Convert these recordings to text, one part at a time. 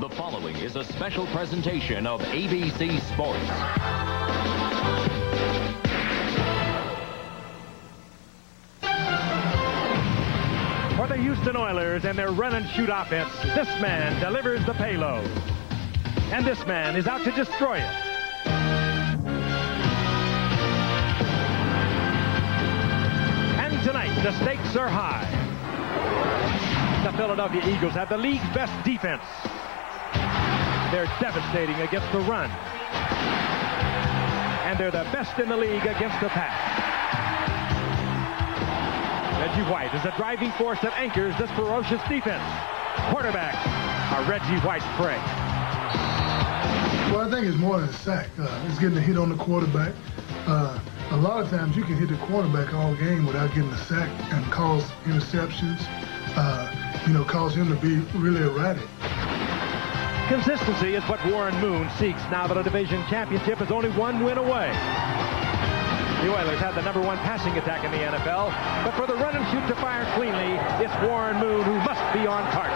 The following is a special presentation of ABC Sports. For the Houston Oilers and their run-and-shoot offense, this man delivers the payload. And this man is out to destroy it. And tonight, the stakes are high. The Philadelphia Eagles have the league's best defense. They're devastating against the run. And they're the best in the league against the pass. Reggie White is the driving force that anchors this ferocious defense. Quarterbacks are Reggie White's prey. Well, I think it's more than a sack. It's getting a hit on the quarterback. A lot of times you can hit the quarterback all game without getting a sack and cause interceptions, cause him to be really erratic. Consistency is what Warren Moon seeks now that a division championship is only one win away. The Oilers have the #1 passing attack in the NFL, but for the run and shoot to fire cleanly, it's Warren Moon who must be on target.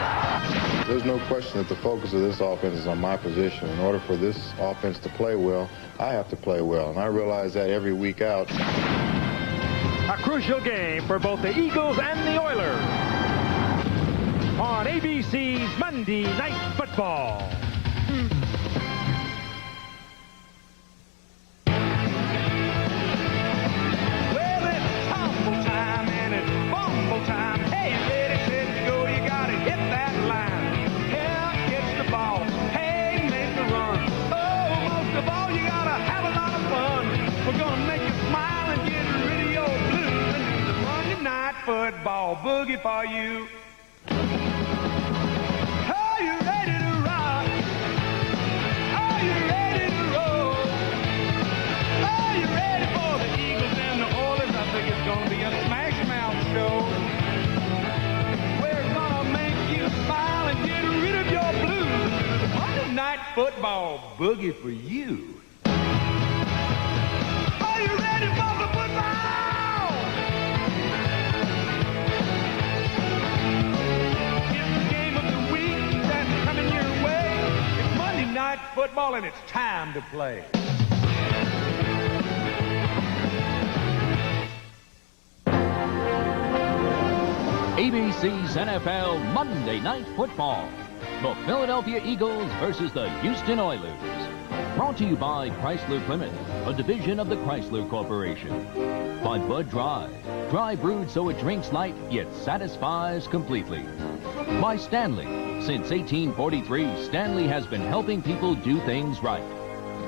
There's no question that the focus of this offense is on my position. In order for this offense to play well, I have to play well, and I realize that every week out. A crucial game for both the Eagles and the Oilers on ABC's Monday Night Football. Well, it's tumble time and it's fumble time. Hey, ready, set, go, you gotta hit that line. Help gets the ball. Hey, make the run. Oh, most of all, you gotta have a lot of fun. We're gonna make you smile and get rid of your blues and do the Monday Night Football boogie for you. Are you ready to rock? Are you ready to roll? Are you ready for the Eagles and the Oilers? I think it's gonna be a smash mouth show. We're gonna make you smile and get rid of your blues. The Monday Night Football boogie for you. Are you ready for the football? It's the game of the week that's coming your way. It's Monday Night Football and it's time to play. ABC's NFL Monday Night Football. The Philadelphia Eagles versus the Houston Oilers. Brought to you by Chrysler Plymouth, a division of the Chrysler Corporation. By Bud Dry, dry brewed so it drinks light yet satisfies completely. By Stanley. Since 1843, Stanley has been helping people do things right.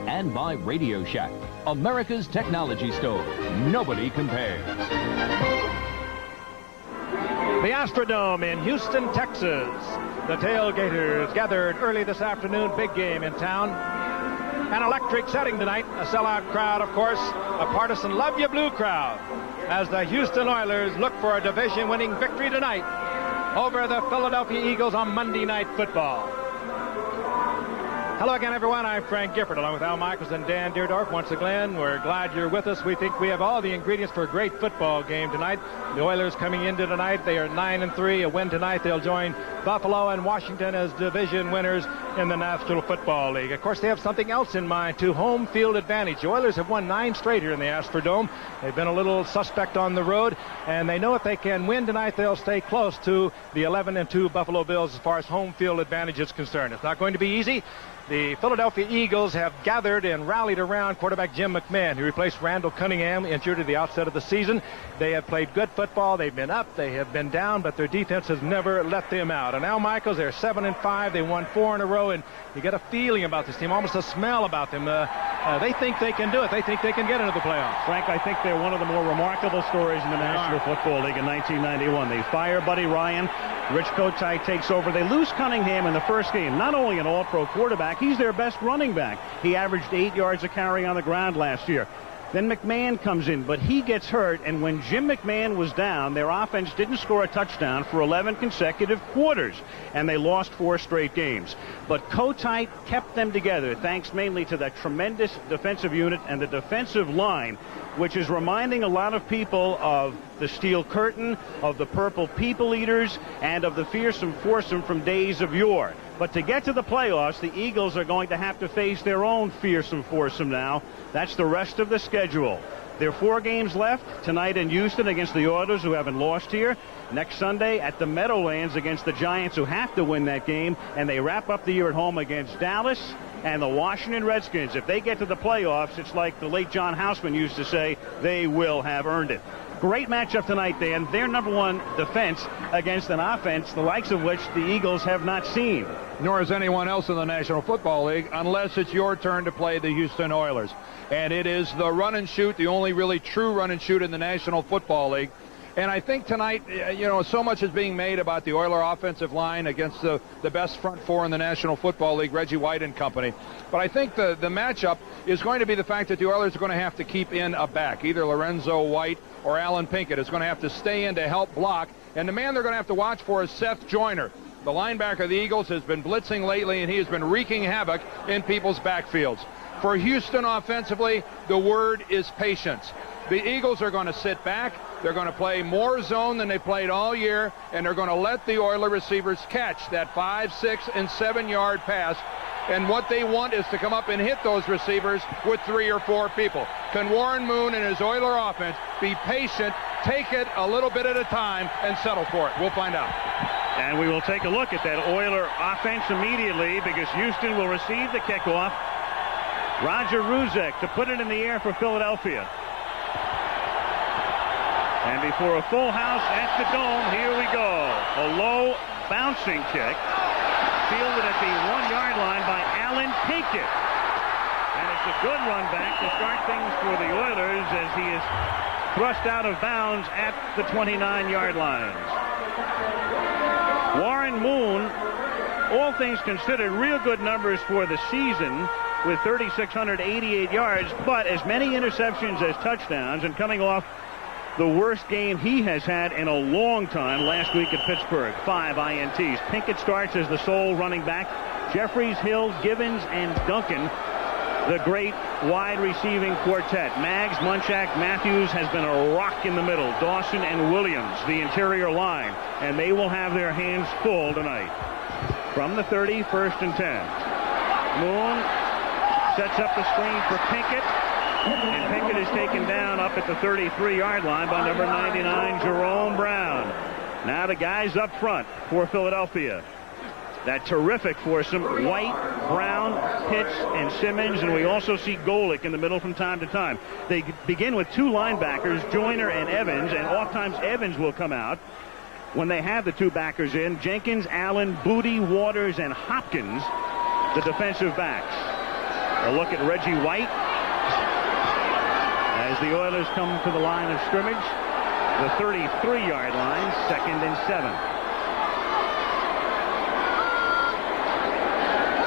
And by Radio Shack, America's technology store. Nobody compares. The Astrodome in Houston, Texas. The tailgaters gathered early this afternoon. Big game in town. An electric setting tonight. A sellout crowd, of course. A partisan love you blue crowd. As the Houston Oilers look for a division-winning victory tonight over the Philadelphia Eagles on Monday Night Football. Hello again, everyone. I'm Frank Gifford, along with Al Michaels and Dan Dierdorf. Once again, we're glad you're with us. We think we have all the ingredients for a great football game tonight. The Oilers coming into tonight, they are 9-3. A win tonight, they'll join Buffalo and Washington as division winners in the National Football League. Of course, they have something else in mind, too, home field advantage. The Oilers have won 9 straight here in the Astrodome. They've been a little suspect on the road, and they know if they can win tonight, they'll stay close to the 11-2 Buffalo Bills as far as home field advantage is concerned. It's not going to be easy. The Philadelphia Eagles have gathered and rallied around quarterback Jim McMahon, who replaced Randall Cunningham, injured at the outset of the season. They have played good football. They've been up, they have been down, but their defense has never let them out. And Al Michaels, they're 7-5. They won 4 in a row, and you get a feeling about this team, almost a smell about them. They think they can do it. They think they can get into the playoffs. Frank, I think they're one of the more remarkable stories in the National Football League in 1991. They fire Buddy Ryan. Rich Kotite takes over. They lose Cunningham in the first game. Not only an all-pro quarterback, he's their best running back. He averaged 8 yards a carry on the ground last year. Then McMahon comes in, but he gets hurt, and when Jim McMahon was down, their offense didn't score a touchdown for 11 consecutive quarters, and they lost 4 straight games. But Kotite kept them together, thanks mainly to that tremendous defensive unit and the defensive line, which is reminding a lot of people of the Steel Curtain, of the Purple People Eaters, and of the fearsome foursome from days of yore. But to get to the playoffs, the Eagles are going to have to face their own fearsome foursome now. That's the rest of the schedule. There are 4 games left tonight in Houston against the Oilers, who haven't lost here. Next Sunday at the Meadowlands against the Giants, who have to win that game. And they wrap up the year at home against Dallas and the Washington Redskins. If they get to the playoffs, it's like the late John Houseman used to say, they will have earned it. Great matchup tonight, Dan. Their number 1 defense against an offense, the likes of which the Eagles have not seen. Nor is anyone else in the National Football League, unless it's your turn to play the Houston Oilers. And it is the run and shoot, the only really true run and shoot in the National Football League. And I think tonight, so much is being made about the Oiler offensive line against the best front 4 in the National Football League, Reggie White and company. But I think the matchup is going to be the fact that the Oilers are going to have to keep in a back. Either Lorenzo White or Alan Pinkett is going to have to stay in to help block. And the man they're going to have to watch for is Seth Joyner. The linebacker of the Eagles has been blitzing lately, and he has been wreaking havoc in people's backfields. For Houston offensively, the word is patience. The Eagles are going to sit back. They're going to play more zone than they played all year, and they're going to let the Oiler receivers catch that 5, 6, and 7-yard pass. And what they want is to come up and hit those receivers with 3 or 4 people. Can Warren Moon and his Oiler offense be patient, take it a little bit at a time, and settle for it? We'll find out. And we will take a look at that Oiler offense immediately, because Houston will receive the kickoff. Roger Ruzek to put it in the air for Philadelphia. And before a full house at the Dome, here we go. A low bouncing kick, fielded at the 1-yard line by Alan Pinkett. And it's a good run back to start things for the Oilers as he is thrust out of bounds at the 29-yard lines. Warren Moon, all things considered, real good numbers for the season with 3,688 yards, but as many interceptions as touchdowns, and coming off the worst game he has had in a long time last week at Pittsburgh. 5 INTs. Pinkett starts as the sole running back. Jeffries, Hill, Givens, and Duncan, the great wide receiving quartet. Maggs, Munchak, Matthews has been a rock in the middle. Dawson and Williams, the interior line. And they will have their hands full tonight. From the 30, 1st and 10. Moon sets up the screen for Pinkett. And Pinkett is taken down up at the 33-yard line by number 99, Jerome Brown. Now the guys up front for Philadelphia. That terrific foursome, White, Brown, Pitts, and Simmons, and we also see Golick in the middle from time to time. They begin with 2 linebackers, Joyner and Evans, and oftentimes Evans will come out when they have the 2 backers in. Jenkins, Allen, Booty, Waters, and Hopkins, the defensive backs. A look at Reggie White as the Oilers come to the line of scrimmage, the 33-yard line, 2nd and 7.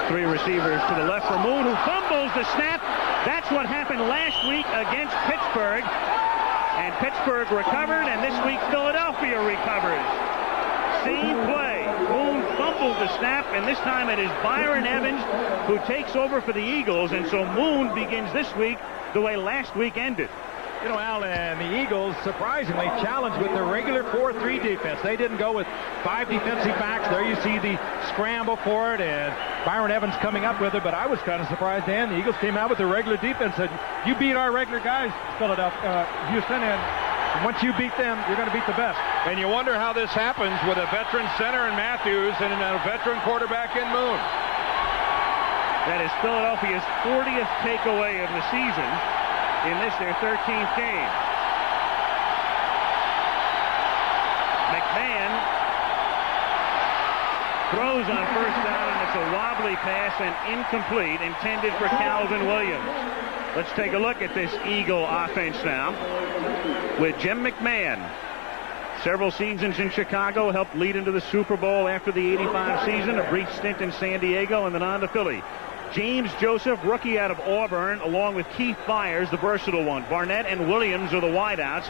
3 receivers to the left for Moon, who fumbles the snap. That's what happened last week against Pittsburgh. And Pittsburgh recovered, and this week Philadelphia recovers. Same play. Moon fumbled the snap, and this time it is Byron Evans who takes over for the Eagles, and so Moon begins this week the way last week ended. You know, Al, and the Eagles surprisingly challenged with their regular 4-3 defense. They didn't go with 5 defensive backs. There you see the scramble for it, and Byron Evans coming up with it. But I was kind of surprised, Dan. The Eagles came out with their regular defense. Said, you beat our regular guys, Philadelphia, Houston, and once you beat them, you're going to beat the best. And you wonder how this happens with a veteran center in Matthews and a veteran quarterback in Moon. That is Philadelphia's 40th takeaway of the season in this, their 13th game. McMahon throws on 1st down, and it's a wobbly pass and incomplete, intended for Calvin Williams. Let's take a look at this Eagle offense now with Jim McMahon. Several seasons in Chicago, helped lead into the Super Bowl after the 85 season, a brief stint in San Diego, and then on to Philly. James Joseph, rookie out of Auburn, along with Keith Byers, the versatile one. Barnett and Williams are the wideouts.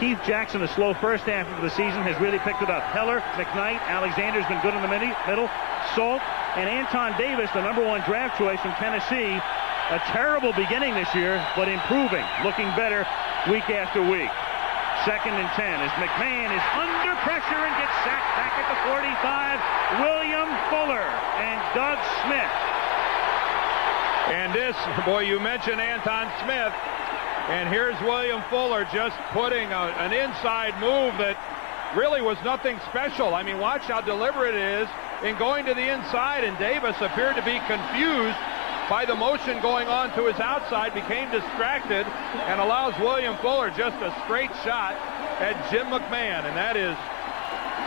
Keith Jackson, a slow first half of the season, has really picked it up. Heller, McKnight, Alexander's been good in the middle. Salt, and Anton Davis, the #1 draft choice from Tennessee. A terrible beginning this year, but improving, looking better week after week. 2nd and 10 as McMahon is under pressure and gets sacked back at the 45. William Fuller and Doug Smith. And this, boy, you mentioned Anton Smith. And here's William Fuller just putting an inside move that really was nothing special. I mean, watch how deliberate it is in going to the inside. And Davis appeared to be confused by the motion going on to his outside, became distracted, and allows William Fuller just a straight shot at Jim McMahon. And that is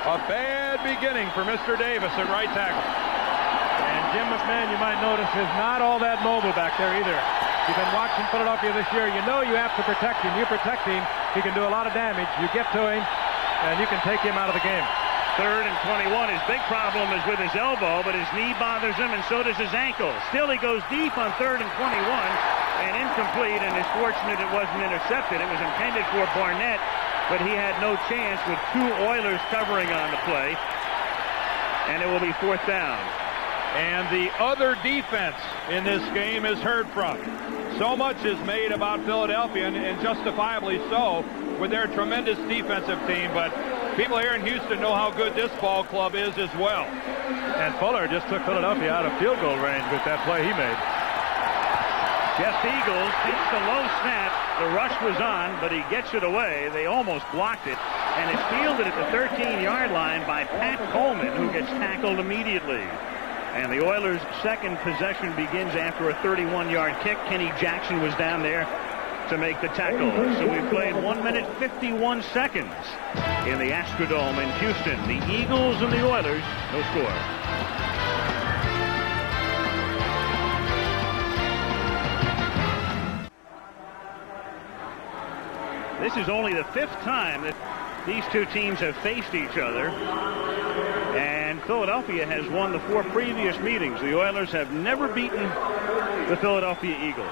a bad beginning for Mr. Davis at right tackle. And Jim McMahon, you might notice, is not all that mobile back there either. You've been watching Philadelphia this year. You know you have to protect him. You protect him, he can do a lot of damage. You get to him, and you can take him out of the game. 3rd and 21. His big problem is with his elbow, but his knee bothers him, and so does his ankle. Still, he goes deep on 3rd and 21, and incomplete, and it's fortunate it wasn't intercepted. It was intended for Barnett, but he had no chance with 2 Oilers covering on the play, and it will be 4th down. And the other defense in this game is heard from. So much is made about Philadelphia, and justifiably so, with their tremendous defensive team, but people here in Houston know how good this ball club is as well. And Fuller just took Philadelphia out of field goal range with that play he made. Jeff Eagles takes the low snap. The rush was on, but he gets it away. They almost blocked it, and it's fielded at the 13-yard line by Pat Coleman, who gets tackled immediately. And the Oilers' second possession begins after a 31-yard kick. Kenny Jackson was down there to make the tackle. So we've played 1 minute 51 seconds in the Astrodome in Houston. The Eagles and the Oilers, no score. This is only the 5th time that these two teams have faced each other. And Philadelphia has won the 4 previous meetings. The Oilers have never beaten the Philadelphia Eagles.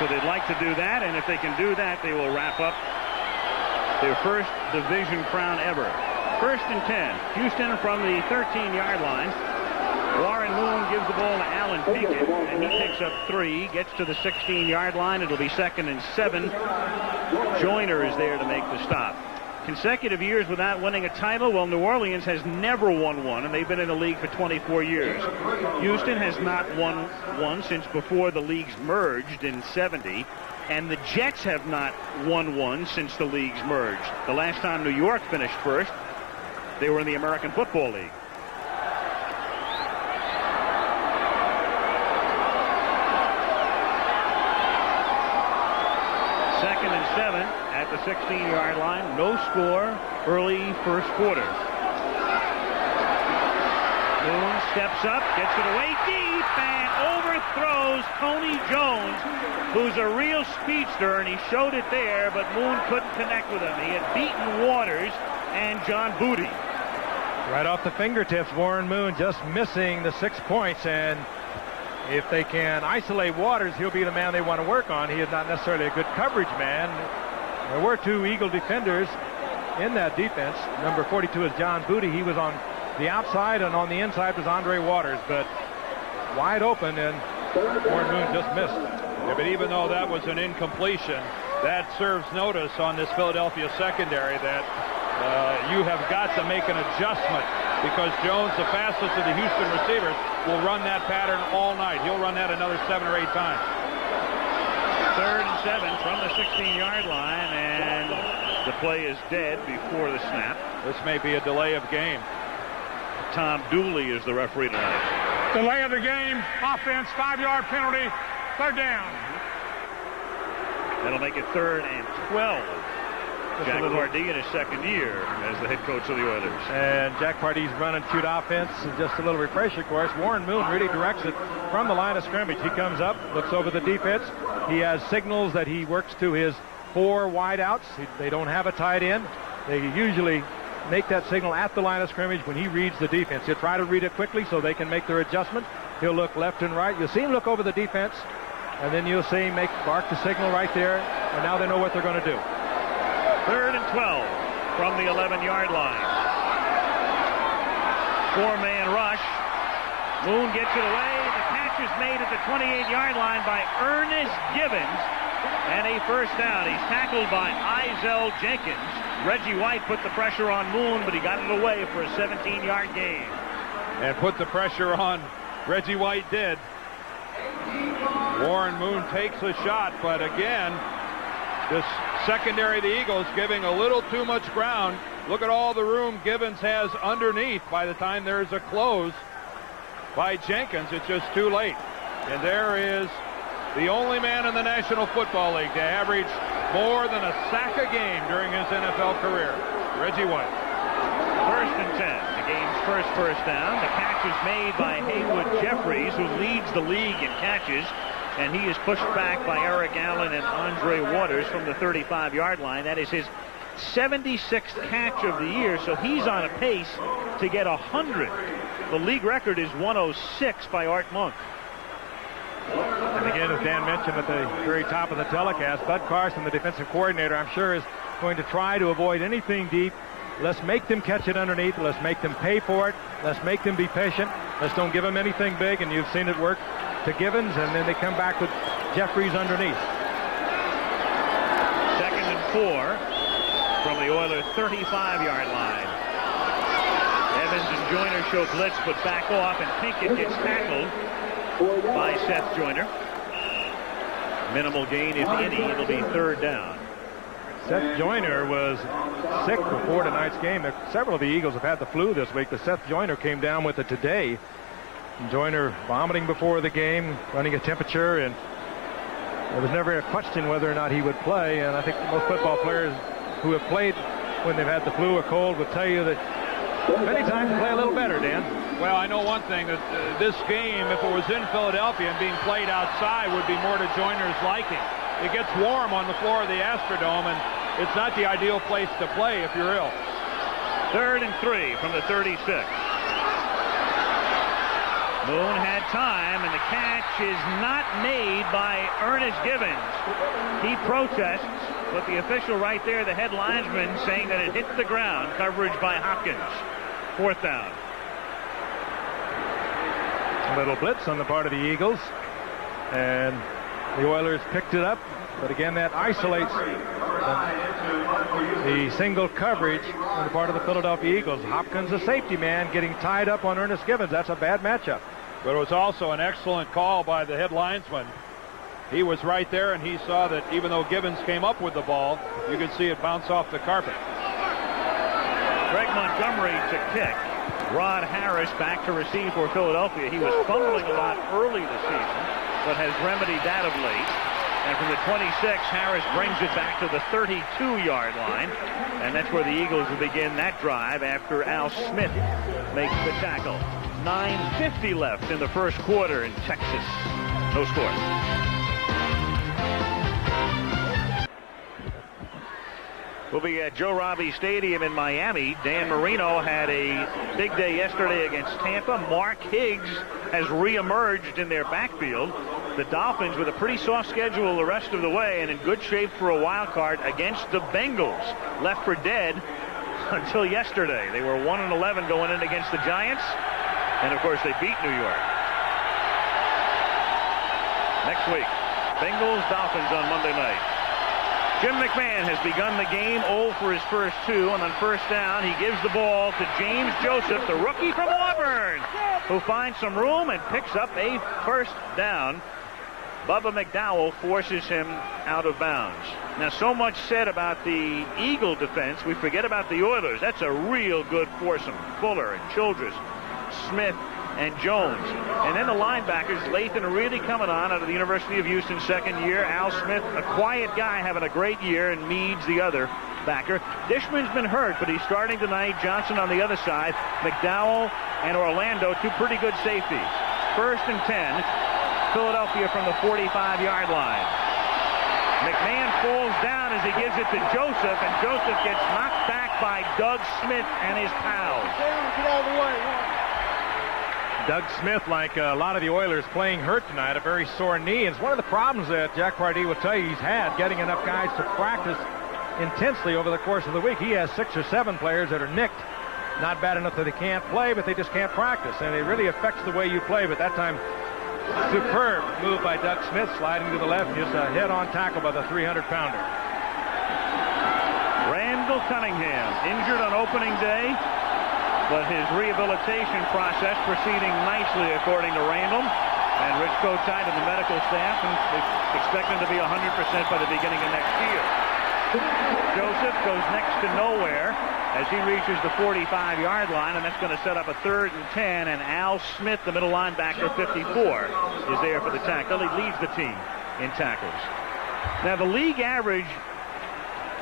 So they'd like to do that, and if they can do that, they will wrap up their first division crown ever. 1st and 10. Houston from the 13-yard line. Warren Moon gives the ball to Alan Pinkett, and he picks up 3, gets to the 16-yard line. It'll be 2nd and 7. Joyner is there to make the stop. Consecutive years without winning a title. Well, New Orleans has never won one, and they've been in the league for 24 years. Houston has not won one since before the leagues merged in 70, and the Jets have not won one since the leagues merged. The last time New York finished first, they were in the American Football League. Second and 7 at the 16-yard line. No score early first quarter. Moon steps up, gets it away deep, and overthrows Tony Jones, who's a real speedster, and he showed it there, but Moon couldn't connect with him. He had beaten Waters and John Booty. Right off the fingertips, Warren Moon just missing the 6 points, and if they can isolate Waters, he'll be the man they want to work on. He is not necessarily a good coverage man. There were 2 Eagle defenders in that defense. Number 42 is John Booty. He was on the outside, and on the inside was Andre Waters, but wide open, and Warren Moon just missed. Yeah, but even though that was an incompletion, that serves notice on this Philadelphia secondary that you have got to make an adjustment, because Jones, the fastest of the Houston receivers, will run that pattern all night. He'll run that another 7 or 8 times. 3rd and 7 from the 16-yard line, and the play is dead before the snap. This may be a delay of game. Tom Dooley is the referee tonight. Delay of the game, offense, 5-yard penalty, 3rd down. That'll make it 3rd and 12. Jack Pardee in his 2nd year as the head coach of the Oilers. And Jack Pardee's running cute offense. And just a little refresher course. Warren Moon really directs it from the line of scrimmage. He comes up, looks over the defense. He has signals that he works to his 4 wideouts. They don't have a tight end. They usually make that signal at the line of scrimmage when he reads the defense. He'll try to read it quickly so they can make their adjustment. He'll look left and right. You'll see him look over the defense, and then you'll see him bark the signal right there, and now they know what they're going to do. 3rd and 12 from the 11-yard line. 4-man rush. Moon gets it away. The catch is made at the 28-yard line by Ernest Gibbons. And a first down. He's tackled by Izell Jenkins. Reggie White put the pressure on Moon, but he got it away for a 17-yard gain. And put the pressure on. Reggie White did. Warren Moon takes a shot, but again, this secondary of the Eagles giving a little too much ground. Look at all the room Gibbons has underneath. By the time there's a close by Jenkins, it's just too late. And there is the only man in the National Football League to average more than a sack a game during his NFL career, Reggie White. 1st and 10. The game's first down. The catch is made by Haywood Jeffries, who leads the league in catches, and he is pushed back by Eric Allen and Andre Waters from the 35-yard line. That is his 76th catch of the year, so he's on a pace to get 100. The league record is 106 by Art Monk. And again, as Dan mentioned at the very top of the telecast, Bud Carson, the defensive coordinator, I'm sure is going to try to avoid anything deep. Let's make them catch it underneath. Let's make them pay for it. Let's make them be patient. Let's don't give them anything big, and you've seen it work to Gibbons, and then they come back with Jeffries underneath. 2nd and 4 from the Oilers' 35-yard line. Evans and Joyner show blitz, but back off, and Pinkett gets tackled by Seth Joyner. Minimal gain, if any. It'll be 3rd down. Seth Joyner was sick before tonight's game. Several of the Eagles have had the flu this week, but Seth Joyner came down with it today. And Joyner vomiting before the game, running a temperature, and there was never a question whether or not he would play. And I think most football players who have played when they've had the flu or cold will tell you that many times play a little better, Dan. Well, I know one thing, that this game, if it was in Philadelphia and being played outside, would be more to Joyner's liking. It gets warm on the floor of the Astrodome, and it's not the ideal place to play if you're ill. 3rd and 3 from the 36. Moon had time, and the catch is not made by Ernest Gibbons. He protests, but the official right there, the head linesman, saying that it hit the ground. Coverage by Hopkins. 4th down. A little blitz on the part of the Eagles, and the Oilers picked it up, but again that isolates the single coverage on the part of the Philadelphia Eagles. Hopkins, a safety man, getting tied up on Ernest Gibbons. That's a bad matchup. But it was also an excellent call by the head linesman. He was right there, and he saw that even though Gibbons came up with the ball, you could see it bounce off the carpet. Greg Montgomery to kick. Rod Harris back to receive for Philadelphia. He was fumbling a lot early this season, but has remedied that of late. And from the 26, Harris brings it back to the 32-yard line. And that's where the Eagles will begin that drive after Al Smith makes the tackle. 9:50 left in the first quarter in Texas. No score. We'll be at Joe Robbie Stadium in Miami. Dan Marino had a big day yesterday against Tampa. Mark Higgs has reemerged in their backfield. The Dolphins with a pretty soft schedule the rest of the way and in good shape for a wild card against the Bengals. Left for dead until yesterday. They were 1-11 going in against the Giants. And, of course, they beat New York. Next week, Bengals, Dolphins on Monday night. Jim McMahon has begun the game 0 for his first 2, and on first down, he gives the ball to James Joseph, the rookie from Auburn, who finds some room and picks up a first down. Bubba McDowell forces him out of bounds. Now, so much said about the Eagle defense, we forget about the Oilers. That's a real good foursome. Fuller and Childress, Smith and Jones. And then the linebackers, Lathan really coming on out of the University of Houston, second year. Al Smith, a quiet guy, having a great year, and Meads, the other backer. Dishman's been hurt, but he's starting tonight. Johnson on the other side. McDowell and Orlando, two pretty good safeties. 1st and 10, Philadelphia from the 45-yard line. McMahon falls down as he gives it to Joseph, and Joseph gets knocked back by Doug Smith and his pals. Get out of the way. Doug Smith, like a lot of the Oilers, playing hurt tonight, a very sore knee. And it's one of the problems that Jack Pardee will tell you he's had, getting enough guys to practice intensely over the course of the week. He has 6 or 7 players that are nicked not bad enough that they can't play, but they just can't practice, and it really affects the way you play. But that time, superb move by Doug Smith, sliding to the left, just a head-on tackle by the 300-pounder. Randall Cunningham, injured on opening day, but his rehabilitation process proceeding nicely, according to Randall. And Rich Kotite and the medical staff and expect him to be 100% by the beginning of next year. Joseph goes next to nowhere as he reaches the 45-yard line, and that's going to set up a 3rd and 10, and Al Smith, the middle linebacker, 54, is there for the tackle. He leads the team in tackles. Now, the league average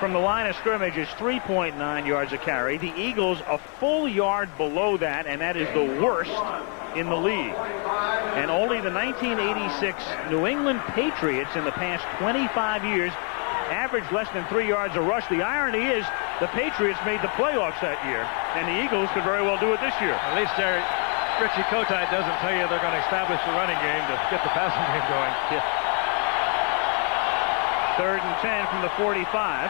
from the line of scrimmage is 3.9 yards a carry. The Eagles a full yard below that, and that is the worst in the league. And only the 1986 New England Patriots in the past 25 years averaged less than 3 yards a rush. The irony is the Patriots made the playoffs that year, and the Eagles could very well do it this year. At least Richie Kotite doesn't tell you they're going to establish the running game to get the passing game going. Yeah. 3rd and 10 from the 45.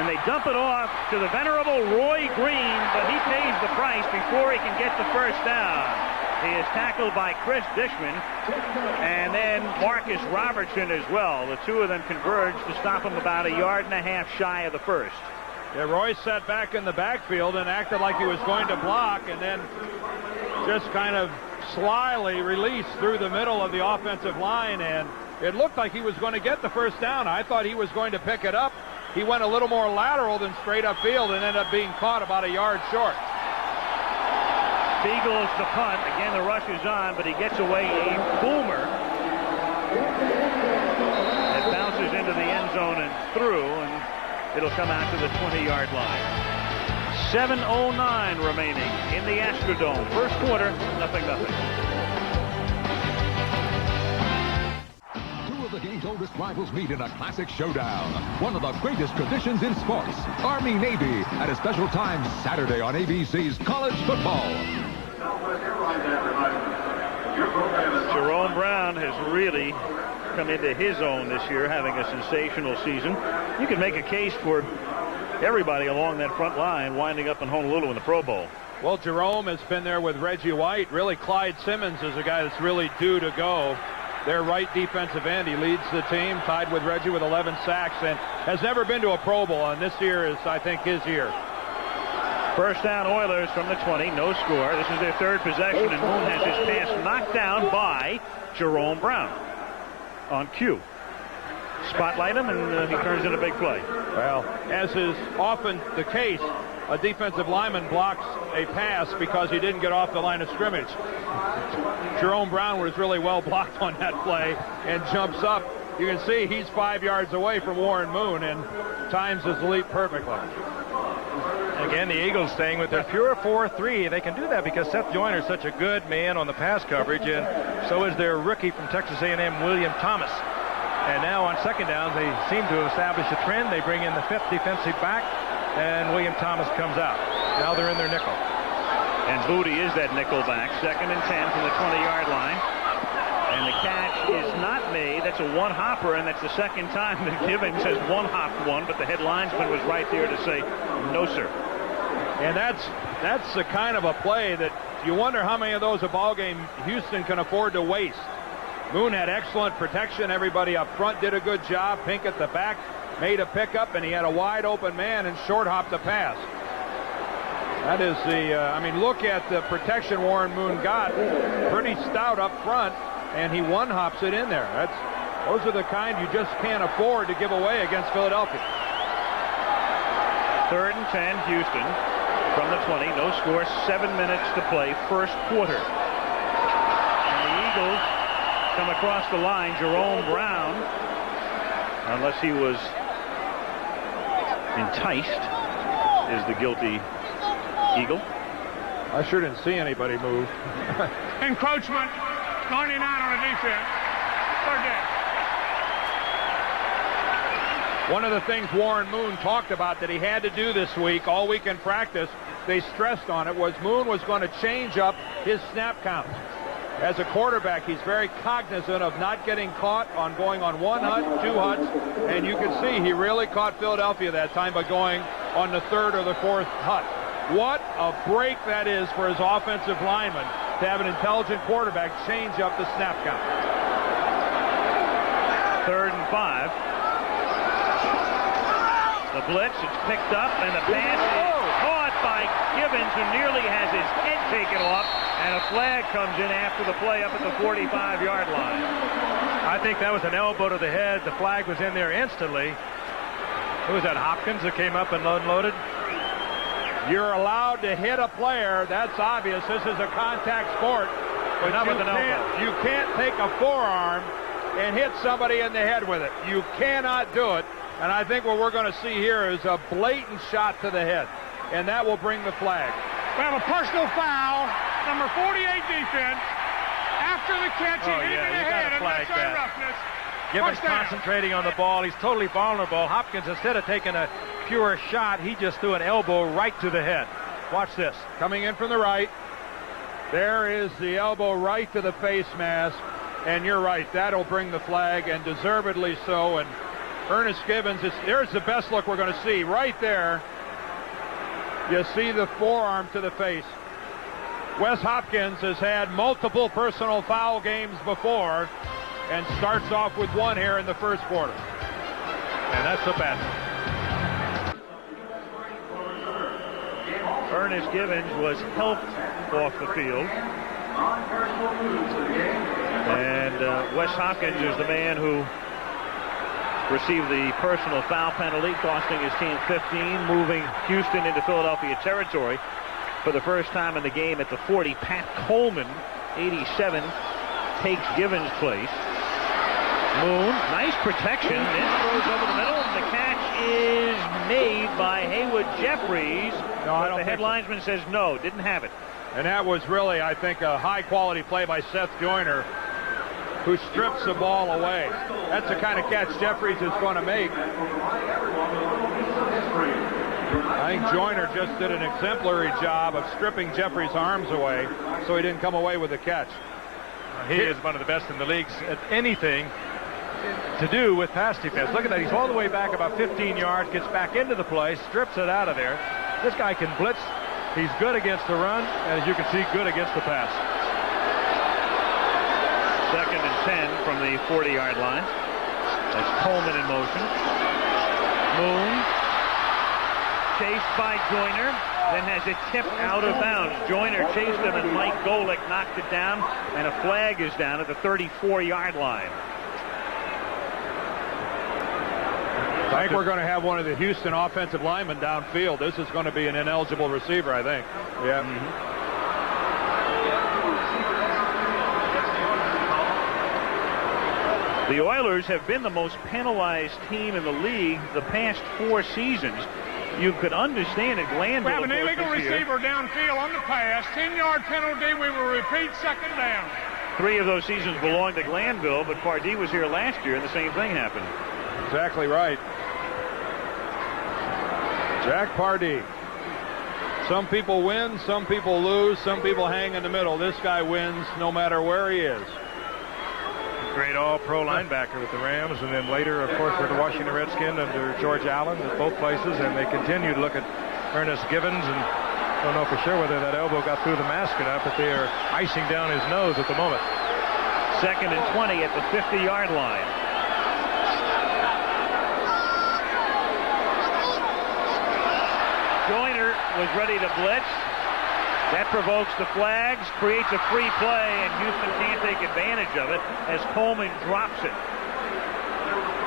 And they dump it off to the venerable Roy Green, but he pays the price before he can get the first down. He is tackled by Chris Dishman, and then Marcus Robertson as well. The two of them converge to stop him about 1.5 yards shy of the first. Yeah, Roy sat back in the backfield and acted like he was going to block, and then just kind of slyly released through the middle of the offensive line, and it looked like he was going to get the first down. I thought he was going to pick it up. He went a little more lateral than straight upfield and ended up being caught about 1 yard short. Beagles the punt. Again, the rush is on, but he gets away a boomer. It bounces into the end zone and through, and it'll come out to the 20-yard line. 7:09 remaining in the Astrodome. First quarter, 0-0. The game's oldest rivals meet in a classic showdown. One of the greatest traditions in sports. Army-Navy at a special time Saturday on ABC's College Football. Jerome Brown has really come into his own this year, having a sensational season. You can make a case for everybody along that front line winding up in Honolulu in the Pro Bowl. Well, Jerome has been there with Reggie White. Really, Clyde Simmons is a guy that's really due to go. Their right defensive end. He leads the team, tied with Reggie with 11 sacks, and has never been to a Pro Bowl, and this year is, I think, his year. First down, Oilers from the 20, no score. This is their 3rd possession, and Moon has his pass knocked down by Jerome Brown on cue. Spotlight him, and he turns in a big play. Well, as is often the case, a defensive lineman blocks a pass because he didn't get off the line of scrimmage. Jerome Brown was really well blocked on that play and jumps up. You can see he's 5 yards away from Warren Moon and times his leap perfectly. Again, the Eagles staying with their pure 4-3. They can do that because Seth Joyner is such a good man on the pass coverage, and so is their rookie from Texas A&M, William Thomas. And now on second downs, they seem to have established a trend. They bring in the 5th defensive back, and William Thomas comes out. Now they're in their nickel. And Booty is that nickel back. 2nd and 10 from the 20-yard line. And the catch is not made. That's a one-hopper, and that's the second time that Gibbons has one-hopped one, but the head linesman was right there to say, no, sir. And that's the kind of a play that you wonder how many of those a ball game Houston can afford to waste. Moon had excellent protection. Everybody up front did a good job. Pink at the back made a pickup, and he had a wide open man and short hopped the pass. That is the, I mean, look at the protection Warren Moon got. Pretty stout up front, and he one hops it in there. Those are the kind you just can't afford to give away against Philadelphia. 3rd and 10, Houston from the 20. No score, 7 minutes to play, first quarter. And the Eagles come across the line. Jerome Brown, unless he was enticed, is the guilty Eagle. I sure didn't see anybody move. Encroachment, 99 on the defense. 3rd down. One of the things Warren Moon talked about that he had to do this week, all week in practice, they stressed on it, was Moon was going to change up his snap count. As a quarterback, he's very cognizant of not getting caught on going on 1 hut, 2 huts, and you can see he really caught Philadelphia that time by going on the 3rd or the 4th hut. What a break that is for his offensive lineman to have an intelligent quarterback change up the snap count. 3rd and 5. The blitz, it's picked up, and the pass is caught by Gibbons, who nearly has his head taken off, and a flag comes in after the play up at the 45-yard line. I think that was an elbow to the head. The flag was in there instantly. Who was that, Hopkins, that came up and unloaded? You're allowed to hit a player. That's obvious. This is a contact sport. But not with an elbow. You can't take a forearm and hit somebody in the head with it. You cannot do it. And I think what we're going to see here is a blatant shot to the head. And that will bring the flag. We have a personal foul. Number 48 defense. After the catch, he hit him in the head. And that's our roughness. Gibbons concentrating on the ball. He's totally vulnerable. Hopkins, instead of taking a pure shot, he just threw an elbow right to the head. Watch this. Coming in from the right. There is the elbow right to the face mask. And you're right. That'll bring the flag, and deservedly so. And Ernest Gibbons, there's the best look we're going to see. Right there, you see the forearm to the face. Wes Hopkins has had multiple personal foul games before, and starts off with one here in the first quarter. And that's a bad one. Ernest Gibbons was helped off the field. And Wes Hopkins is the man who received the personal foul penalty, costing his team 15, moving Houston into Philadelphia territory for the first time in the game at the 40. Pat Coleman, 87, takes Gibbons' place. Moon, nice protection, then throws over the middle, and the catch is made by Haywood Jeffries. No, the head linesman says no, didn't have it. And that was really, I think, a high-quality play by Seth Joyner, who strips the ball away. That's the kind of catch Jeffries is going to make. I think Joyner just did an exemplary job of stripping Jeffries' arms away so he didn't come away with the catch. He is one of the best in the leagues at anything to do with pass defense. Look at that. He's all the way back about 15 yards, gets back into the play, strips it out of there. This guy can blitz. He's good against the run, and as you can see, good against the pass. 2nd and 10 from the 40-yard line. That's Coleman in motion. Moon, chased by Joyner, then has it tipped out of bounds. Joyner chased him, and Mike Golick knocked it down, and a flag is down at the 34-yard line. I think we're going to have one of the Houston offensive linemen downfield. This is going to be an ineligible receiver, I think. Yeah. The Oilers have been the most penalized team in the league the past 4 seasons. You could understand it. Glanville, we have an illegal receiver downfield on the pass. 10-yard penalty. We will repeat 2nd down. 3 of those seasons belonged to Glanville, but Pardee was here last year, and the same thing happened. Exactly right. Jack Pardee. Some people win, some people lose, some people hang in the middle. This guy wins no matter where he is. Great all-pro linebacker with the Rams, and then later, of course, with the Washington Redskins under George Allen at both places, and they continue to look at Ernest Gibbons, and don't know for sure whether that elbow got through the mask or not, but they are icing down his nose at the moment. 2nd and 20 at the 50-yard line. Joyner was ready to blitz. That provokes the flags, creates a free play, and Houston can't take advantage of it as Coleman drops it.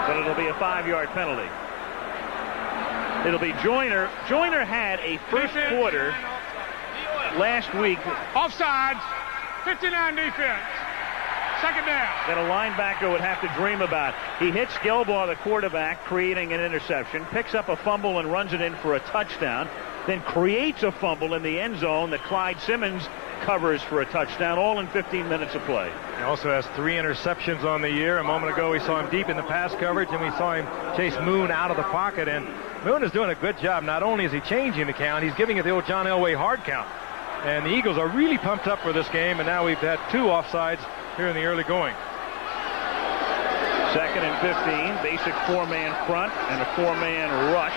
But it'll be a 5-yard penalty. It'll be Joyner. Joyner had a first quarter last week. Offsides, 59 defense. 2nd down. That a linebacker would have to dream about. He hits Gelbaugh, the quarterback, creating an interception, picks up a fumble and runs it in for a touchdown, then creates a fumble in the end zone that Clyde Simmons covers for a touchdown, all in 15 minutes of play. He also has 3 interceptions on the year. A moment ago, we saw him deep in the pass coverage, and we saw him chase Moon out of the pocket. And Moon is doing a good job. Not only is he changing the count, he's giving it the old John Elway hard count. And the Eagles are really pumped up for this game, and now we've had 2 offsides here in the early going. 2nd and 15, basic 4-man front and a 4-man rush.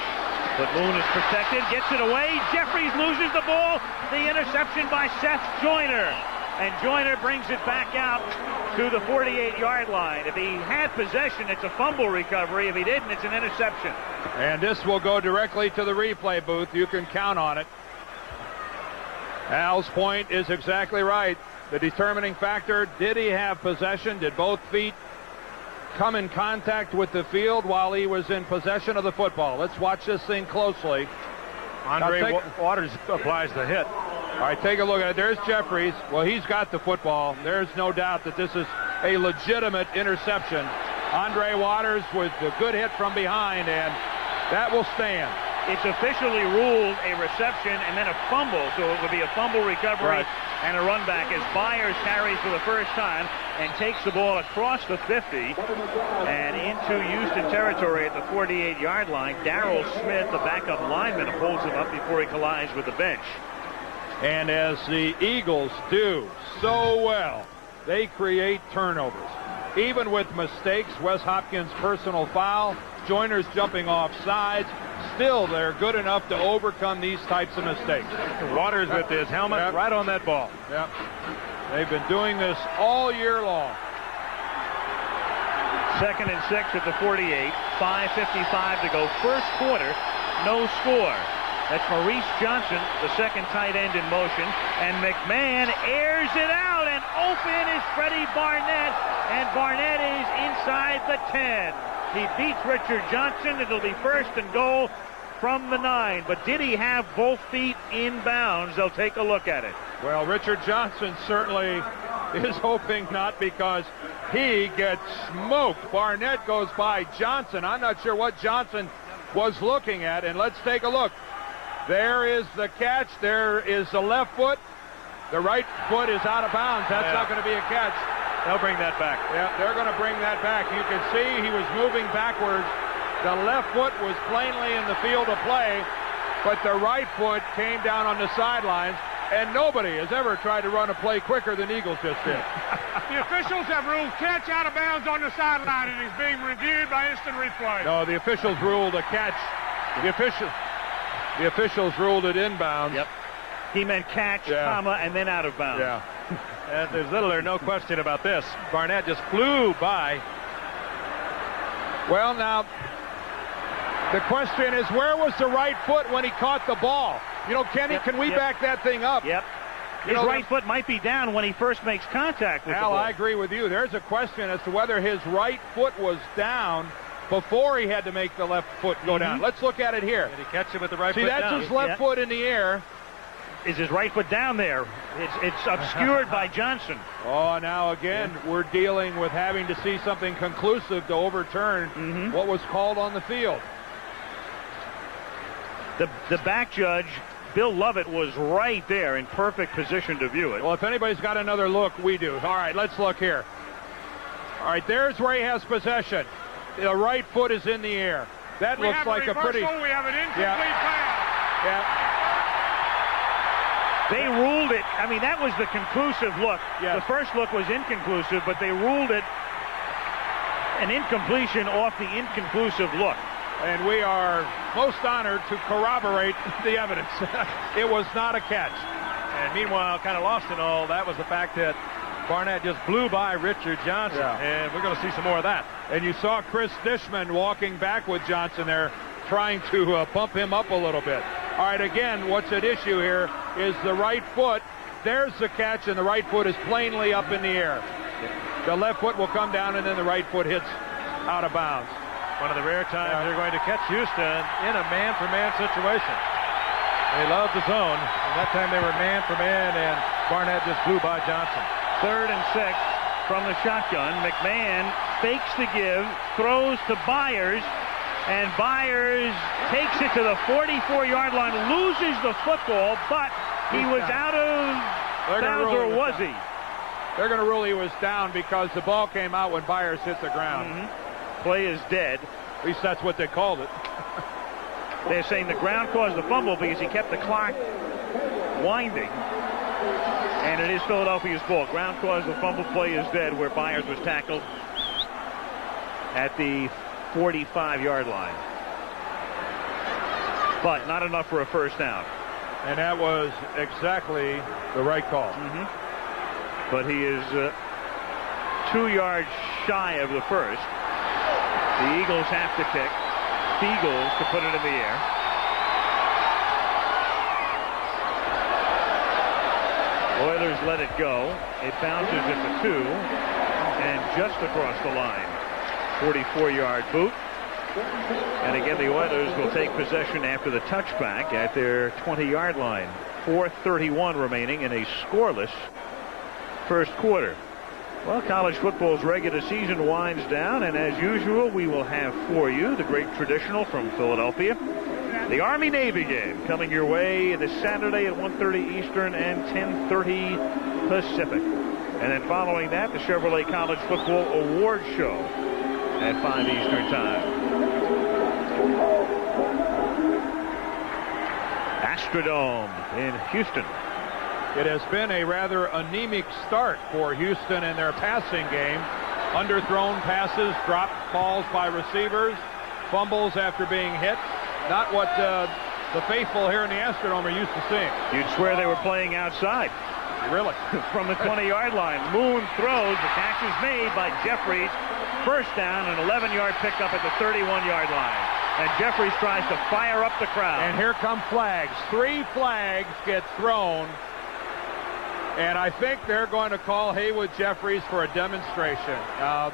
But Moon is protected, gets it away. Jeffries loses the ball. The interception by Seth Joyner. And Joyner brings it back out to the 48-yard line. If he had possession, it's a fumble recovery. If he didn't, it's an interception. And this will go directly to the replay booth. You can count on it. Al's point is exactly right. The determining factor, did he have possession? Did both feet come in contact with the field while he was in possession of the football? Let's watch this thing closely. Andre Waters applies the hit. All right, take a look at it. There's Jeffries. Well, he's got the football. There's no doubt that this is a legitimate interception. Andre Waters with a good hit from behind, and that will stand. It's officially ruled a reception and then a fumble, so it would be a fumble recovery and a run back as Byers carries for the first time and takes the ball across the 50 and into Houston territory at the 48-yard line. Darrell Smith, the backup lineman, holds him up before he collides with the bench. And as the Eagles do so well, they create turnovers. Even with mistakes, Wes Hopkins' personal foul, Joyner's jumping off sides, still they're good enough to overcome these types of mistakes. Waters with his helmet right on that ball. Yep. They've been doing this all year long. 2nd and 6 at the 48. 5:55 to go. First quarter, no score. That's Maurice Johnson, the second tight end in motion. And McMahon airs it out, and open is Freddie Barnett. And Barnett is inside the 10. He beats Richard Johnson. It'll be 1st and goal from the 9. But did he have both feet in bounds? They'll take a look at it. Well, Richard Johnson certainly is hoping not, because he gets smoked. Barnett goes by Johnson. I'm not sure what Johnson was looking at, and let's take a look. There is the catch. There is the left foot. The right foot is out of bounds. That's not going to be a catch. They'll bring that back. Yeah, they're going to bring that back. You can see he was moving backwards. The left foot was plainly in the field of play, but the right foot came down on the sidelines, and nobody has ever tried to run a play quicker than Eagles just did. The officials have ruled catch out of bounds on the sideline, and he's being reviewed by instant replay. No, the officials ruled a catch. The officials ruled it inbounds. Yep. He meant catch, comma, and then out of bounds. Yeah. And there's little or no question about this. Barnett just flew by. Well, now, the question is, where was the right foot when he caught the ball? You know, Kenny, can we back that thing up? Yep. His right foot might be down when he first makes contact with the Al, ball. I agree with you. There's a question as to whether his right foot was down before he had to make the left foot go down. Let's look at it here. Did he catch it with the right foot See, that's down? his left foot in the air. Is his right foot down there? It's obscured by Johnson. Oh, now again, we're dealing with having to see something conclusive to overturn what was called on the field. The back judge, Bill Lovett, was right there in perfect position to view it. Well, if anybody's got another look, we do. All right, let's look here. All right, there's where he has possession. The right foot is in the air. That looks like a pretty... We have an incomplete pass. Yeah. They ruled it. I mean, that was the conclusive look. Yes. The first look was inconclusive, but they ruled it an incompletion off the inconclusive look. And we are most honored to corroborate the evidence. It was not a catch. And meanwhile, kind of lost in all, that was the fact that Barnett just blew by Richard Johnson. Yeah. And we're going to see some more of that. And you saw Chris Dishman walking back with Johnson there, trying to bump him up a little bit. All right, again, what's at issue here is the right foot. There's the catch, and the right foot is plainly up in the air. The left foot will come down, and then the right foot hits out of bounds. One of the rare times they're going to catch Houston in a man-for-man situation. They love the zone. And that time they were man-for-man, and Barnett just blew by Johnson. 3rd and 6 from the shotgun. McMahon fakes the give, throws to Byers, and Byers takes it to the 44-yard line, loses the football, but he was out of bounds, or was he? They're going to rule he was down because the ball came out when Byers hit the ground. Play is dead. At least that's what they called it. They're saying the ground caused the fumble because he kept the clock winding. And it is Philadelphia's ball. Ground caused the fumble. Play is dead where Byers was tackled at the 45-yard line. but not enough for a first down. And that was exactly the right call. But he is 2 yards shy of the first. The Eagles have to kick field goals to put it in the air. Oilers let it go. It bounces at the 2 and just across the line. 44-yard boot. And again, the Oilers will take possession after the touchback at their 20-yard line. 4:31 remaining in a scoreless first quarter. Well, college football's regular season winds down, and as usual, we will have for you the great traditional from Philadelphia, the Army-Navy game, coming your way this Saturday at 1:30 Eastern and 10:30 Pacific. And then following that, the Chevrolet College Football Award Show at 5 Eastern time. Astrodome in Houston. It has been a rather anemic start for Houston in their passing game. Underthrown passes, dropped balls by receivers, fumbles after being hit. Not what the faithful here in the Astrodome are used to seeing. You'd swear they were playing outside. Really? From the 20-yard line. Moon throws. The catch is made by Jeffries. First down, an 11-yard pickup at the 31-yard line. And Jeffries tries to fire up the crowd. And here come flags. 3 flags get thrown. And I think they're going to call Haywood Jeffries for a demonstration. Now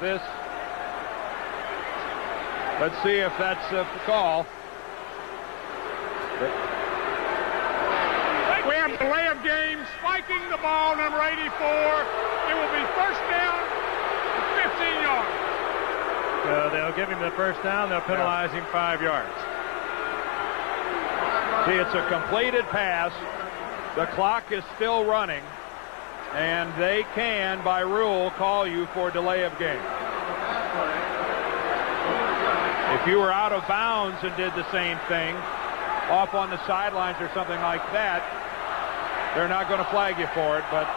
let's see if that's the call. We have delay of game, spiking the ball, number 84. It will be first down, 15 yards. They'll give him the first down. They'll penalize him 5 yards. See, it's a completed pass. The clock is still running. And they can, by rule, call you for delay of game. If you were out of bounds and did the same thing, off on the sidelines or something like that, they're not going to flag you for it, but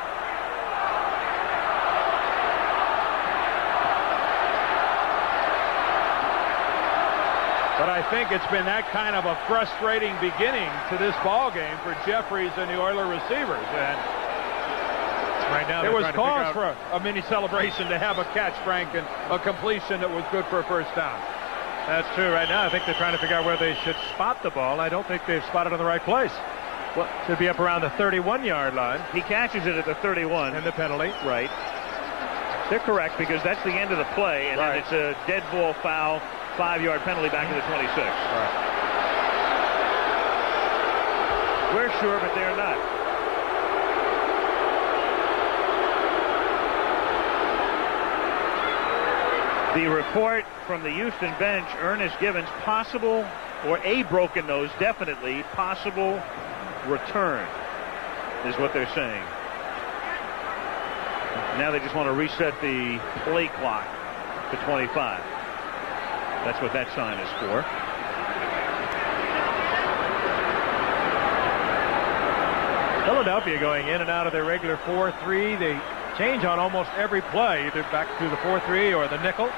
I think it's been that kind of a frustrating beginning to this ball game for Jeffries and the Oiler receivers. And right now there was cause for a mini celebration to have a catch, Frank, and a completion that was good for a first down. That's true. Right now, I think they're trying to figure out where they should spot the ball. I don't think they've spotted it in the right place. Well, should be up around the 31-yard line. He catches it at the 31. And the penalty. Right. They're correct because that's the end of the play, and then it's a dead ball foul, 5-yard penalty back to the 26. Right. We're sure, but they're not. The report from the Houston bench, Ernest Givens, possible, or a broken nose, definitely possible return is what they're saying. Now they just want to reset the play clock to 25. That's what that sign is for. Philadelphia going in and out of their regular 4-3. They change on almost every play, either back to the 4-3 or the nickel.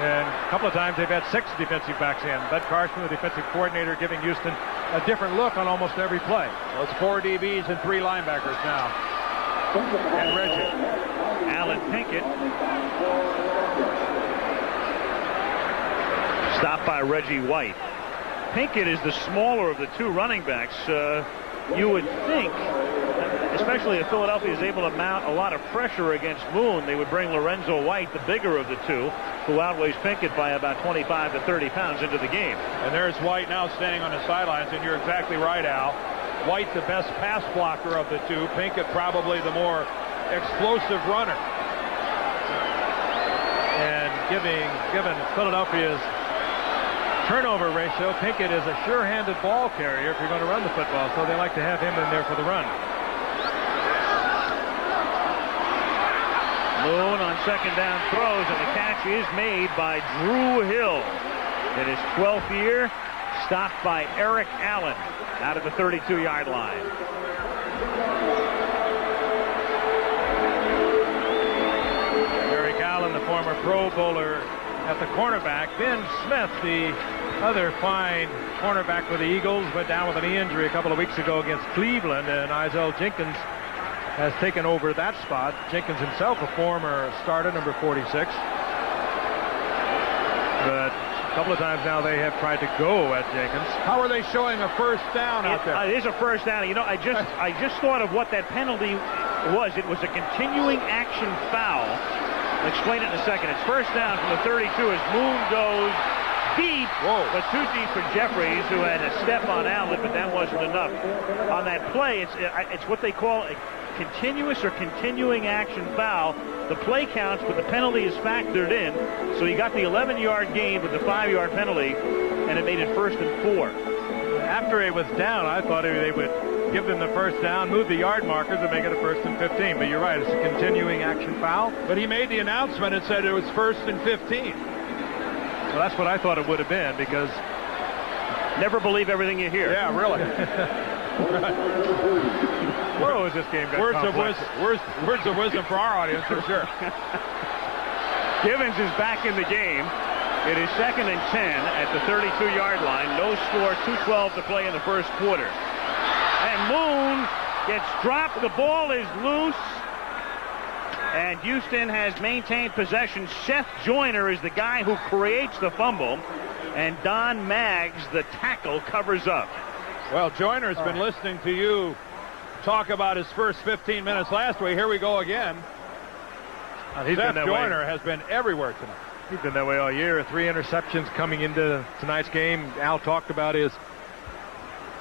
And a couple of times they've had 6 defensive backs in. Bud Carson, the defensive coordinator, giving Houston a different look on almost every play. Well, it's 4 DBs and 3 linebackers now. And Reggie. Alan Pinkett. Stopped by Reggie White. Pinkett is the smaller of the 2 running backs. You would think, especially if Philadelphia is able to mount a lot of pressure against Moon, they would bring Lorenzo White, the bigger of the 2, who outweighs Pinkett by about 25 to 30 pounds, into the game. And there's White now standing on the sidelines, and you're exactly right, Al. White, the best pass blocker of the 2. Pinkett, probably the more explosive runner. And given Philadelphia's turnover ratio, Pinkett is a sure-handed ball carrier if you're going to run the football, so they like to have him in there for the run. Moon on second down throws, and the catch is made by Drew Hill in his 12th year, stopped by Eric Allen out of the 32-yard line. Eric Allen, the former Pro Bowler at the cornerback. Ben Smith, the other fine cornerback for the Eagles, went down with a knee injury a couple of weeks ago against Cleveland, and Izell Jenkins has taken over that spot. Jenkins himself, a former starter, number 46. But a couple of times now they have tried to go at Jenkins. How are they showing a first down out there? It is a first down. You know, I just thought of what that penalty was. It was a continuing action foul. I'll explain it in a second. It's first down from the 32 as Moon goes deep, but too deep for Jeffries, who had a step on Allen, but that wasn't enough. On that play, it's what they call a continuous or continuing action foul. The play counts, but the penalty is factored in. So he got the 11-yard gain with the 5-yard penalty, and it made it 1st and 4. After it was down, I thought they would give them the first down, move the yard markers, and make it a 1st and 15. But you're right, it's a continuing action foul. But he made the announcement and said it was 1st and 15. Well, that's what I thought it would have been, because never believe everything you hear. Yeah, really. Whoa, is this game got words complex. Words of wisdom for our audience, for sure. Givens is back in the game. It is 2nd and 10 at the 32-yard line. No score, 2:12 to play in the first quarter. And Moon gets dropped. The ball is loose. And Houston has maintained possession. Seth Joyner is the guy who creates the fumble. And Don Maggs, the tackle, covers up. Well, Joyner's been listening to you talk about his first 15 minutes last week. Here we go again. Seth Joyner has been everywhere tonight. He's been that way all year. 3 interceptions coming into tonight's game. Al talked about his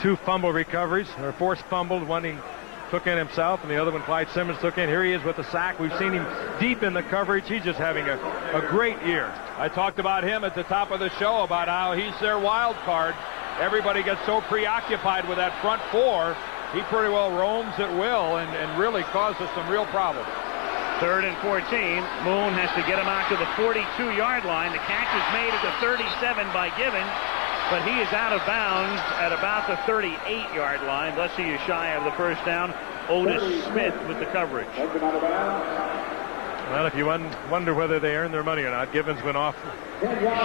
2 fumble recoveries, or forced fumbled. One he took in himself, and the other one Clyde Simmons took in. Here he is with the sack. We've seen him deep in the coverage. He's just having a great year. I talked about him at the top of the show about how he's their wild card. Everybody gets so preoccupied with that front 4. He pretty well roams at will and really causes some real problems. 3rd and 14. Moon has to get him out to the 42-yard line. The catch is made at the 37 by Givens, but he is out of bounds at about the 38-yard line. Thus he is shy of the first down. Otis Smith with the coverage. Well, if you wonder whether they earned their money or not, Givens went off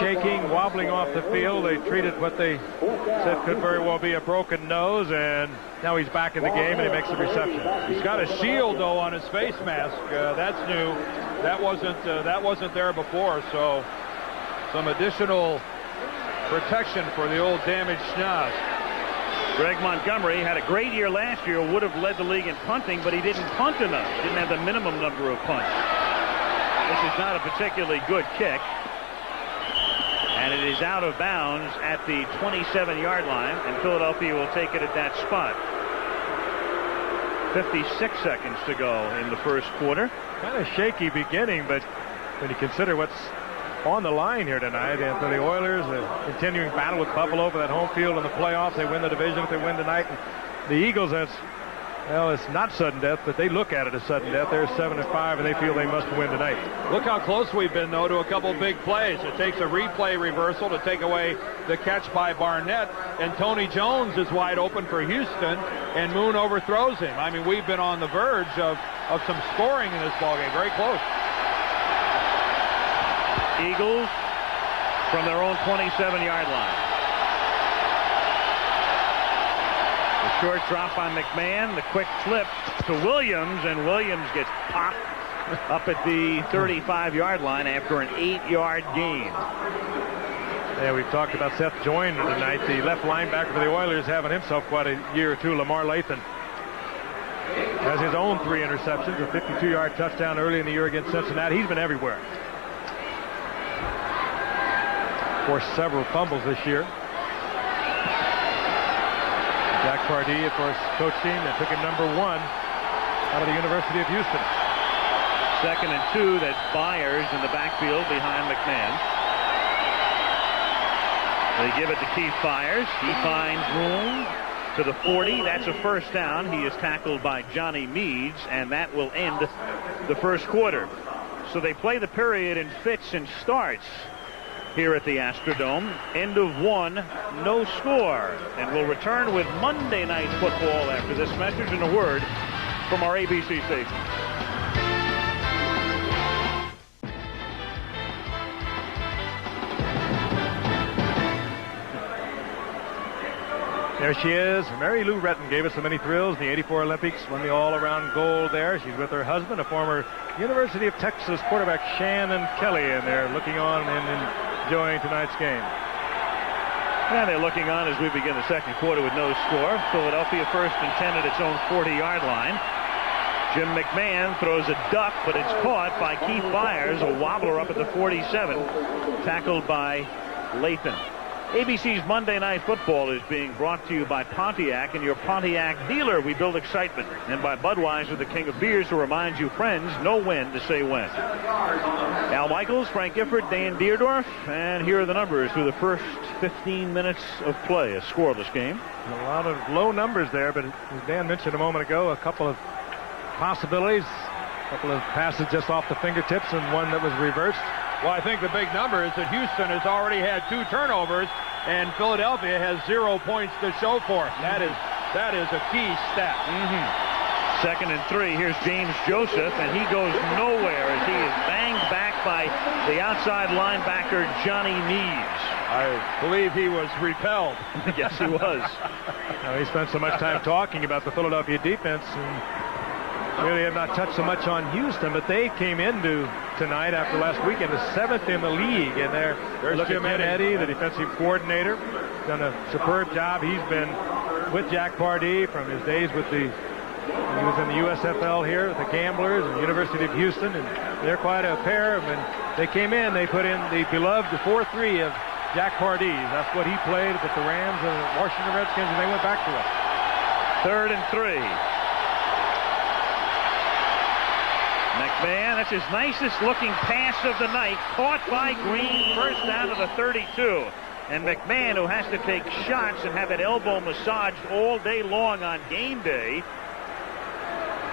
shaking, wobbling off the field. They treated what they said could very well be a broken nose, and now he's back in the game and he makes the reception. He's got a shield though on his face mask. That's new. That wasn't there before. So some additional protection for the old damaged schnoz. Greg Montgomery had a great year last year. Would have led the league in punting, but he didn't punt enough. Didn't have the minimum number of punts. This is not a particularly good kick. And it is out of bounds at the 27-yard line, and Philadelphia will take it at that spot. 56 seconds to go in the first quarter. Kind of shaky beginning, but when you consider what's on the line here tonight, and for the Oilers, a continuing battle with Buffalo for that home field in the playoffs. They win the division if they win tonight. And the Eagles, well, it's not sudden death, but they look at it as sudden death. They're 7-5, and they feel they must win tonight. Look how close we've been, though, to a couple big plays. It takes a replay reversal to take away the catch by Barnett, and Tony Jones is wide open for Houston, and Moon overthrows him. I mean, we've been on the verge of some scoring in this ballgame. Very close. Eagles from their own 27-yard line. The short drop on McMahon, the quick flip to Williams, and Williams gets popped up at the 35-yard line after an 8-yard gain. Yeah, we've talked about Seth Joyner tonight, the left linebacker for the Oilers, having himself quite a year or two. Lamar Lathan has his own 3 interceptions, a 52-yard touchdown early in the year against Cincinnati. He's been everywhere. Forced several fumbles this year. Jack Pardee, of course, coached him and took him number 1 out of the University of Houston. 2nd and 2. That's Byers in the backfield behind McMahon. They give it to Keith Byers. He finds room to the 40. That's a first down. He is tackled by Johnny Meads, and that will end the first quarter. So they play the period in fits and starts here at the Astrodome. End of 1, no score. And we'll return with Monday Night Football after this message and a word from our ABC station. There she is. Mary Lou Retton gave us so many thrills in the '84 Olympics, won the all-around gold there. She's with her husband, a former University of Texas quarterback, Shannon Kelly, and they're looking on and enjoying tonight's game. And they're looking on as we begin the second quarter with no score. Philadelphia first and 10 at its own 40-yard line. Jim McMahon throws a duck, but it's caught by Keith Byers, a wobbler up at the 47, tackled by Lathan. ABC's Monday Night Football is being brought to you by Pontiac and your Pontiac dealer. We build excitement. And by Budweiser, the king of beers, who reminds you friends know when to say when. Al Michaels, Frank Gifford, Dan Dierdorf, and here are the numbers through the first 15 minutes of play. A scoreless game. A lot of low numbers there, but as Dan mentioned a moment ago, a couple of possibilities, a couple of passes just off the fingertips and one that was reversed. Well, I think the big number is that Houston has already had 2 turnovers, and Philadelphia has 0 points to show for it. That is a key stat. Second and 3. Here's James Joseph, and he goes nowhere as he is banged back by the outside linebacker Johnny Neves. I believe he was repelled. Yes, he was. He spent so much time talking about the Philadelphia defense and really have not touched so much on Houston, but they came into tonight after last weekend the 7th in the league, and there's Jim Eddie, the defensive coordinator, done a superb job. He's been with Jack Pardee from his days with he was in the USFL here with the Gamblers and the University of Houston, and they're quite a pair. When they came in, they put in the beloved 4-3 of Jack Pardee's. That's what he played with the Rams and the Washington Redskins, and they went back to it. 3rd and 3. McMahon, that's his nicest looking pass of the night, caught by Green, first down to the 32. And McMahon, who has to take shots and have it elbow massaged all day long on game day,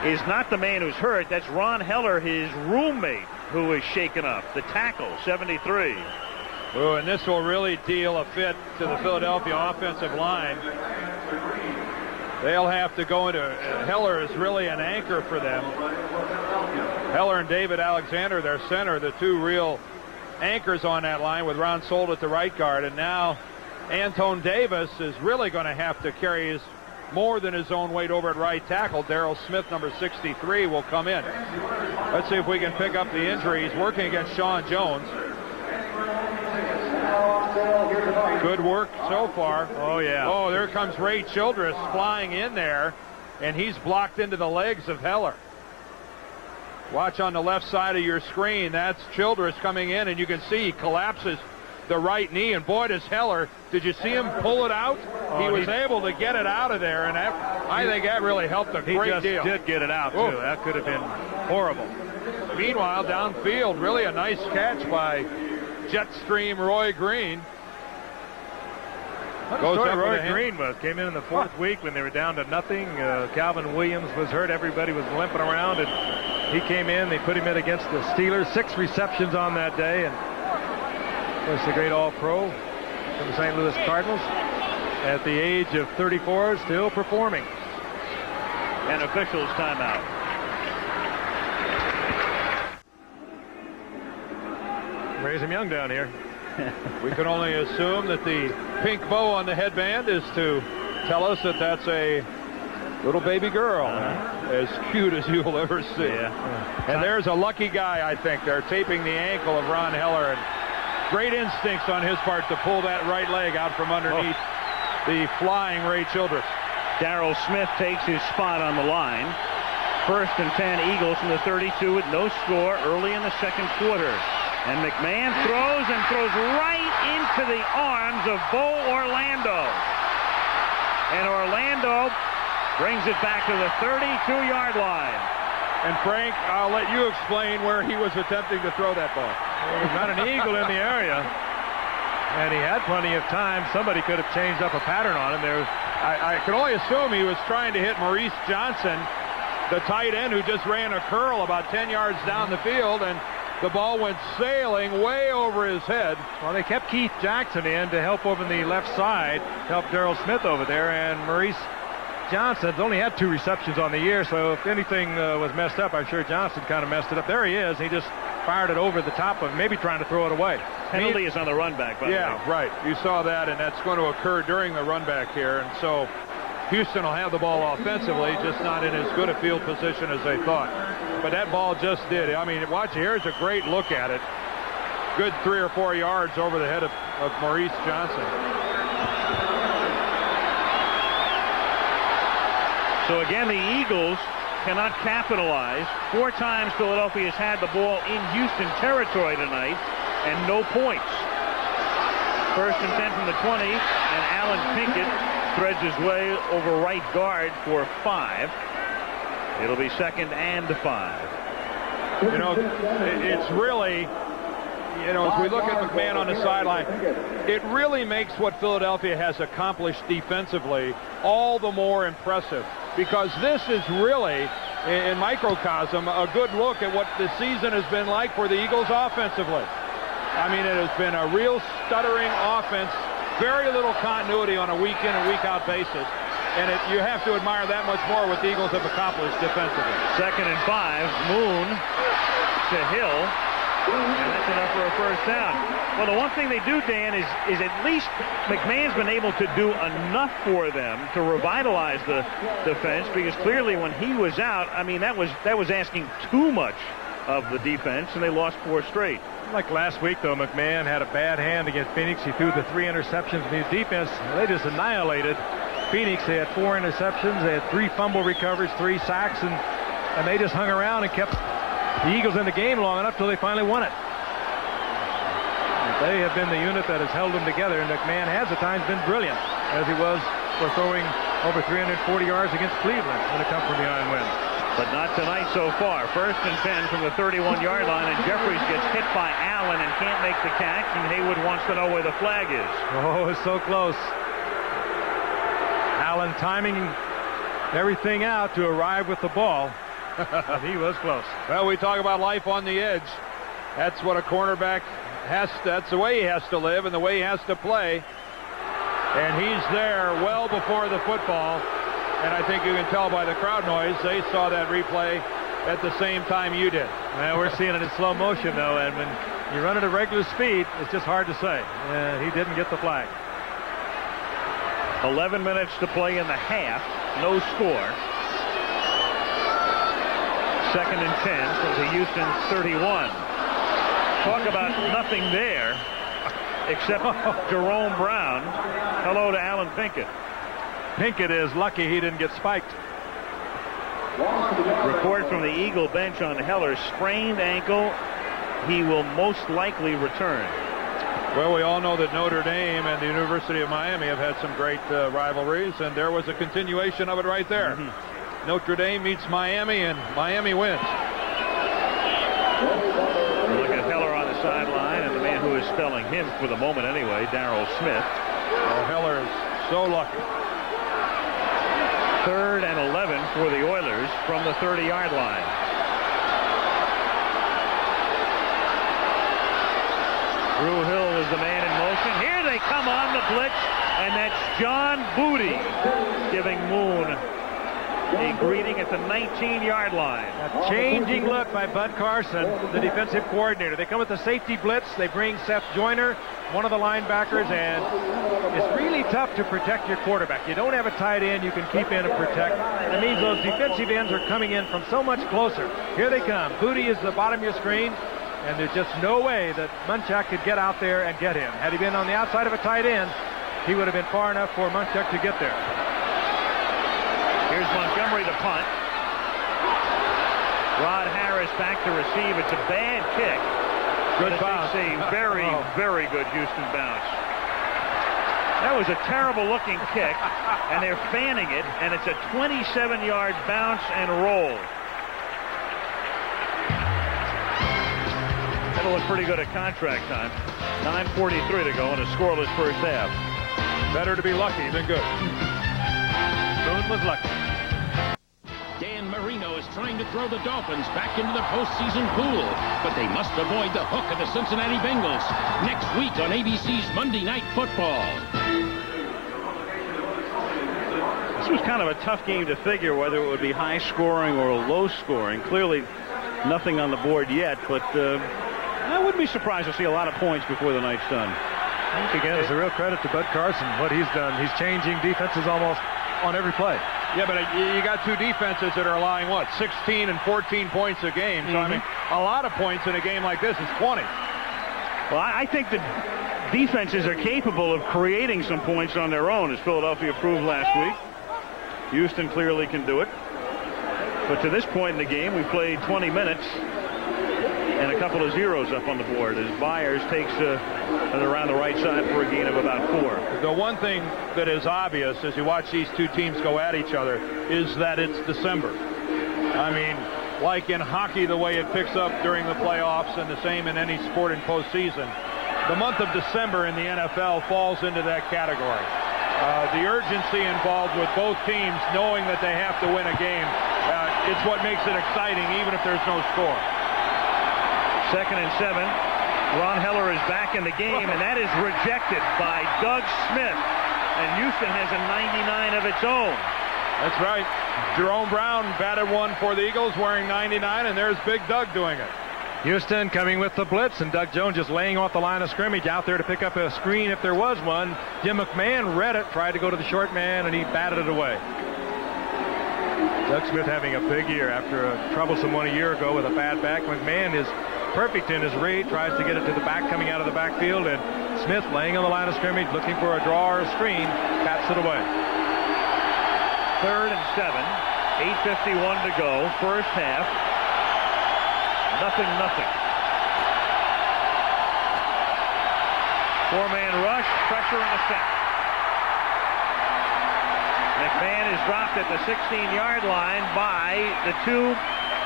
is not the man who's hurt. That's Ron Heller, his roommate, who is shaken up. The tackle, 73. Oh, and this will really deal a fit to the Philadelphia offensive line. They'll have to go into Heller is really an anchor for them. Heller and David Alexander, their center, the 2 real anchors on that line, with Ron Sold at the right guard. And now Antone Davis is really going to have to carry more than his own weight over at right tackle. Darrell Smith, number 63, will come in. Let's see if we can pick up the injury. He's working against Sean Jones. Good work so far. Oh, yeah. Oh, there comes Ray Childress flying in there, and he's blocked into the legs of Heller. Watch on the left side of your screen. That's Childress coming in, and you can see he collapses the right knee. And boy, does Heller, did you see him pull it out? He was able to get it out of there, and I think that really helped a great deal. He just did get it out, too. That could have been horrible. Meanwhile, downfield, really a nice catch by Jetstream Roy Green. Roy Green came in the 4th week when they were down to nothing. Calvin Williams was hurt. Everybody was limping around, and he came in. They put him in against the Steelers. 6 receptions on that day, and was the great All-Pro from the St. Louis Cardinals. At the age of 34, still performing. And officials timeout. Raise him young down here. We can only assume that the pink bow on the headband is to tell us that that's a little baby girl, as cute as you'll ever see. And there's a lucky guy, I think. They're taping the ankle of Ron Heller, and great instincts on his part to pull that right leg out from underneath the flying Ray Childress. Darrell Smith takes his spot on the line. 1st and 10, Eagles from the 32 with no score early in the second quarter. And McMahon throws right into the arms of Bo Orlando. And Orlando brings it back to the 32-yard line. And Frank, I'll let you explain where he was attempting to throw that ball. Well, there's not an eagle in the area, and he had plenty of time. Somebody could have changed up a pattern on him. I can only assume he was trying to hit Maurice Johnson, the tight end who just ran a curl about 10 yards down the field, and the ball went sailing way over his head. Well, they kept Keith Jackson in to help over the left side, help Darrell Smith over there, and Maurice Johnson's only had 2 receptions on the year, so if anything was messed up, I'm sure Johnson kind of messed it up. There he is. He just fired it over the top of maybe trying to throw it away. Penalty is on the run back, by the way. Yeah, right. You saw that, and that's going to occur during the run back here. And so Houston will have the ball offensively, just not in as good a field position as they thought. But that ball just did. I mean, watch, here's a great look at it. Good 3 or 4 yards over the head of Maurice Johnson. So again, the Eagles cannot capitalize. 4 times Philadelphia has had the ball in Houston territory tonight, and no points. 1st and 10 from the 20, and Alan Pinkett threads his way over right guard for 5. It'll be 2nd and 5. You know, it's really, you know, as we look at McMahon on the sideline, it really makes what Philadelphia has accomplished defensively all the more impressive, because this is really, in microcosm, a good look at what the season has been like for the Eagles offensively. I mean, it has been a real stuttering offense, very little continuity on a week-in and week-out basis. And you have to admire that much more what the Eagles have accomplished defensively. 2nd and 5, Moon to Hill, and that's enough for a 1st down. Well, the one thing they do, Dan, is at least McMahon's been able to do enough for them to revitalize the defense, because clearly when he was out, I mean, that was asking too much of the defense, and they lost 4 straight. Like last week, though, McMahon had a bad hand against Phoenix. He threw the 3 interceptions. The defense, they just annihilated Phoenix. They had 4 interceptions. They had 3 fumble recoveries, 3 sacks, and they just hung around and kept the Eagles in the game long enough till they finally won it. They have been the unit that has held them together, and McMahon has at times been brilliant, as he was for throwing over 340 yards against Cleveland when it comes from behind win. But not tonight so far. 1st and 10 from the 31-yard line, and Jeffries gets hit by Allen and can't make the catch, and Haywood wants to know where the flag is. Oh, it's so close. Allen timing everything out to arrive with the ball. He was close. Well, we talk about life on the edge. That's what a cornerback has to, that's the way he has to live and the way he has to play. And he's there well before the football. And I think you can tell by the crowd noise, they saw that replay at the same time you did. Well, we're seeing it in slow motion, though, and when you run at a regular speed, it's just hard to say. He didn't get the flag. 11 minutes to play in the half. No score. 2nd and 10 from the Houston 31. Talk about nothing there except Jerome Brown. Hello to Alan Pinkett. Pinkett is lucky he didn't get spiked. Report from the Eagle bench on Heller, sprained ankle. He will most likely return. Well, we all know that Notre Dame and the University of Miami have had some great rivalries, and there was a continuation of it right there. Notre Dame meets Miami, and Miami wins. Look at Heller on the sideline, and the man who is spelling him for the moment anyway, Darrell Smith. Oh, Heller is so lucky. 3rd and 11 for the Oilers from the 30-yard line. Drew Hill is the man in motion. Here they come on the blitz, and that's John Booty giving Moon a greeting at the 19-yard line. A changing look by Bud Carson, the defensive coordinator. They come with the safety blitz. They bring Seth Joyner, one of the linebackers, and it's really tough to protect your quarterback. You don't have a tight end you can keep in and protect. That means those defensive ends are coming in from so much closer. Here they come. Booty is the bottom of your screen, and there's just no way that Munchak could get out there and get him. Had he been on the outside of a tight end, he would have been far enough for Munchak to get there. Here's Montgomery to punt. Rod Harris back to receive. It's a bad kick. Good bounce. A very, very good Houston bounce. That was a terrible looking kick, and they're fanning it, and it's a 27-yard bounce and roll. That'll look pretty good at contract time. 9:43 to go in a scoreless 1st half. Better to be lucky than good. Boone was lucky. Dan Marino is trying to throw the Dolphins back into the postseason pool, but they must avoid the hook of the Cincinnati Bengals next week on ABC's Monday Night Football. It's was kind of a tough game to figure whether it would be high scoring or low scoring. Clearly nothing on the board yet, but I wouldn't be surprised to see a lot of points before the night's done. I think, again, it's a real credit to Bud Carson, what he's done. He's changing defenses almost on every play. Yeah, but you got two defenses that are allowing, what, 16 and 14 points a game. So, I mean, a lot of points in a game like this is 20. Well, I think the defenses are capable of creating some points on their own, as Philadelphia proved last week. Houston clearly can do it. But to this point in the game, we played 20 minutes and a couple of zeros up on the board as Byers takes around the right side for a gain of about 4. The one thing that is obvious as you watch these two teams go at each other is that it's December. I mean, like in hockey, the way it picks up during the playoffs, and the same in any sport in postseason, the month of December in the NFL falls into that category. The urgency involved with both teams knowing that they have to win a game, it's what makes it exciting even if there's no score. 2nd and 7. Ron Heller is back in the game, and that is rejected by Doug Smith. And Houston has a 99 of its own. That's right. Jerome Brown batted one for the Eagles wearing 99, and there's Big Doug doing it. Houston coming with the blitz, and Doug Jones just laying off the line of scrimmage out there to pick up a screen if there was one. Jim McMahon read it, tried to go to the short man, and he batted it away. Doug Smith having a big year after a troublesome one a year ago with a bad back. McMahon is perfect in his read, tries to get it to the back coming out of the backfield, and Smith laying on the line of scrimmage looking for a draw or a screen, bats it away. 3rd and 7. 8:51 to go. First half. Nothing. 4-man rush, pressure in the sack. McMahon is dropped at the 16-yard line by the two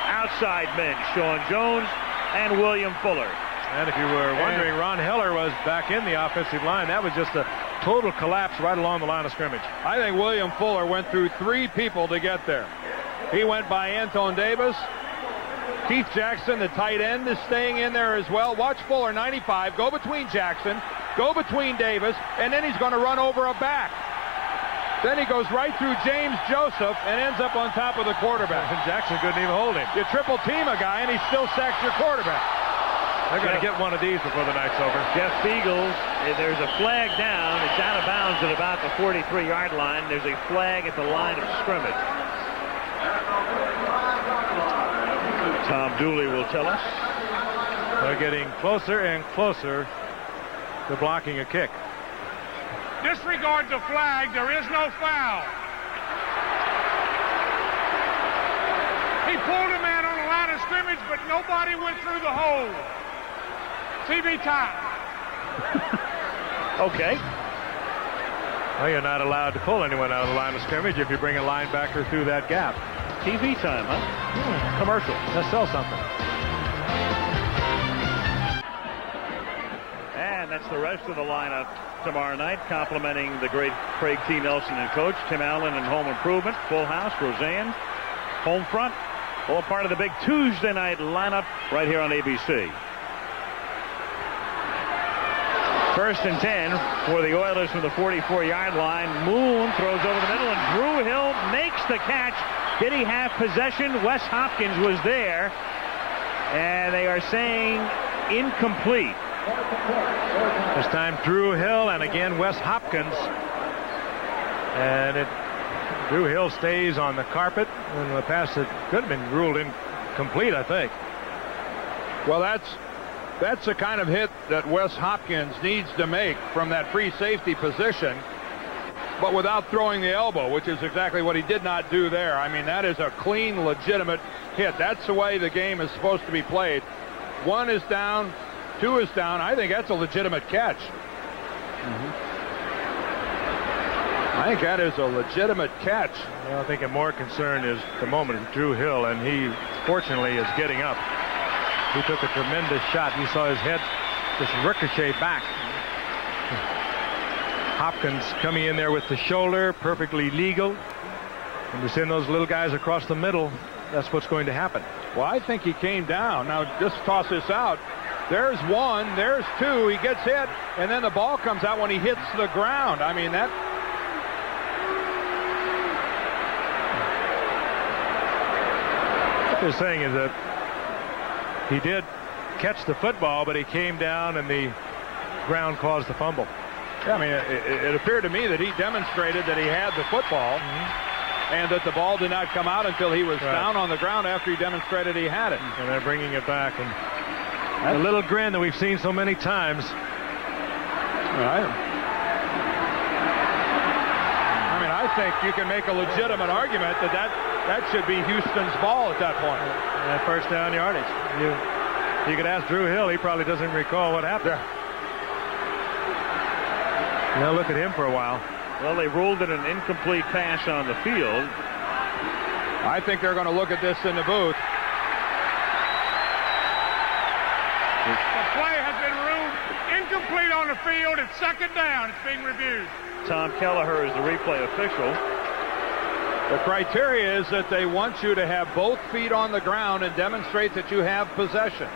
outside men, Sean Jones and William Fuller. And if you were wondering, Ron Heller was back in the offensive line. That was just a total collapse right along the line of scrimmage. I think William Fuller went through 3 people to get there. He went by Anton Davis. Keith Jackson, the tight end, is staying in there as well. Watch Fuller, 95, go between Jackson, go between Davis, and then he's going to run over a back. Then he goes right through James Joseph and ends up on top of the quarterback. And Jackson couldn't even hold him. You triple team a guy, and he still sacks your quarterback. They're going to get one of these before the night's over. Jeff Beagles, there's a flag down. It's out of bounds at about the 43-yard line. There's a flag at the line of scrimmage. Tom Dooley will tell us. They're getting closer and closer to blocking a kick. Disregard the flag. There is no foul. He pulled a man on the line of scrimmage, but nobody went through the hole. TV time. Okay. Well, you're not allowed to pull anyone out of the line of scrimmage if you bring a linebacker through that gap. TV time, huh? Commercial. Let's sell something. And that's the rest of the lineup tomorrow night, complimenting the great Craig T. Nelson and coach. Tim Allen in home improvement. Full house. Roseanne. Home front. All part of the big Tuesday night lineup right here on ABC. 1st and 10 for the Oilers from the 44-yard line. Moon throws over the middle, and Drew Hill makes the catch. Did he have possession? Wes Hopkins was there, and they are saying incomplete. This time Drew Hill, and again Wes Hopkins. And Drew Hill stays on the carpet, and the pass that could have been ruled incomplete, I think. Well, that's the kind of hit that Wes Hopkins needs to make from that free safety position, but without throwing the elbow, which is exactly what he did not do there. I mean, that is a clean, legitimate hit. That's the way the game is supposed to be played. 1 is down, 2 is down. I think that's a legitimate catch. I think that is a legitimate catch. Well, I think a more concern is the moment of Drew Hill, and he fortunately is getting up. He took a tremendous shot. You saw his head just ricochet back. Hopkins coming in there with the shoulder, perfectly legal. When you send those little guys across the middle, that's what's going to happen. Well, I think he came down. Now, just toss this out. There's 1, there's 2. He gets hit, and then the ball comes out when he hits the ground. I mean, that... What he's saying is that he did catch the football, but he came down and the ground caused the fumble. Yeah, I mean, it appeared to me that he demonstrated that he had the football and that the ball did not come out until he was down on the ground after he demonstrated he had it. And they're bringing it back. And the little grin that we've seen so many times. Right. I mean, I think you can make a legitimate argument that should be Houston's ball at that point. That first down yardage. You could ask Drew Hill. He probably doesn't recall what happened. Now look at him for a while. Well, they ruled it an incomplete pass on the field. I think they're going to look at this in the booth. The play has been ruled incomplete on the field. It's second down. It's being reviewed. Tom Kelleher is the replay official. The criteria is that they want you to have both feet on the ground and demonstrate that you have possession.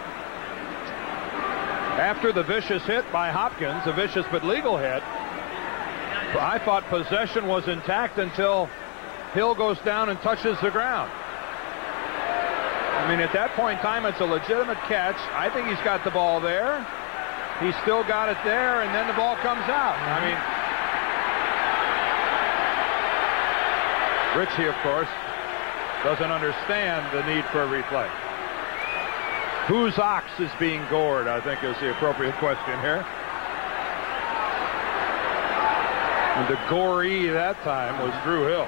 After the vicious hit by Hopkins, a vicious but legal hit, I thought possession was intact until Hill goes down and touches the ground. I mean, at that point in time, it's a legitimate catch. I think he's got the ball there. He's still got it there, and then the ball comes out. I mean, Richie, of course, doesn't understand the need for a replay. Whose ox is being gored, I think, is the appropriate question here. And the goree that time was Drew Hill.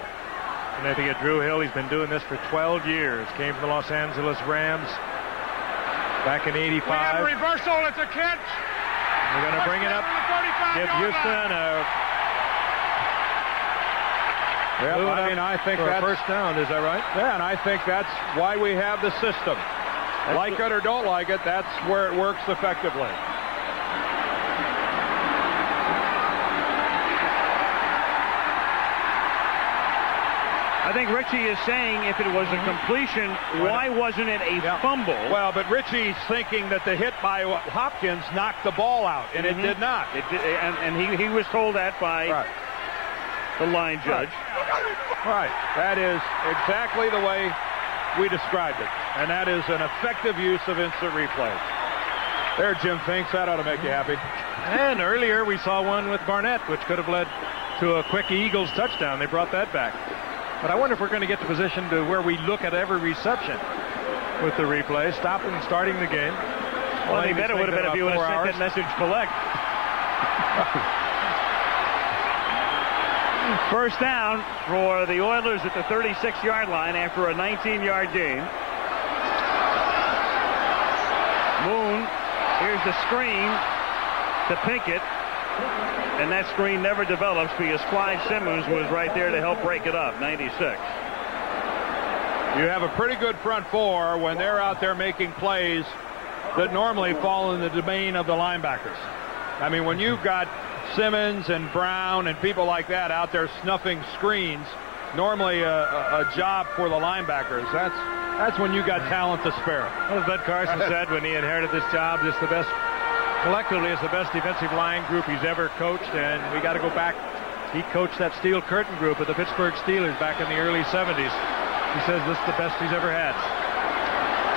And I think at Drew Hill, he's been doing this for 12 years. Came from the Los Angeles Rams back in '85. We have a reversal. It's a catch. We're going to bring it up. Give Houston a I mean, I think that's first down. Is that right? Yeah, and I think that's why we have the system. Like it or don't like it, that's where it works effectively. I think Richie is saying if it was a completion, why wasn't it a fumble? Well, but Richie's thinking that the hit by Hopkins knocked the ball out, and it did not. It did, and he was told that by the line judge. Right. That is exactly the way we described it, and that is an effective use of instant replay. There, Jim thinks that ought to make you happy. And earlier we saw one with Barnett, which could have led to a quick Eagles touchdown. They brought that back. But I wonder if we're going to get to position to where we look at every reception with the replay, stopping and starting the game. Well, they better would have been if you would have sent that message collect. First down for the Oilers at the 36-yard line after a 19-yard gain. Moon, here's the screen to Pinkett. And that screen never develops because Clyde Simmons was right there to help break it up. 96. You have a pretty good front four when they're out there making plays that normally fall in the domain of the linebackers. I mean, when you've got Simmons and Brown and people like that out there snuffing screens, normally a job for the linebackers. That's when you got talent to spare. As Bud Carson said when he inherited this job, it's the best. Collectively, it's the best defensive line group he's ever coached, and we got to go back. He coached that Steel Curtain group with the Pittsburgh Steelers back in the early 70s. He says this is the best he's ever had.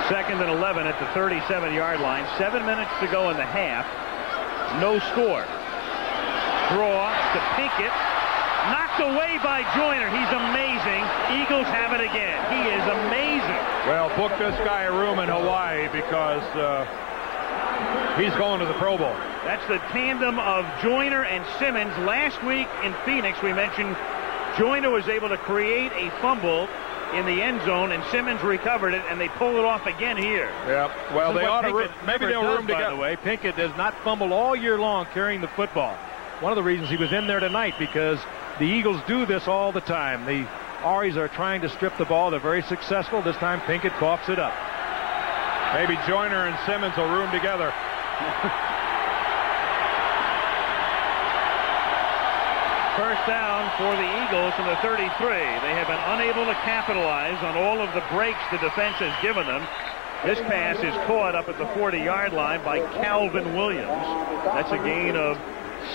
Second and 11 at the 37-yard line. 7 minutes to go in the half. No score. Draw to Pinkett. Knocked away by Joyner. He's amazing. Eagles have it again. He is amazing. Well, book this guy a room in Hawaii because he's going to the Pro Bowl. That's the tandem of Joyner and Simmons. Last week in Phoenix, we mentioned Joyner was able to create a fumble in the end zone, and Simmons recovered it, and they pulled it off again here. Yep. Well, they ought to maybe they'll room By together. the way, Pinkett has not fumbled all year long carrying the football. One of the reasons he was in there tonight, because the Eagles do this all the time. The Auries are trying to strip the ball. They're very successful. This time Pinkett coughs it up. Maybe Joyner and Simmons will room together. First down for the Eagles from the 33. They have been unable to capitalize on all of the breaks the defense has given them. This pass is caught up at the 40-yard line by Calvin Williams. That's a gain of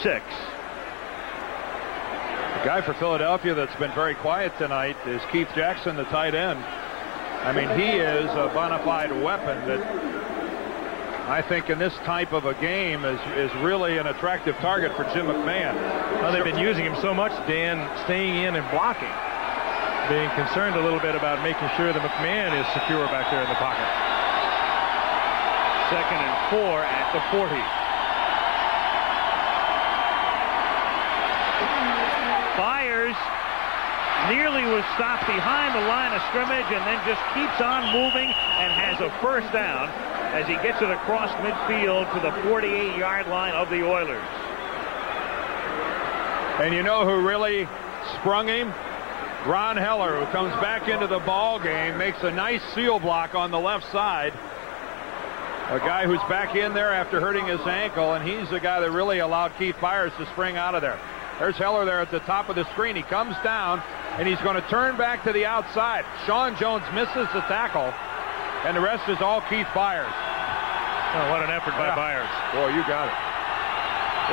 6. The guy for Philadelphia that's been very quiet tonight is Keith Jackson, the tight end. I mean, he is a bona fide weapon that I think in this type of a game is really an attractive target for Jim McMahon. Well, they've been using him so much, Dan, staying in and blocking. Being concerned a little bit about making sure that McMahon is secure back there in the pocket. 2nd and 4 at the 40. Byers nearly was stopped behind the line of scrimmage and then just keeps on moving and has a first down as he gets it across midfield to the 48-yard line of the Oilers. And you know who really sprung him? Ron Heller, who comes back into the ball game, makes a nice seal block on the left side. A guy who's back in there after hurting his ankle, and he's the guy that really allowed Keith Byers to spring out of there. There's Heller there at the top of the screen. He comes down, and he's going to turn back to the outside. Sean Jones misses the tackle, and the rest is all Keith Byers. Oh, what an effort by Byers. Boy, you got it.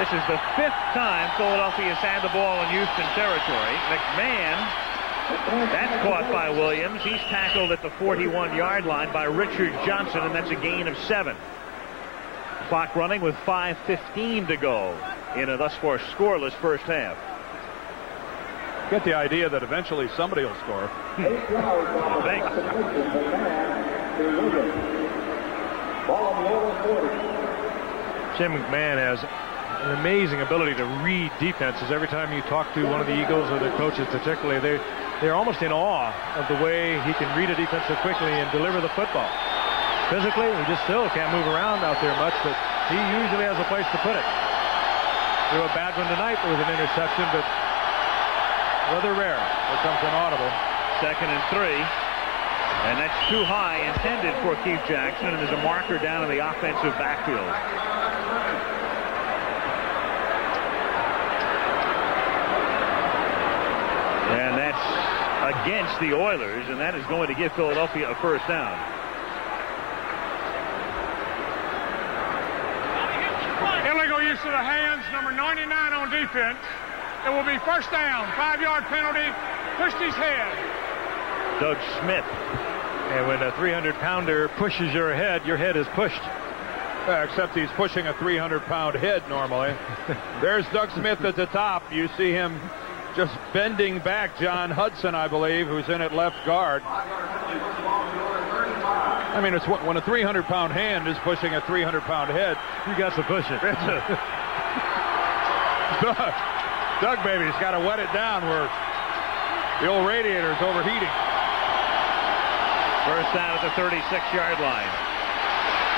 This is the 5th time Philadelphia's had the ball in Houston territory. McMahon, that's caught by Williams. He's tackled at the 41-yard line by Richard Johnson, and that's a gain of 7. Clock running with 5:15 to go in a thus far scoreless first half. Get the idea that eventually somebody will score. Thanks. Jim McMahon has an amazing ability to read defenses. Every time you talk to one of the Eagles or their coaches particularly, they're almost in awe of the way he can read a defense so quickly and deliver the football. Physically, he just still can't move around out there much, but he usually has a place to put it. Threw a bad one tonight. There was an interception, but rather rare. Here comes an audible. 2nd and 3. And that's too high, intended for Keith Jackson, and there's a marker down in the offensive backfield. And that's against the Oilers, and that is going to give Philadelphia a first down. Illegal use of the hands, number 99 on defense. It will be first down, 5-yard penalty, pushed his head. Doug Smith. And when a 300-pounder pushes your head is pushed. Except he's pushing a 300-pound head normally. There's Doug Smith at the top. You see him just bending back John Hudson, I believe, who's in at left guard. I mean, it's when a 300-pound hand is pushing a 300-pound head. You got to push it. Doug, baby's got to wet it down where the old radiator's overheating. First down at the 36-yard line.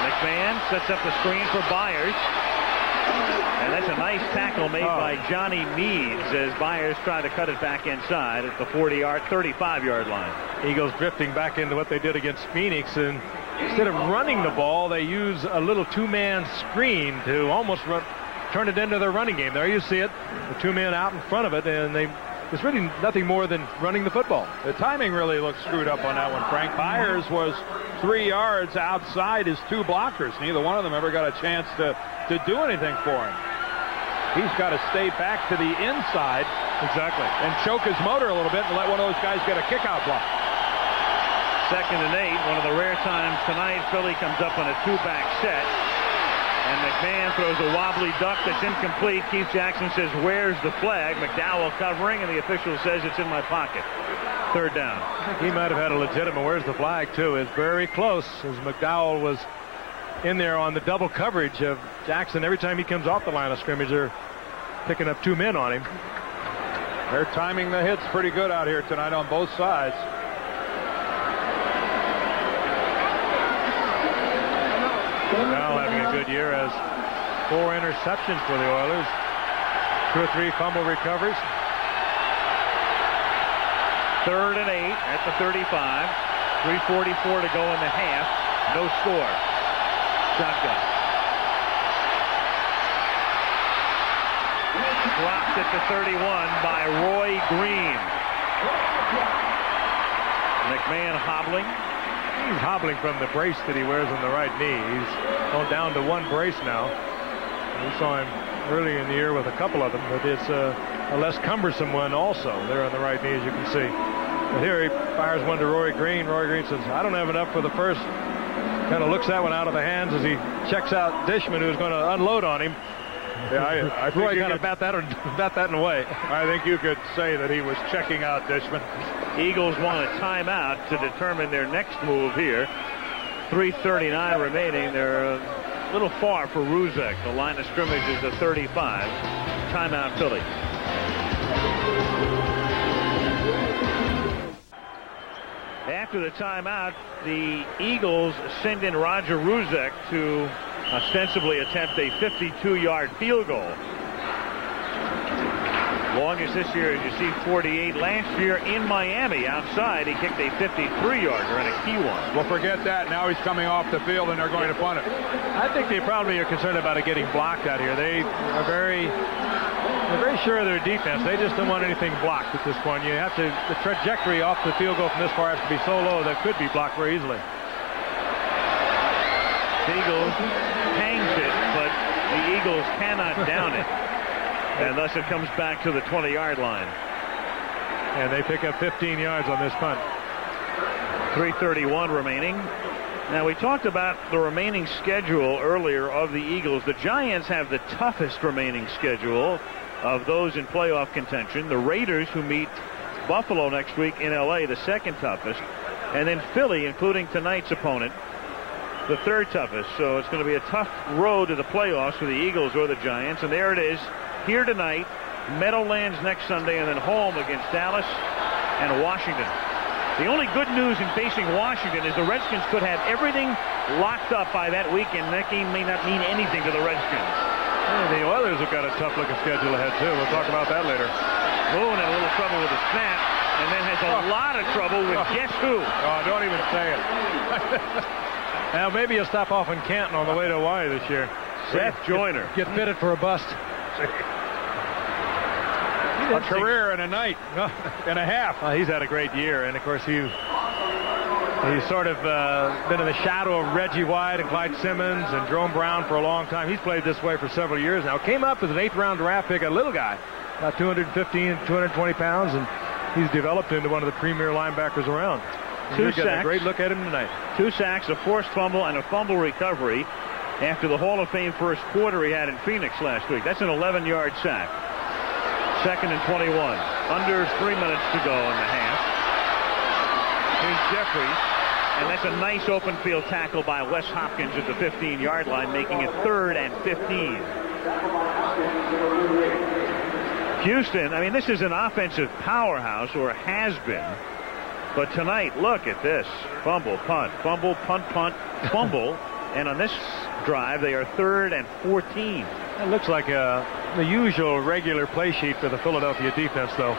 McMahon sets up the screen for Byers. And that's a nice tackle made by Johnny Meads as Byers tried to cut it back inside at the 35-yard line. Eagles drifting back into what they did against Phoenix, and instead of running the ball, they use a little two-man screen to almost turn it into their running game. There you see it, the two men out in front of it, and it's really nothing more than running the football. The timing really looks screwed up on that one, Frank. Byers was 3 yards outside his two blockers. Neither one of them ever got a chance to do anything for him. He's got to stay back to the inside. Exactly. And choke his motor a little bit and let one of those guys get a kick-out block. 2nd and 8, one of the rare times tonight Philly comes up on a two-back set. And McMahon throws a wobbly duck that's incomplete. Keith Jackson says, "Where's the flag?" McDowell covering, and the official says it's in my pocket. 3rd down. He might have had a legitimate "where's the flag" too. It's very close as McDowell was in there on the double coverage of Jackson. Every time he comes off the line of scrimmage, they're picking up two men on him. They're timing the hits pretty good out here tonight on both sides. Now having a good year as 4 interceptions for the Oilers. 2 or 3 fumble recoveries. 3rd and 8 at the 35. 3:44 to go in the half. No score. Shotgun. Dropped at the 31 by Roy Green. McMahon hobbling. He's hobbling from the brace that he wears on the right knee. He's gone down to one brace now. We saw him early in the year with a couple of them, but it's a less cumbersome one also there on the right knee, as you can see. And here he fires one to Roy Green. Roy Green says, I don't have enough for the first. Kind of looks that one out of the hands as he checks out Dishman, who's going to unload on him. Yeah, I think Roy kind of bat that in a way. I think you could say that he was checking out Dishman. Eagles want a timeout to determine their next move here. 3:39 remaining. They're a little far for Ruzek. The line of scrimmage is a 35. Timeout, Philly. After the timeout, the Eagles send in Roger Ruzek to ostensibly attempt a 52-yard field goal. Longest this year, as you see, 48. Last year in Miami, outside, he kicked a 53-yarder and a key one. Well, forget that. Now he's coming off the field, and they're going to punt it. I think they probably are concerned about it getting blocked out here. They're very sure of their defense. They just don't want anything blocked at this point. You have to, the trajectory off the field goal from this far has to be so low that could be blocked very easily. Eagles hangs it, but the Eagles cannot down it. And thus it comes back to the 20-yard line. And they pick up 15 yards on this punt. 3:31 remaining. Now, we talked about the remaining schedule earlier of the Eagles. The Giants have the toughest remaining schedule of those in playoff contention. The Raiders, who meet Buffalo next week in L.A., the second toughest. And then Philly, including tonight's opponent, the third toughest. So it's going to be a tough road to the playoffs for the Eagles or the Giants. And there it is. Here tonight, Meadowlands next Sunday, and then home against Dallas and Washington. The only good news in facing Washington is the Redskins could have everything locked up by that weekend. That game may not mean anything to the Redskins. The Oilers have got a tough looking schedule ahead too. We'll talk about that later. Moon had a little trouble with the snap, and then has a lot of trouble with guess who? Oh, don't even say it. Now maybe you'll stop off in Canton on the way to Hawaii this year. Seth Joyner. Get fitted for a bust. A career and a night and a half. He's had a great year, and of course he's sort of been in the shadow of Reggie White and Clyde Simmons and Jerome Brown for a long time. He's played this way for several years now. Came up as an 8th-round draft pick, a little guy, about 215, 220 pounds, and he's developed into one of the premier linebackers around. Two sacks. A great look at him tonight. 2 sacks, a forced fumble, and a fumble recovery after the Hall of Fame first quarter he had in Phoenix last week. That's an 11-yard sack. 2nd and 21. Under 3 minutes to go in the half. Here's Jeffries. And that's a nice open field tackle by Wes Hopkins at the 15-yard line, making it 3rd and 15. Houston, I mean, this is an offensive powerhouse, or has been. But tonight, look at this. Fumble, punt, fumble, punt, punt, fumble. And on this drive, they are 3rd and 14. It looks like the usual regular play sheet for the Philadelphia defense, though.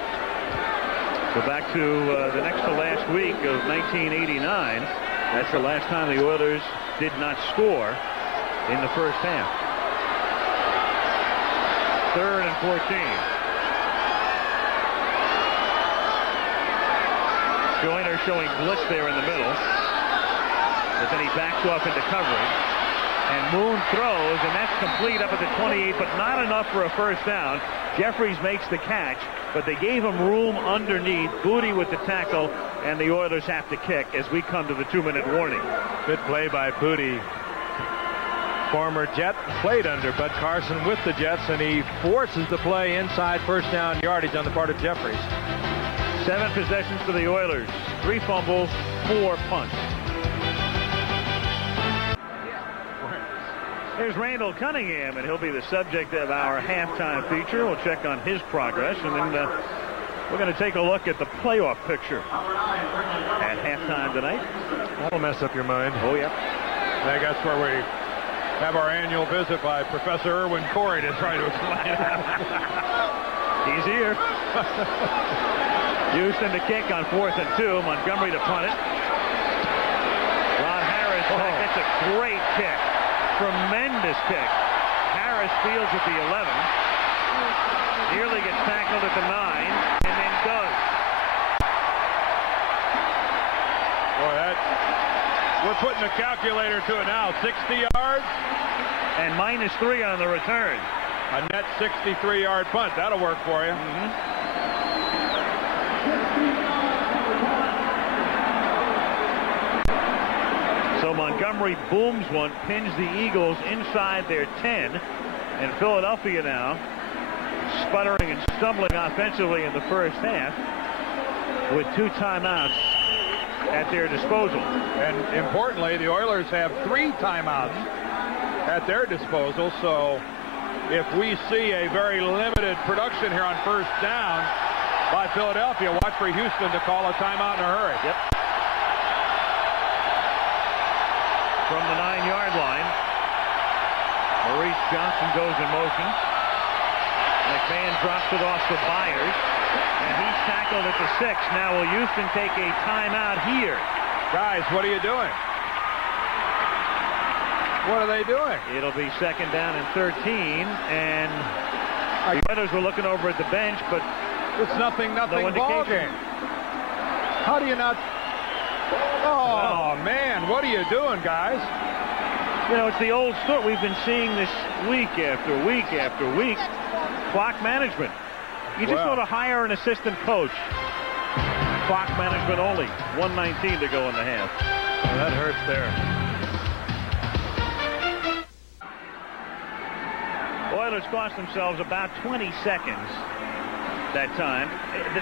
So back to the next to last week of 1989. That's the last time the Oilers did not score in the first half. 3rd and 14. Joyner showing blitz there in the middle. But then he backs off into coverage. And Moon throws, and that's complete up at the 28, but not enough for a first down. Jeffries makes the catch, but they gave him room underneath. Booty with the tackle, and the Oilers have to kick as we come to the 2-minute warning. Good play by Booty. Former Jet, played under Bud Carson with the Jets, and he forces the play inside first down yardage on the part of Jeffries. 7 possessions for the Oilers. 3 fumbles, 4 punts. There's Randall Cunningham, and he'll be the subject of our halftime feature. We'll check on his progress, and then we're going to take a look at the playoff picture at halftime tonight. That'll mess up your mind. Oh, yeah. I think that's where we have our annual visit by Professor Irwin Corey to try to explain it. He's here. Houston to kick on 4th and 2. Montgomery to punt it. Ron Harris, that's a great kick. Tremendous kick. Harris fields at the 11. Nearly gets tackled at the 9, and then does. Boy, we're putting a calculator to it now. 60 yards. And -3 on the return. A net 63-yard punt. That'll work for you. So Montgomery booms one, pins the Eagles inside their 10. And Philadelphia now sputtering and stumbling offensively in the first half with 2 timeouts at their disposal. And importantly, the Oilers have 3 timeouts at their disposal. So if we see a very limited production here on first down by Philadelphia, watch for Houston to call a timeout in a hurry. Yep. From the 9-yard line, Maurice Johnson goes in motion. McMahon drops it off to Byers, and he's tackled at the 6. Now will Houston take a timeout here? Guys, what are you doing? What are they doing? It'll be 2nd down and 13, and the Oilers were looking over at the bench, but it's nothing no ball game. How do you not? Oh, man, what are you doing, guys? You know, it's the old story. We've been seeing this week after week after week. Clock management. You just want to hire an assistant coach. Clock management only. 1:19 to go in the half. Well, that hurts there. Oilers cost themselves about 20 seconds that time.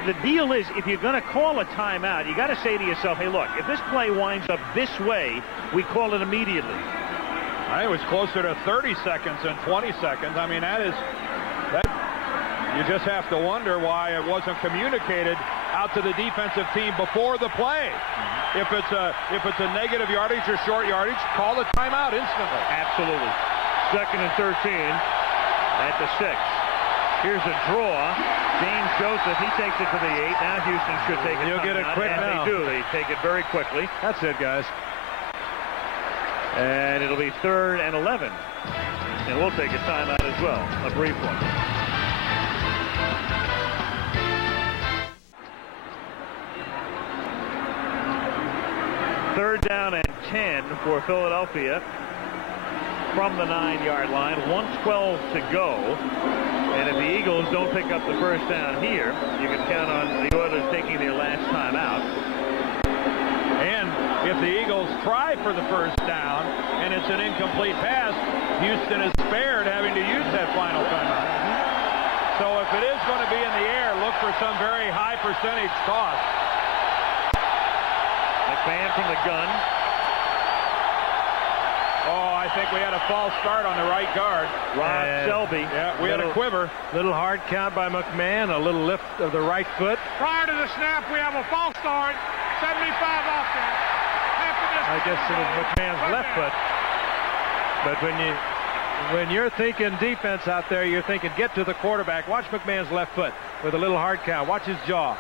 The deal is, if you're going to call a timeout, you got to say to yourself, hey, look, if this play winds up this way, we call it immediately. I think it was closer to 30 seconds than 20 seconds. I mean, that you just have to wonder why it wasn't communicated out to the defensive team before the play. If it's a negative yardage or short yardage, call the timeout instantly. Absolutely. 2nd and 13 at the 6. Here's a draw. James Joseph, he takes it to the 8. Now Houston should take it. You'll get it quick now. They do. They take it very quickly. That's it, guys. And it'll be 3rd and 11. And we'll take a timeout as well. A brief one. Third down and 10 for Philadelphia from the 9-yard line. 1:12 to go. And if the Eagles don't pick up the first down here, you can count on the Oilers taking their last time out. And if the Eagles try for the first down and it's an incomplete pass, Houston is spared having to use that final timeout. So if it is going to be in the air, look for some very high percentage toss. McMahon from the gun. Oh, I think we had a false start on the right guard. Rob Selby. Yeah, we had a quiver. Little hard count by McMahon. A little lift of the right foot. Prior to the snap, we have a false start. 75 offense. I guess it was McMahon's left foot. But when you're thinking defense out there, you're thinking get to the quarterback. Watch McMahon's left foot with a little hard count. Watch his jaw.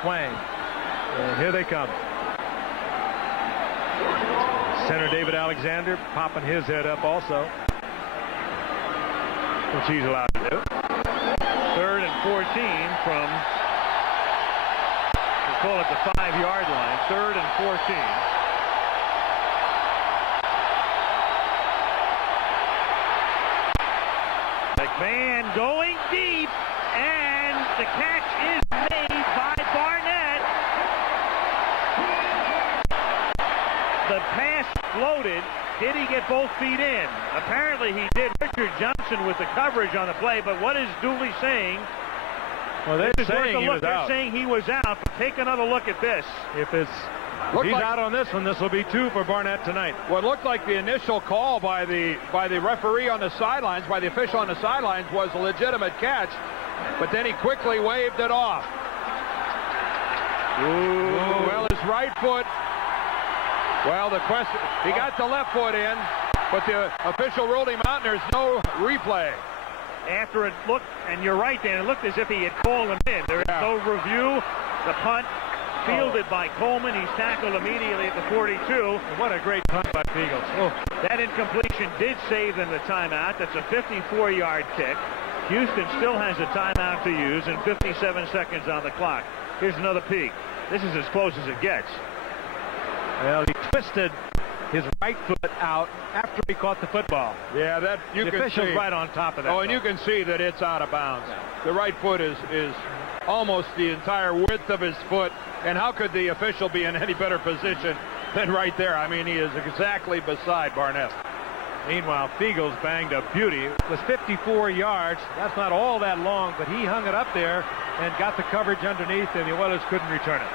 Twang. And here they come. Center David Alexander popping his head up also, which he's allowed to do. 3rd and 14 from, we'll call it the 5-yard line. 3rd and 14. McMahon going deep, and the catch is made by Barnett. The pass floated. Did he get both feet in? Apparently he did. Richard Johnson with the coverage on the play, but what is Dooley saying? Well, they're saying he was out. They're saying he was out, but take another look at this. If he's out on this one, this will be 2 for Barnett tonight. What looked like the initial call by the referee on the sidelines, by the official on the sidelines, was a legitimate catch, but then he quickly waved it off. Ooh. Well, his right foot. Well, the question, he got the left foot in, but the official ruled him out, and there's no replay. After it looked, and you're right, Dan, it looked as if he had called him in. There is no review. The punt fielded by Coleman. He's tackled immediately at the 42. What a great punt by the Eagles. Oh. That incompletion did save them the timeout. That's a 54-yard kick. Houston still has a timeout to use and 57 seconds on the clock. Here's another peek. This is as close as it gets. Well, he twisted his right foot out after he caught the football. Yeah, that you the can official's see. right on top of that. Oh, and you can see that it's out of bounds. The right foot is almost the entire width of his foot, and how could the official be in any better position than right there. I mean, he is exactly beside Barnett. Meanwhile, Fiegel's banged a beauty. It was 54 yards. That's not all that long, but he hung it up there and got the coverage underneath, and the Oilers couldn't return it.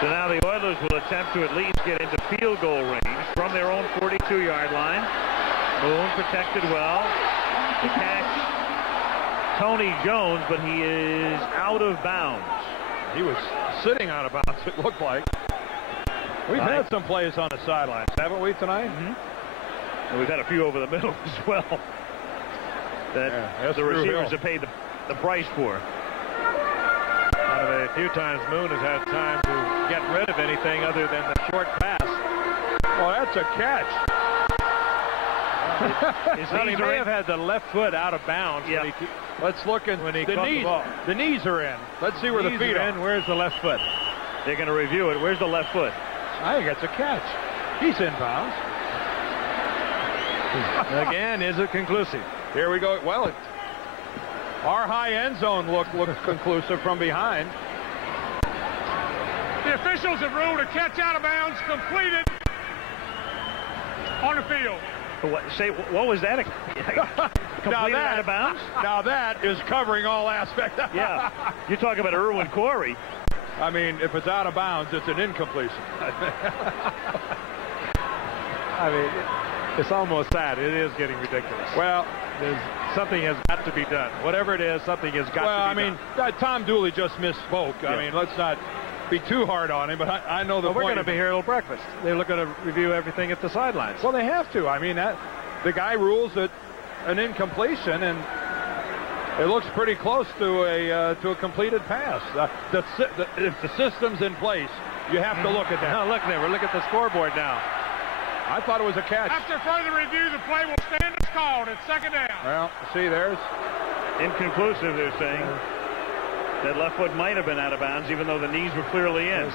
So now the Oilers will attempt to at least get into field goal range from their own 42-yard line. Moon protected well. The catch, Tony Jones, but he is out of bounds. He was sitting out of bounds, it looked like. We've had some plays on the sidelines, haven't we, tonight? And we've had a few over the middle as well. That the receivers have paid the price for. A few times Moon has had time to get rid of anything other than the short pass. Well, that's a catch. He may have had the left foot out of bounds. Yeah. Let's look at when he caught the ball. The knees are in. Let's see where the feet are. Where's the left foot? They're going to review it. Where's the left foot? I think it's a catch. He's in bounds. Again, is it conclusive? Here we go. Well, our high end zone looked conclusive from behind. The officials have ruled a catch out of bounds completed on the field. What was that? Completed out of bounds? Now that is covering all aspects. Yeah. You're talking about Irwin Corey. I mean, if it's out of bounds, it's an incompletion. I mean, it's almost sad. It is getting ridiculous. Well, something has got to be done. Whatever it is, something has got to be done. Well, I mean, Tom Dooley just misspoke. Yeah. I mean, let's not be too hard on him, but I know the point. We're going to be here till breakfast. They're looking to review everything at the sidelines. Well, they have to. I mean, the guy rules it an incompletion, and it looks pretty close to a completed pass. If the system's in place, you have to look at that. Now, look there. We're looking at the scoreboard now. I thought it was a catch. After further review, the play will stand as called. It's second down. Well, see, there's inconclusive, they're saying. That left foot might have been out of bounds, even though the knees were clearly in.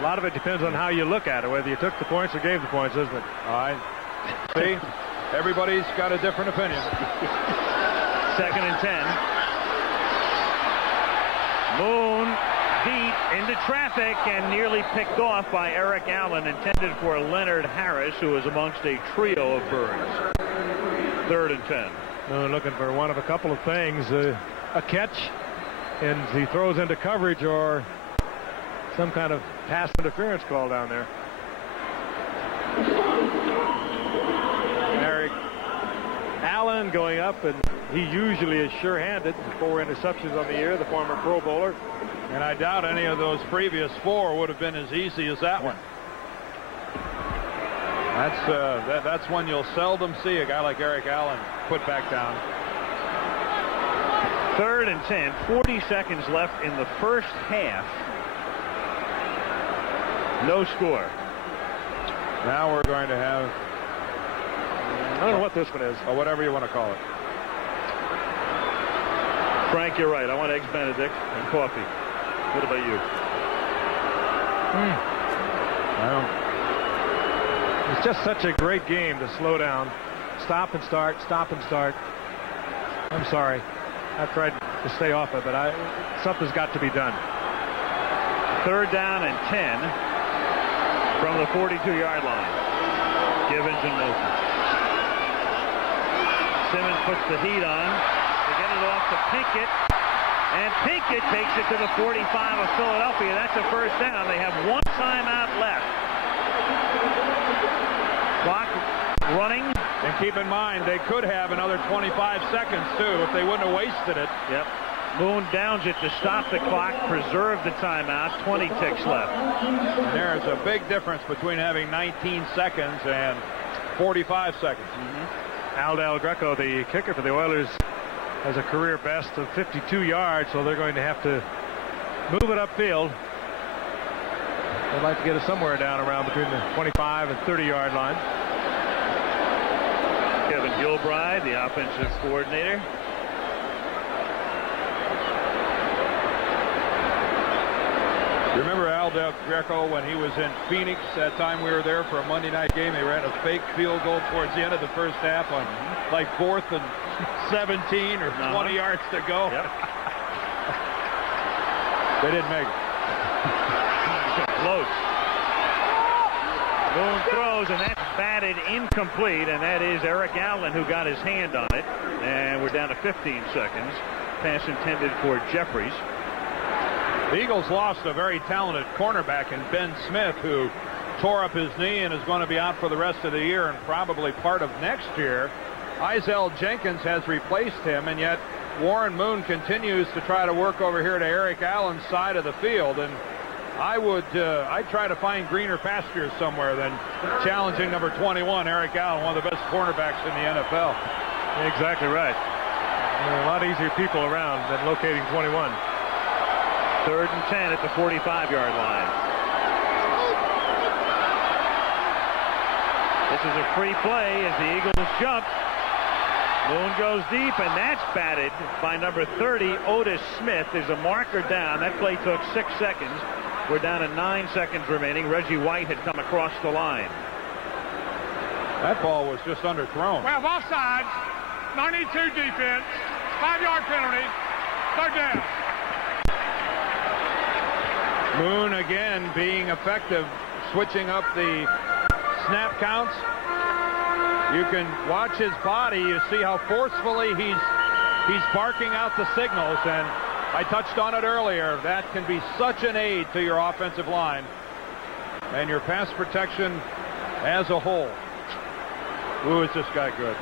A lot of it depends on how you look at it, whether you took the points or gave the points, isn't it? All right. See, everybody's got a different opinion. Second and 10. Moon deep into traffic and nearly picked off by Eric Allen, intended for Leonard Harris, who was amongst a trio of birds. Third and 10. Moon looking for one of a couple of things, a catch, and he throws into coverage, or some kind of pass interference call down there. Eric Allen going up, and he usually is sure-handed. 4 interceptions on the year, the former Pro Bowler. And I doubt any of those previous 4 would have been as easy as that one. That's one you'll seldom see a guy like Eric Allen put back down. Third and 10, 40 seconds left in the first half. No score. Now we're going to have, I don't know what this one is. Or whatever you want to call it. Frank, you're right. I want Eggs Benedict and coffee. What about you? Well, it's just such a great game to slow down. Stop and start, stop and start. I'm sorry. I've tried to stay off of it, but something's got to be done. Third down and 10 from the 42-yard line. Gibbons in motion. Simmons puts the heat on. They get it off to Pinkett. And Pinkett takes it to the 45 of Philadelphia. That's a first down. They have one timeout left. Clock running. And keep in mind, they could have another 25 seconds, too, if they wouldn't have wasted it. Yep. Moon downs it to stop the clock, preserve the timeout. 20 ticks left. And there's a big difference between having 19 seconds and 45 seconds. Al Del Greco, the kicker for the Oilers, has a career best of 52 yards, so they're going to have to move it upfield. They'd like to get it somewhere down around between the 25 and 30-yard line. Kevin Gilbride, the offensive coordinator. You remember Al Del Greco when he was in Phoenix that time we were there for a Monday night game? They ran a fake field goal towards the end of the first half on like 4th and 17 or 20 yards to go. Yep. They didn't make it. Close. Moon throws, and that's batted incomplete, and that is Eric Allen who got his hand on it. And we're down to 15 seconds. Pass intended for Jeffries. The Eagles lost a very talented cornerback in Ben Smith, who tore up his knee and is going to be out for the rest of the year and probably part of next year. Izell Jenkins has replaced him, and yet Warren Moon continues to try to work over here to Eric Allen's side of the field. And I'd try to find greener pastures somewhere than challenging number 21, Eric Allen, one of the best cornerbacks in the NFL. Exactly right. There are a lot easier people around than locating 21. 3rd and 10 at the 45-yard line. This is a free play as the Eagles jump. Moon goes deep, and that's batted by number 30, Otis Smith. There's a marker down. That play took 6 seconds. We're down to 9 seconds remaining. Reggie White had come across the line. That ball was just underthrown. 12 offsides, 92 defense, 5-yard penalty, 3rd down. Moon again being effective, switching up the snap counts. You can watch his body. You see how forcefully he's barking out the signals, and I touched on it earlier. That can be such an aid to your offensive line and your pass protection as a whole. Ooh, is this guy good?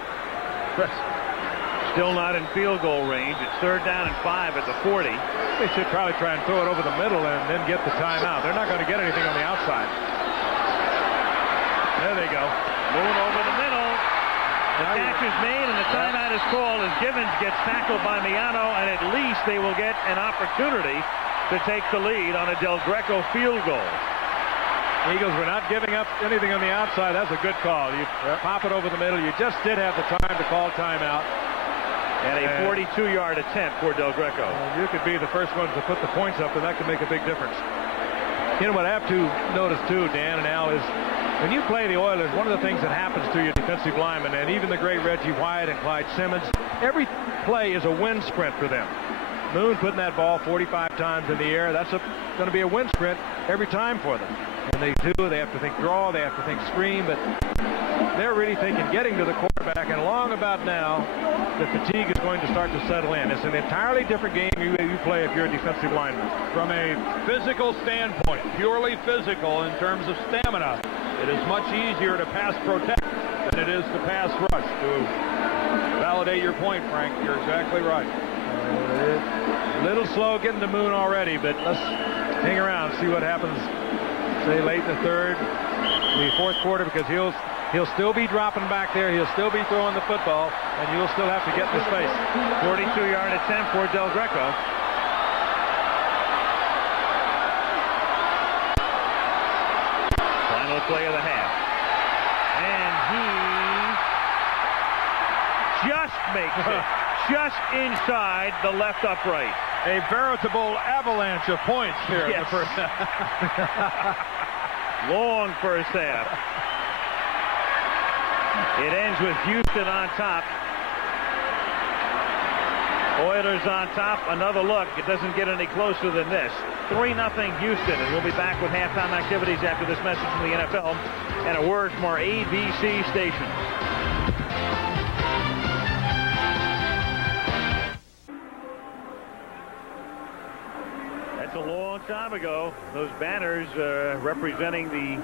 Still not in field goal range. It's 3rd down and 5 at the 40. They should probably try and throw it over the middle and then get the timeout. They're not going to get anything on the outside. There they go. Moon over the middle. The catch is made, and the timeout is called as Givens gets tackled by Miano, and at least they will get an opportunity to take the lead on a Del Greco field goal. Eagles were not giving up anything on the outside. That's a good call. You pop it over the middle. You just did have the time to call timeout. And a 42-yard attempt for Del Greco. You could be the first ones to put the points up, and that could make a big difference. You know what I have to notice, too, Dan and Al, is when you play the Oilers, one of the things that happens to your defensive linemen, and even the great Reggie White and Clyde Simmons, every play is a wind sprint for them. Moon putting that ball 45 times in the air, that's going to be a wind sprint every time for them. And they have to think draw, they have to think screen, but they're really thinking getting to the quarterback, and along about now, the fatigue is going to start to settle in. It's an entirely different game you play if you're a defensive lineman. From a physical standpoint, purely physical in terms of stamina, it is much easier to pass protect than it is to pass rush. To validate your point, Frank, you're exactly right. A little slow getting to Moon already, but let's hang around, see what happens, say late in the 3rd, the 4th quarter, because he'll still be dropping back there. He'll still be throwing the football, and you'll still have to get in his face. 42-yard attempt for Del Greco. Final play of the half. And he just makes it. Just inside the left upright. A veritable avalanche of points here in the first half. Long first half. It ends with Houston on top. Oilers on top. Another look. It doesn't get any closer than this. 3-0 Houston. And we'll be back with halftime activities after this message from the NFL and a word from our ABC station. That's a long time ago. Those banners representing the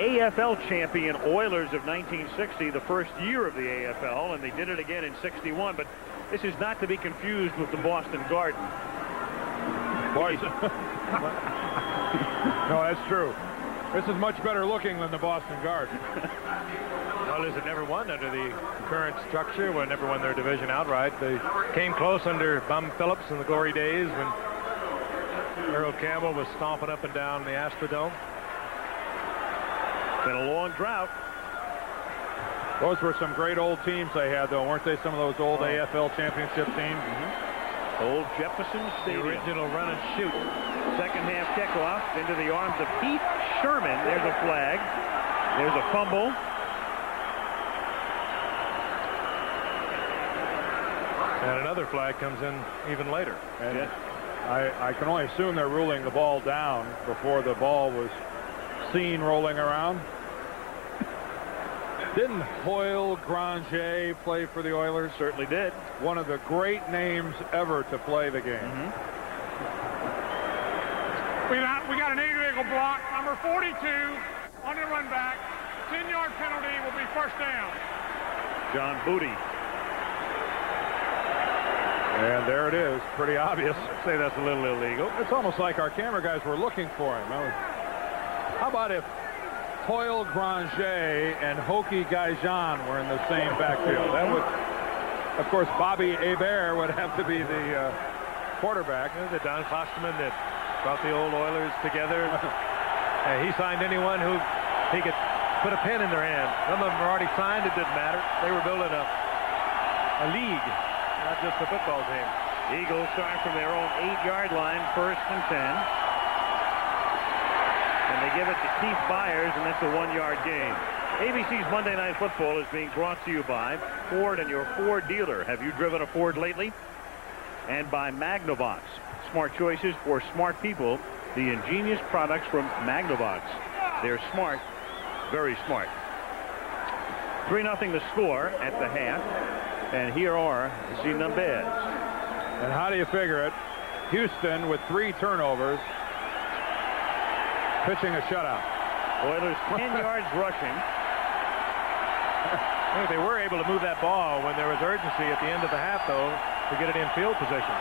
AFL champion Oilers of 1960, the first year of the AFL, and they did it again in 61, but this is not to be confused with the Boston Garden. Boys. No, that's true. This is much better looking than the Boston Garden. Oilers have never won under the current structure, when never won their division outright. They came close under Bum Phillips in the glory days when Earl Campbell was stomping up and down the Astrodome. Been a long drought. Those were some great old teams they had, though, weren't they? Some of those old AFL championship teams. Old Jefferson Stadium. The original run and shoot. Second half kickoff into the arms of Heath Sherman. There's a flag. There's a fumble. And another flag comes in even later. And I can only assume they're ruling the ball down before the ball was seen rolling around. Didn't Hoyle Granger play for the Oilers? Certainly did. One of the great names ever to play the game. We got an illegal block. Number 42 on the run back. 10-yard penalty will be first down. John Booty. And there it is. Pretty obvious. I'd say that's a little illegal. It's almost like our camera guys were looking for him. How about if Hoyle Granger and Hokie Gaijan were in the same backfield? That would, of course, Bobby Hebert would have to be the quarterback. The Don Klosterman that brought the old Oilers together. He signed anyone who he could put a pen in their hand. Some of them were already signed. It didn't matter. They were building a league, not just a football team. Eagles start from their own 8-yard line, 1st and 10. And they give it to Keith Byers, and that's a 1-yard gain. ABC's Monday Night Football is being brought to you by Ford and your Ford dealer. Have you driven a Ford lately? And by Magnavox. Smart choices for smart people. The ingenious products from Magnavox. They're smart, very smart. 3-0 the score at the half. And here are the numbers. And how do you figure it? Houston with 3 turnovers. Pitching a shutout. Oilers 10 yards rushing. They were able to move that ball when there was urgency at the end of the half, though, to get it in field position.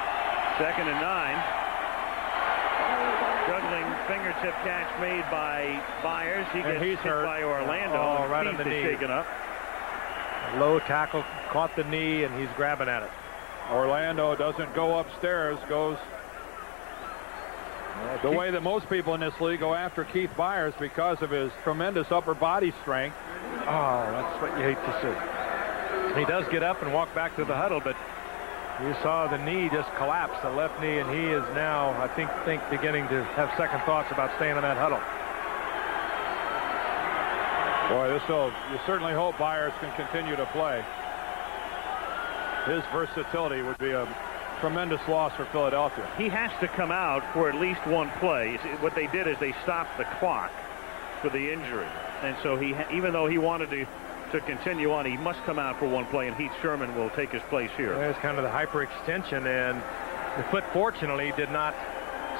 2nd and 9. Juggling fingertip catch made by Byers. He gets hit hurt by Orlando. Oh, right on the knee. Shaken up. Low tackle, caught the knee, and he's grabbing at it. Orlando doesn't go upstairs, goes the way that most people in this league go after Keith Byers because of his tremendous upper body strength. Oh, that's what you hate to see. He does get up and walk back to the huddle, but you saw the knee just collapse, the left knee, and he is now, I think beginning to have second thoughts about staying in that huddle. Boy, you certainly hope Byers can continue to play. His versatility would be a tremendous loss for Philadelphia. He has to come out for at least one play. What they did is they stopped the clock for the injury. And so even though he wanted to continue on, he must come out for one play, and Heath Sherman will take his place here. There's kind of the hyperextension, and the foot fortunately did not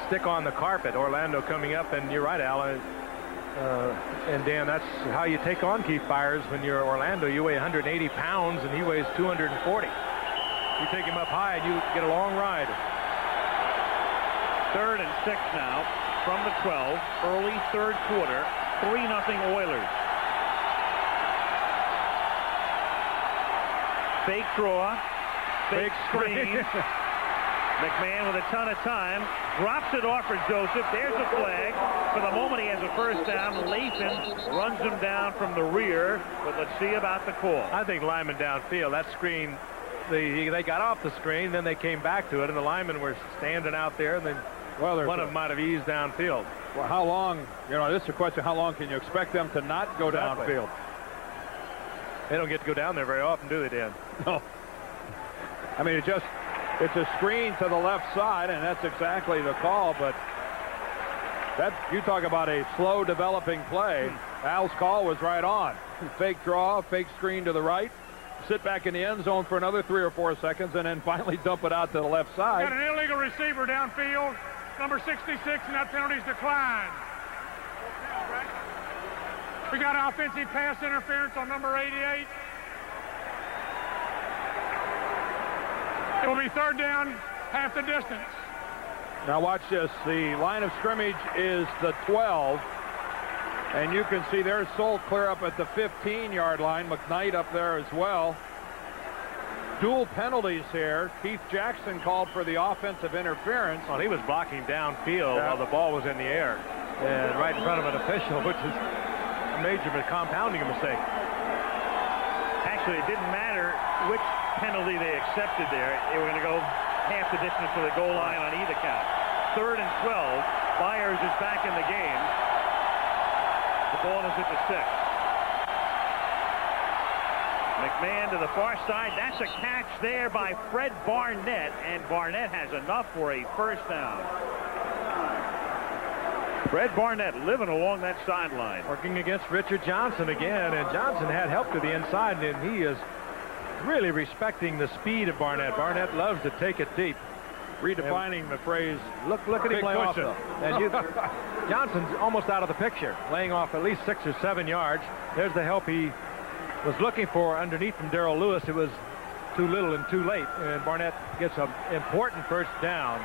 stick on the carpet. Orlando coming up, and you're right, Alan. And Dan, that's how you take on Keith Byers when you're Orlando. You weigh 180 pounds, and he weighs 240. You take him up high, and you get a long ride. 3rd and 6 now from the 12. Early 3rd quarter. 3-0 Oilers. Fake draw. Fake screen. McMahon with a ton of time. Drops it off for Joseph. There's a flag. For the moment, he has a first down. Lathan runs him down from the rear. But let's see about the call. I think lineman downfield. That screen, they got off the screen, then they came back to it, and the linemen were standing out there, and then one of them might have eased downfield. Well, how long, this is a question, how long can you expect them to not go downfield? They don't get to go down there very often, do they, Dan? No. I mean, it's a screen to the left side, and that's exactly the call, but you talk about a slow developing play. Al's call was right on. Fake draw, fake screen to the right, sit back in the end zone for another 3 or 4 seconds, and then finally dump it out to the left side. Got an illegal receiver downfield, number 66, and that penalty's declined. We got offensive pass interference on number 88. It will be 3rd down, half the distance. Now watch this. The line of scrimmage is the 12. And you can see there's Soul clear up at the 15-yard line. McKnight up there as well. Dual penalties here. Keith Jackson called for the offensive interference. Well, he was blocking downfield while the ball was in the air. And right in front of an official, which is a major compounding a mistake. Actually, it didn't matter which penalty they accepted there. They were going to go half the distance to the goal line on either count. 3rd and 12. Byers is back in the game. The ball is at the 6. McMahon to the far side. That's a catch there by Fred Barnett, and Barnett has enough for a first down. Fred Barnett living along that sideline. Working against Richard Johnson again, and Johnson had help to the inside, and he is really respecting the speed of Barnett. Barnett loves to take it deep. Redefining the phrase, look at him play off, though. And Johnson's almost out of the picture, laying off at least 6 or 7 yards. There's the help he was looking for underneath from Darrell Lewis. It was too little and too late, and Barnett gets an important first down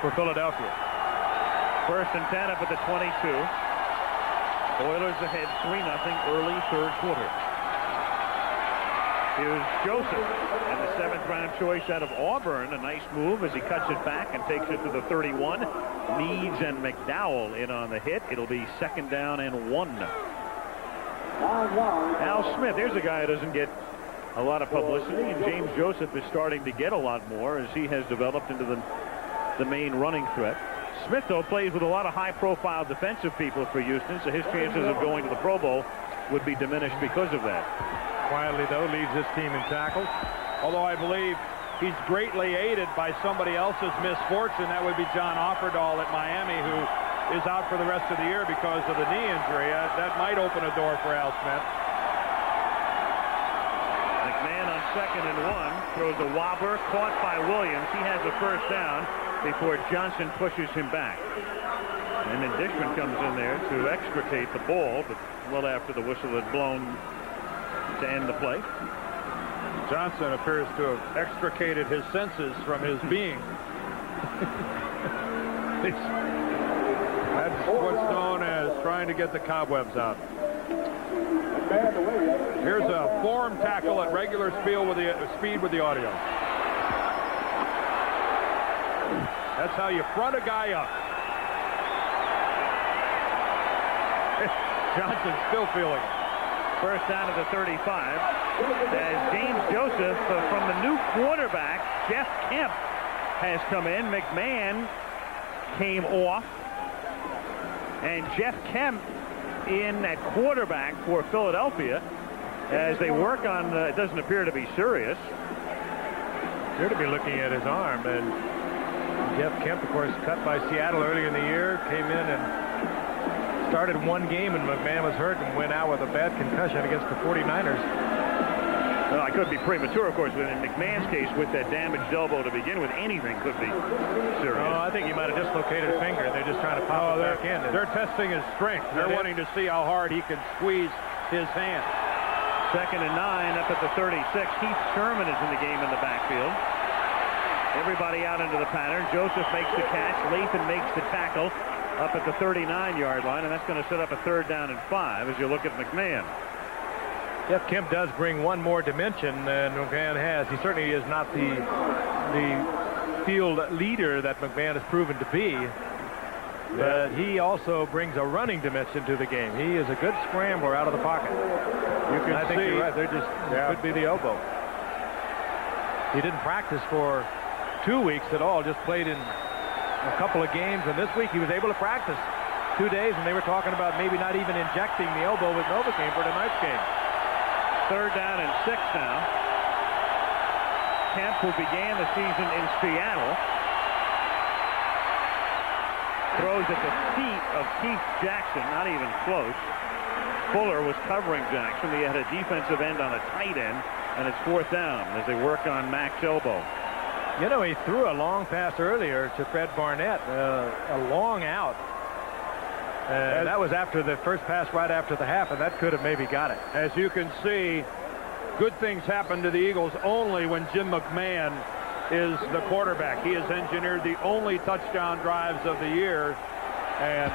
for Philadelphia. 1st and 10 up at the 22. Oilers ahead 3-0 early third quarter. Here's Joseph, and the 7th round choice out of Auburn. A nice move as he cuts it back and takes it to the 31. Meads and McDowell in on the hit. It'll be 2nd down and 1. Al Smith, here's a guy who doesn't get a lot of publicity, and James Joseph is starting to get a lot more as he has developed into the main running threat. Smith, though, plays with a lot of high-profile defensive people for Houston, so his chances of going to the Pro Bowl would be diminished because of that. Quietly, though, leads this team in tackles. although I believe he's greatly aided by somebody else's misfortune. That would be John Offerdahl at Miami, who is out for the rest of the year because of the knee injury. That might open a door for Al Smith. McMahon on 2nd and 1 throws a wobbler, caught by Williams. He has a first down before Johnson pushes him back. And then Dishman comes in there to extricate the ball, but well after the whistle had blown to end the play. Johnson appears to have extricated his senses from his being. That's what's known as trying to get the cobwebs out. Here's a form tackle at regular speed with the audio. That's how you front a guy up. Johnson's still feeling it. First down to the 35 as James Joseph from the new quarterback Jeff Kemp has come in. McMahon came off, and Jeff Kemp in at quarterback for Philadelphia as they work on it doesn't appear to be serious. Appear to be looking at his arm, and Jeff Kemp, of course, cut by Seattle early in the year, came in and started one game, and McMahon was hurt and went out with a bad concussion against the 49ers. Well, I could be premature, of course, but in McMahon's case, with that damaged elbow to begin with, anything could be serious. Oh, I think he might have dislocated a finger. They're just trying to pop it back in. They're testing his strength. They're wanting to see how hard he can squeeze his hand. 2nd and 9 up at the 36. Keith Sherman is in the game in the backfield. Everybody out into the pattern. Joseph makes the catch. Lathan makes the tackle up at the 39-yard line, and that's going to set up a 3rd down and 5 as you look at McMahon. Jeff Kemp does bring one more dimension than McMahon has. He certainly is not the field leader that McMahon has proven to be, but he also brings a running dimension to the game. He is a good scrambler out of the pocket. I think you're right. They're just could be the elbow. He didn't practice for 2 weeks at all, just played in a couple of games, and this week he was able to practice 2 days, and they were talking about maybe not even injecting the elbow with Novocaine for tonight's game. 3rd down and 6 now. Kemp, who began the season in Seattle, throws at the feet of Keith Jackson, not even close. Fuller was covering Jackson. He had a defensive end on a tight end, and it's 4th down as they work on Mac's elbow. You know, he threw a long pass earlier to Fred Barnett, a long out. That was after the first pass right after the half, and that could have maybe got it. As you can see, good things happen to the Eagles only when Jim McMahon is the quarterback. He has engineered the only touchdown drives of the year, and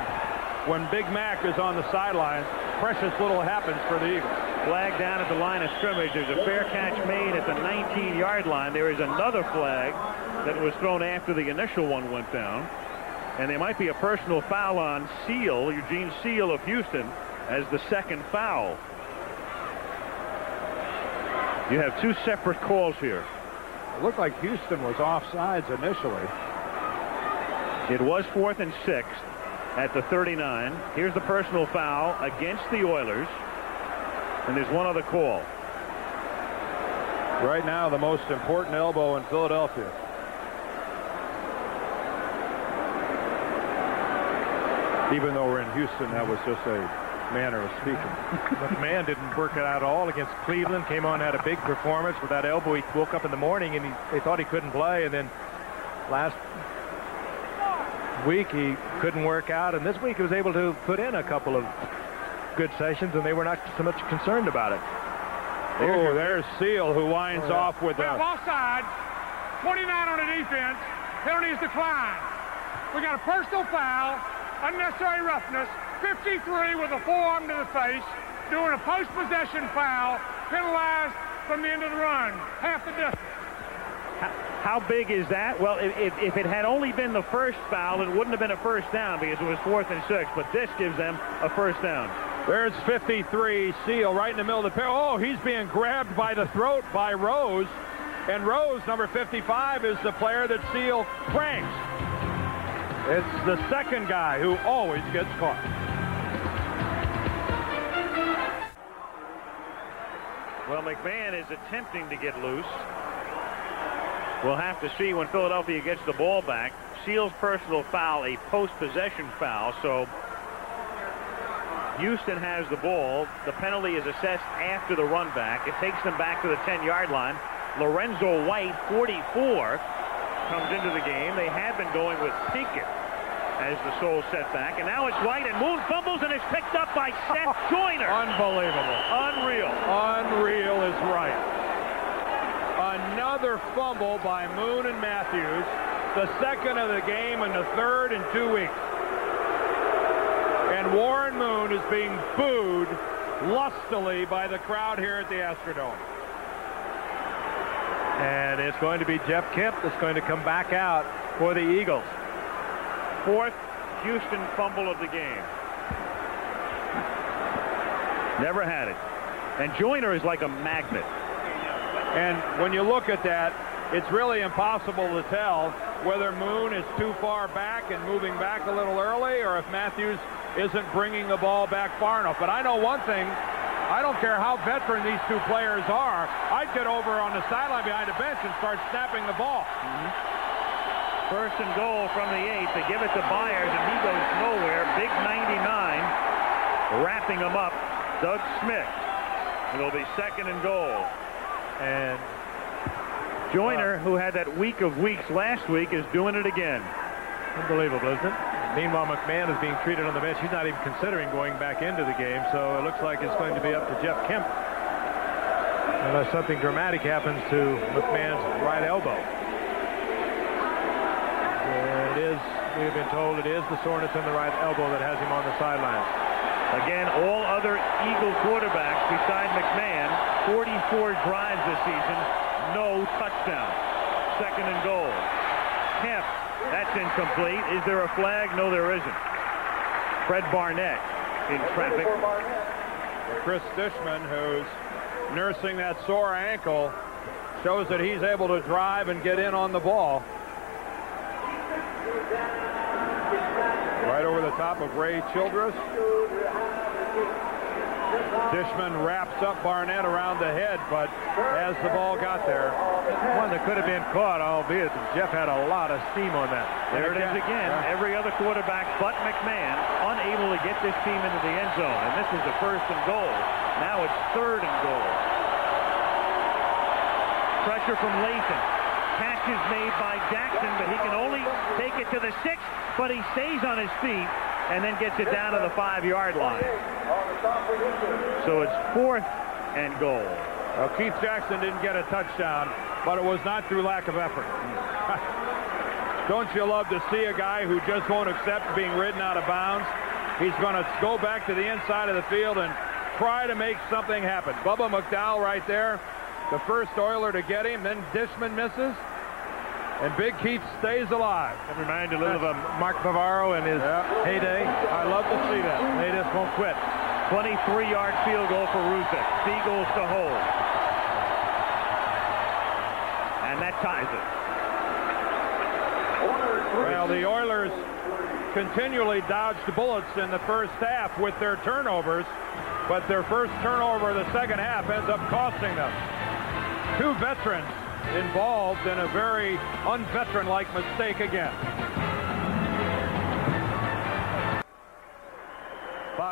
when Big Mac is on the sidelines, precious little happens for the Eagles. Flag down at the line of scrimmage. There's a fair catch made at the 19-yard line. There is another flag that was thrown after the initial one went down. And there might be a personal foul on Seal, Eugene Seal of Houston, as the 2nd foul. You have 2 separate calls here. It looked like Houston was offsides initially. It was 4th and 6 at the 39. Here's the personal foul against the Oilers. And there's one other call. Right now, the most important elbow in Philadelphia. Even though we're in Houston, that was just a manner of speaking. McMahon didn't work it out at all against Cleveland. Came on, had a big performance with that elbow. He woke up in the morning and they thought he couldn't play. And then last week he couldn't work out. And this week he was able to put in a couple of good sessions, and they were not so much concerned about it. There's Seal, who winds off with a offside. 29 on the defense. Penalty is declined. We got a personal foul, unnecessary roughness, 53 with a forearm to the face, doing a post-possession foul, penalized from the end of the run, half the distance. How big is that? Well, if it had only been the first foul, it wouldn't have been a first down because it was 4th and 6, but this gives them a first down. There's 53, Seal, right in the middle of the pair. Oh, he's being grabbed by the throat by Rose. And Rose, number 55, is the player that Seal cranks. It's the second guy who always gets caught. Well, McMahon is attempting to get loose. We'll have to see when Philadelphia gets the ball back. Seal's personal foul, a post-possession foul, so Houston has the ball. The penalty is assessed after the run back. It takes them back to the 10-yard line. Lorenzo White, 44, comes into the game. They had been going with Pinkett as the sole setback, and now it's White, and Moon fumbles, and it's picked up by Seth Joyner. Unbelievable. Unreal. Unreal is right. Another fumble by Moon and Matthews, the second of the game and the third in 2 weeks. And Warren Moon is being booed lustily by the crowd here at the Astrodome. And it's going to be Jeff Kemp that's going to come back out for the Eagles. 4th Houston fumble of the game. Never had it. And Joyner is like a magnet. And when you look at that, it's really impossible to tell whether Moon is too far back and moving back a little early, or if Matthews isn't bringing the ball back far enough. But I know one thing. I don't care how veteran these two players are. I'd get over on the sideline behind the bench and start snapping the ball. First and goal from the 8. They give it to Byers, and he goes nowhere. Big 99, wrapping him up, Doug Smith. It'll be 2nd and goal. And Joyner, who had that week of weeks last week, is doing it again. Unbelievable, isn't it? Meanwhile, McMahon is being treated on the bench. He's not even considering going back into the game, so it looks like it's going to be up to Jeff Kemp unless something dramatic happens to McMahon's right elbow. We've been told it is the soreness in the right elbow that has him on the sidelines. Again, all other Eagle quarterbacks beside McMahon, 44 drives this season, no touchdown. 2nd and goal. Kemp, that's incomplete. Is there a flag? No, there isn't. Fred Barnett in traffic. Chris Dishman, who's nursing that sore ankle, shows that he's able to drive and get in on the ball. Right over the top of Ray Childress. Dishman wraps up Barnett around the head, but as the ball got there, one that could have been caught, albeit Jeff had a lot of steam on that. There it is again. Every other quarterback but McMahon unable to get this team into the end zone. And this was the 1st and goal. Now it's 3rd and goal. Pressure from Lathan. Catch is made by Jackson, but he can only take it to the 6, but he stays on his feet and then gets it down to the 5-yard line. So it's 4th and goal. Well, Keith Jackson didn't get a touchdown, but it was not through lack of effort. Don't you love to see a guy who just won't accept being ridden out of bounds? He's going to go back to the inside of the field and try to make something happen. Bubba McDowell right there, the first Oiler to get him. Then Dishman misses, and Big Keith stays alive. That reminded a little of Mark Bavaro in his heyday. I love to see that. They just won't quit. 23-yard field goal for Ruzek. Eagles to hold. And that ties it. Well, the Oilers continually dodged bullets in the first half with their turnovers, but their first turnover of the second half ends up costing them. 2 veterans involved in a very unveteran-like mistake again.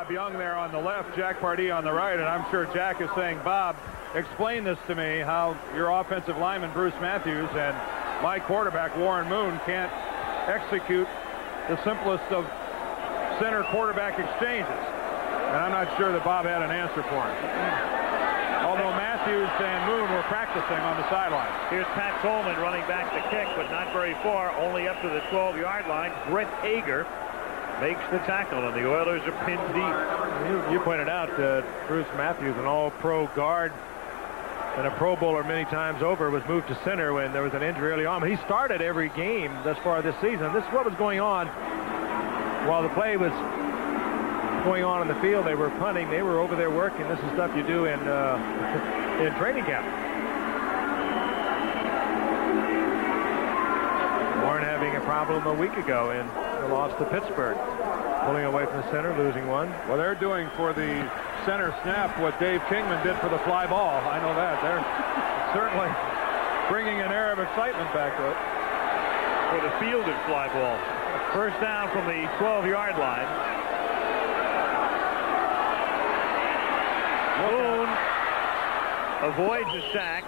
Bob Young there on the left, Jack Pardee on the right, and I'm sure Jack is saying, Bob, explain this to me, how your offensive lineman, Bruce Matthews, and my quarterback, Warren Moon, can't execute the simplest of center quarterback exchanges. And I'm not sure that Bob had an answer for him. Although Matthews and Moon were practicing on the sideline. Here's Pat Coleman running back the kick, but not very far, only up to the 12-yard line. Brett Hager makes the tackle, and the Oilers are pinned deep. You pointed out Bruce Matthews, an all-pro guard and a Pro Bowler many times over, was moved to center when there was an injury early on. But he started every game thus far this season. This is what was going on while the play was going on in the field. They were punting. They were over there working. This is stuff you do in training camp. Warren having a problem a week ago in the loss to Pittsburgh. Pulling away from the center, losing one. Well, they're doing for the center snap what Dave Kingman did for the fly ball. I know that. They're certainly bringing an air of excitement back to it. For the fielded fly ball. First down from the 12-yard line. Moon avoids the sack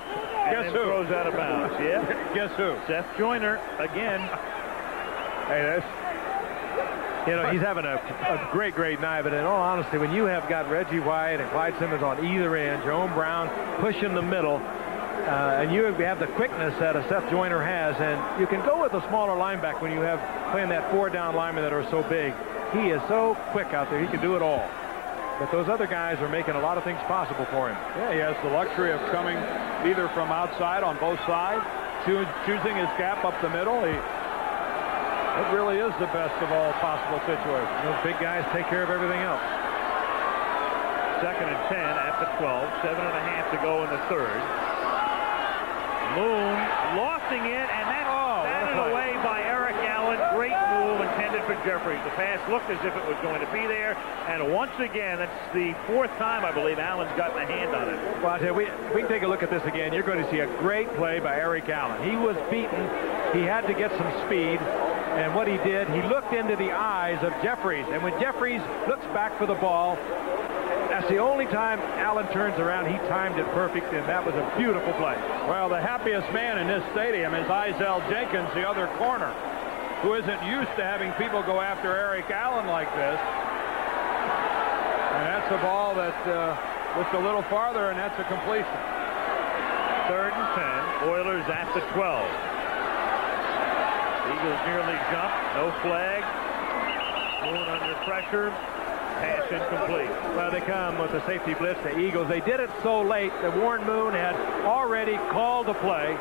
and then throws out of bounds. Yeah. Guess who? Seth Joyner again. Hey, that's, you know, he's having a great night, but in all honesty, when you have got Reggie White and Clyde Simmons on either end, Jerome Brown pushing the middle, and you have the quickness that a Seth Joyner has, and you can go with a smaller linebacker when you have playing that 4-down linemen that are so big. He is so quick out there. He can do it all. But those other guys are making a lot of things possible for him. Yeah, he has the luxury of coming either from outside on both sides, choosing his gap up the middle. It really is the best of all possible situations. Those big guys take care of everything else. 2nd and 10 at the 12. 7.5 to go in the third. Moon lofting it, and that's batted away by Eric Allen. Great move intended for Jeffries. The pass looked as if it was going to be there, and once again, that's the 4th time, I believe, Allen's gotten a hand on it. Well, I tell you, we can take a look at this again. You're going to see a great play by Eric Allen. He was beaten. He had to get some speed, and what he did, he looked into the eyes of Jeffries, and when Jeffries looks back for the ball, that's the only time Allen turns around. He timed it perfect, and that was a beautiful play. Well, the happiest man in this stadium is Izell Jenkins, the other corner, who isn't used to having people go after Eric Allen like this. And that's a ball that just a little farther, and that's a completion. 3rd and 10. Oilers at the 12. Eagles nearly jumped. No flag. Moon under pressure. Pass incomplete. Well, they come with the safety blitz, the Eagles. They did it so late that Warren Moon had already called the play.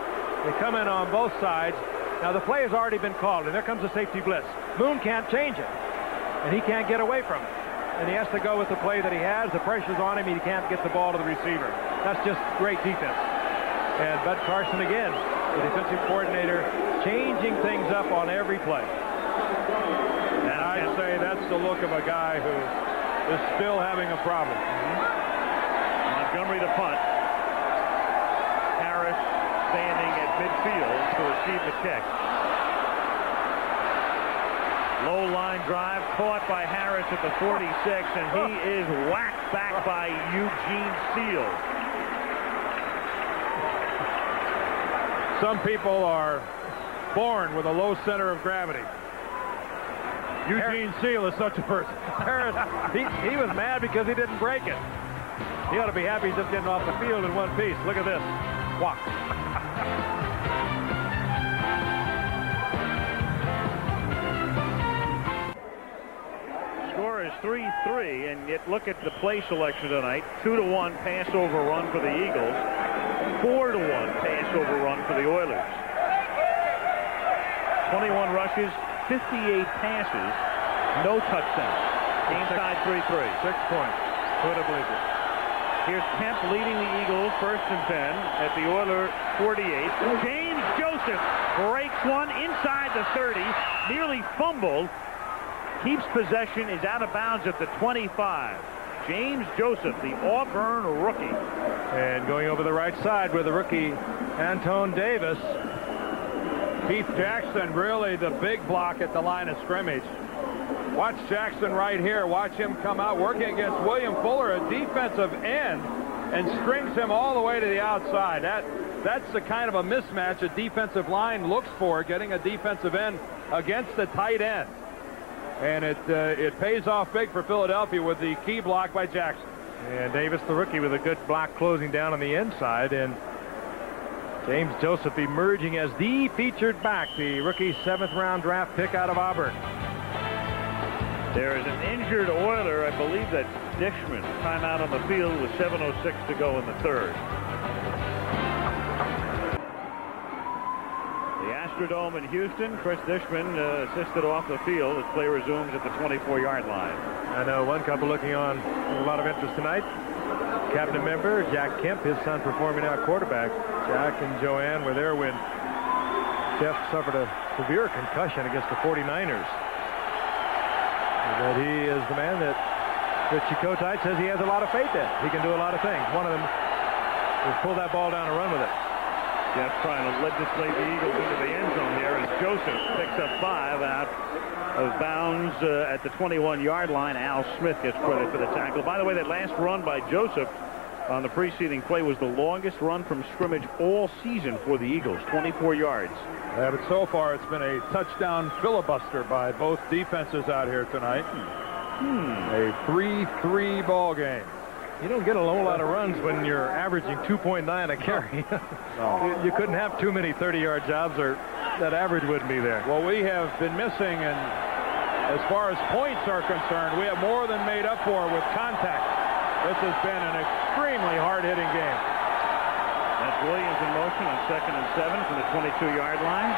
They come in on both sides. Now, the play has already been called, and there comes the safety blitz. Moon can't change it, and he can't get away from it. And he has to go with the play that he has. The pressure's on him. He can't get the ball to the receiver. That's just great defense. And Bud Carson again, the defensive coordinator, changing things up on every play. And I'd say that's the look of a guy who is still having a problem. Montgomery to punt. Harris standing at midfield to receive the kick. Low line drive caught by Harris at the 46, and he is whacked back by Eugene Seals. Some people are born with a low center of gravity. Eugene Seal is such a person. Harris, he was mad because he didn't break it. He ought to be happy just getting off the field in one piece. Look at this. Walk. Score is 3-3, and yet look at the play selection tonight. 2-1 pass over run for the Eagles. 4-1 pass over run for the Oilers. 21 rushes, 58 passes, no touchdowns. Game tied 3-3. 6 points. Could have believed it. Here's Kemp leading the Eagles 1st and 10 at the Oiler 48. James Joseph breaks one inside the 30, nearly fumbled. Keeps possession, is out of bounds at the 25. James Joseph, the Auburn rookie. And going over the right side with the rookie Antone Davis. Keith Jackson, really the big block at the line of scrimmage. Watch Jackson right here. Watch him come out working against William Fuller, a defensive end, and strings him all the way to the outside. That's the kind of a mismatch a defensive line looks for, getting a defensive end against the tight end. And it pays off big for Philadelphia with the key block by Jackson. And Davis, the rookie, with a good block closing down on the inside. And James Joseph emerging as the featured back, the rookie 7th-round draft pick out of Auburn. There is an injured Oiler. I believe that's Dishman. Timeout on the field with 7:06 to go in the third. The Astrodome in Houston. Chris Dishman assisted off the field as play resumes at the 24-yard line. I know one couple looking on with a lot of interest tonight. Cabinet member Jack Kemp, his son performing out quarterback. Jack and Joanne were there when Jeff suffered a severe concussion against the 49ers. But he is the man that Richie Kotite says he has a lot of faith in. He can do a lot of things. One of them is pull that ball down and run with it. Jeff trying to legislate the Eagles into the end zone here as Joseph picks up 5 out of bounds at the 21-yard line. Al Smith gets credit for the tackle. By the way, that last run by Joseph on the preceding play was the longest run from scrimmage all season for the Eagles, 24 yards. Yeah, but so far it's been a touchdown filibuster by both defenses out here tonight. A 3-3 ball game. You don't get a whole lot of runs when you're averaging 2.9 a carry. No. You couldn't have too many 30-yard jobs or that average wouldn't be there. Well, we have been missing, and as far as points are concerned, we have more than made up for with contact. This has been an extremely hard-hitting game. That's Williams in motion on 2nd and 7 from the 22-yard line.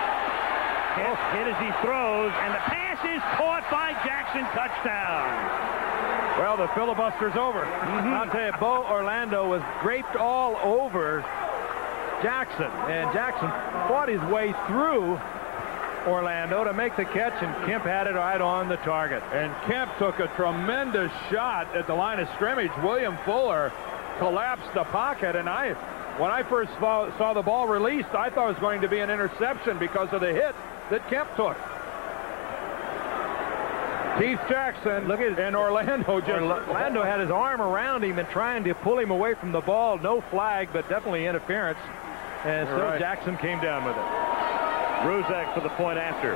Hit as he throws, and the pass is caught by Jackson. Touchdown. Well, the filibuster's over. I'll tell you, Bo Orlando was draped all over Jackson, and Jackson fought his way through Orlando to make the catch, and Kemp had it right on the target. And Kemp took a tremendous shot at the line of scrimmage. William Fuller collapsed the pocket, and when I first saw the ball released, I thought it was going to be an interception because of the hit that Kemp took. Keith Jackson, look at, and Orlando had his arm around him and trying to pull him away from the ball. No flag, but definitely interference. And so right. Jackson came down with it. Ruzak for the point after.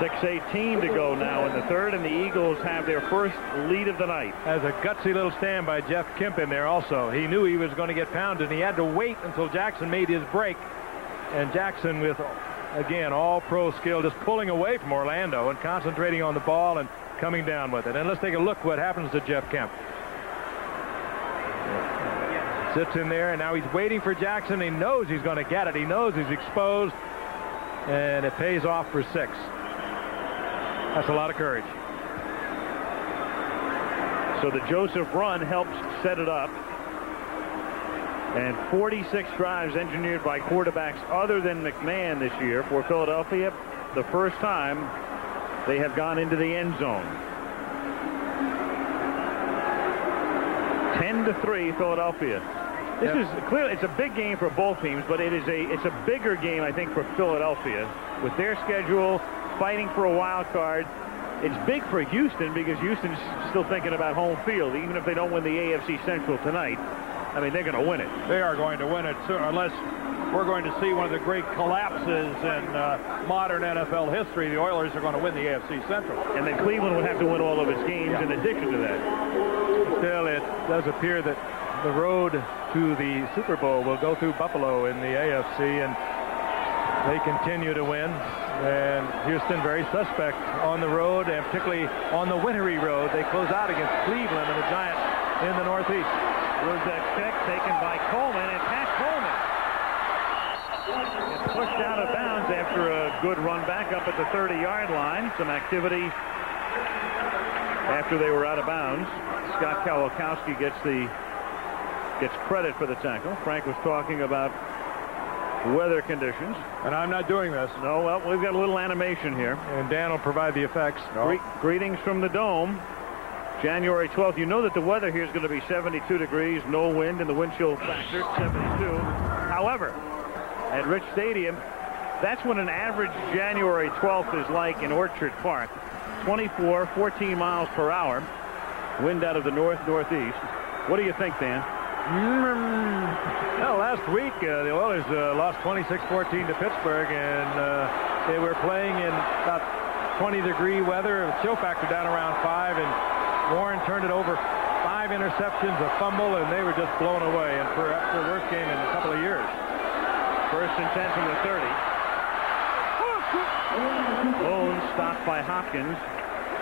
6:18 to go now in the third, and the Eagles have their first lead of the night. As a gutsy little stand by Jeff Kemp in there also. He knew he was going to get pounded, and he had to wait until Jackson made his break. And Jackson with, again, all-pro skill, just pulling away from Orlando and concentrating on the ball and coming down with it. And let's take a look what happens to Jeff Kemp. Sits in there, and now he's waiting for Jackson. He knows he's going to get it. He knows he's exposed, and it pays off for 6. That's a lot of courage. So the Joseph run helps set it up. And 46 drives engineered by quarterbacks other than McMahon this year for Philadelphia. The first time they have gone into the end zone. 10-3 Philadelphia. This is clearly, it's a big game for both teams, but it's a bigger game, I think, for Philadelphia with their schedule, fighting for a wild card. It's big for Houston because Houston's still thinking about home field, even if they don't win the AFC Central tonight. I mean, they're going to win it. They are going to win it, unless we're going to see one of the great collapses in modern NFL history. The Oilers are going to win the AFC Central. And then Cleveland would have to win all of its games in addition to that. Still, it does appear that the road to the Super Bowl will go through Buffalo in the AFC, and they continue to win. And Houston very suspect on the road, and particularly on the wintry road. They close out against Cleveland and the Giants in the Northeast. Ruzak check taken by Coleman, and Pat Coleman gets pushed out of bounds after a good run back up at the 30-yard line. Some activity after they were out of bounds. Scott Kowalkowski gets credit for the tackle. Frank was talking about weather conditions. And I'm not doing this. No, well, we've got a little animation here. And Dan will provide the effects. No. Greetings from the Dome. January 12th. You know that the weather here is going to be 72 degrees, no wind, and the wind chill factor 72. However, at Rich Stadium, That's what an average January 12th is like in Orchard Park. 14 miles per hour. Wind out of the north-northeast. What do you think, Dan? Well, last week, the Oilers lost 26-14 to Pittsburgh, and they were playing in about 20-degree weather, chill factor down around 5, and Warren turned it over. 5 interceptions, a fumble, and they were just blown away. And perhaps their worst game in a couple of years. 1st and 10 from the 30. Bone stopped by Hopkins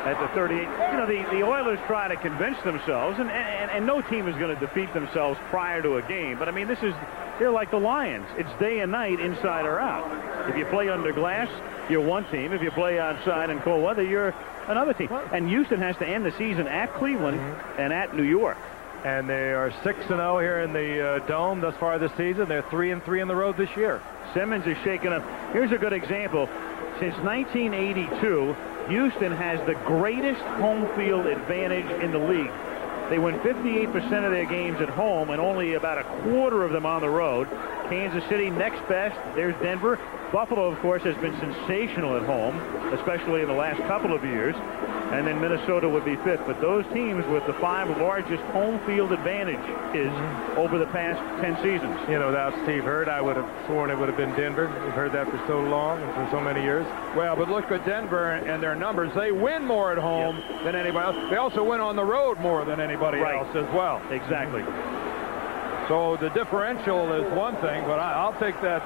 at the 38. You know, the Oilers try to convince themselves, and no team is going to defeat themselves prior to a game. But I mean, they're like the Lions. It's day and night, inside or out. If you play under glass, you're one team. If you play outside in cold weather, you're another team. And Houston has to end the season at Cleveland and at New York. And they are 6-0 here in the Dome thus far this season. They're 3-3 on the road this year. Simmons is shaken up. Here's a good example. Since 1982, Houston has the greatest home field advantage in the league. They win 58% of their games at home and only about a quarter of them on the road. Kansas City next best. There's Denver. Buffalo, of course, has been sensational at home, especially in the last couple of years. And then Minnesota would be 5th. But those teams with the 5 largest home field advantage is over the past 10 seasons. You know, without Steve Hurd, I would have sworn it would have been Denver. We've heard that for so long and for so many years. Well, but look at Denver and their numbers. They win more at home than anybody else. They also win on the road more than anybody else as well. Exactly. So the differential is one thing, but I'll take that.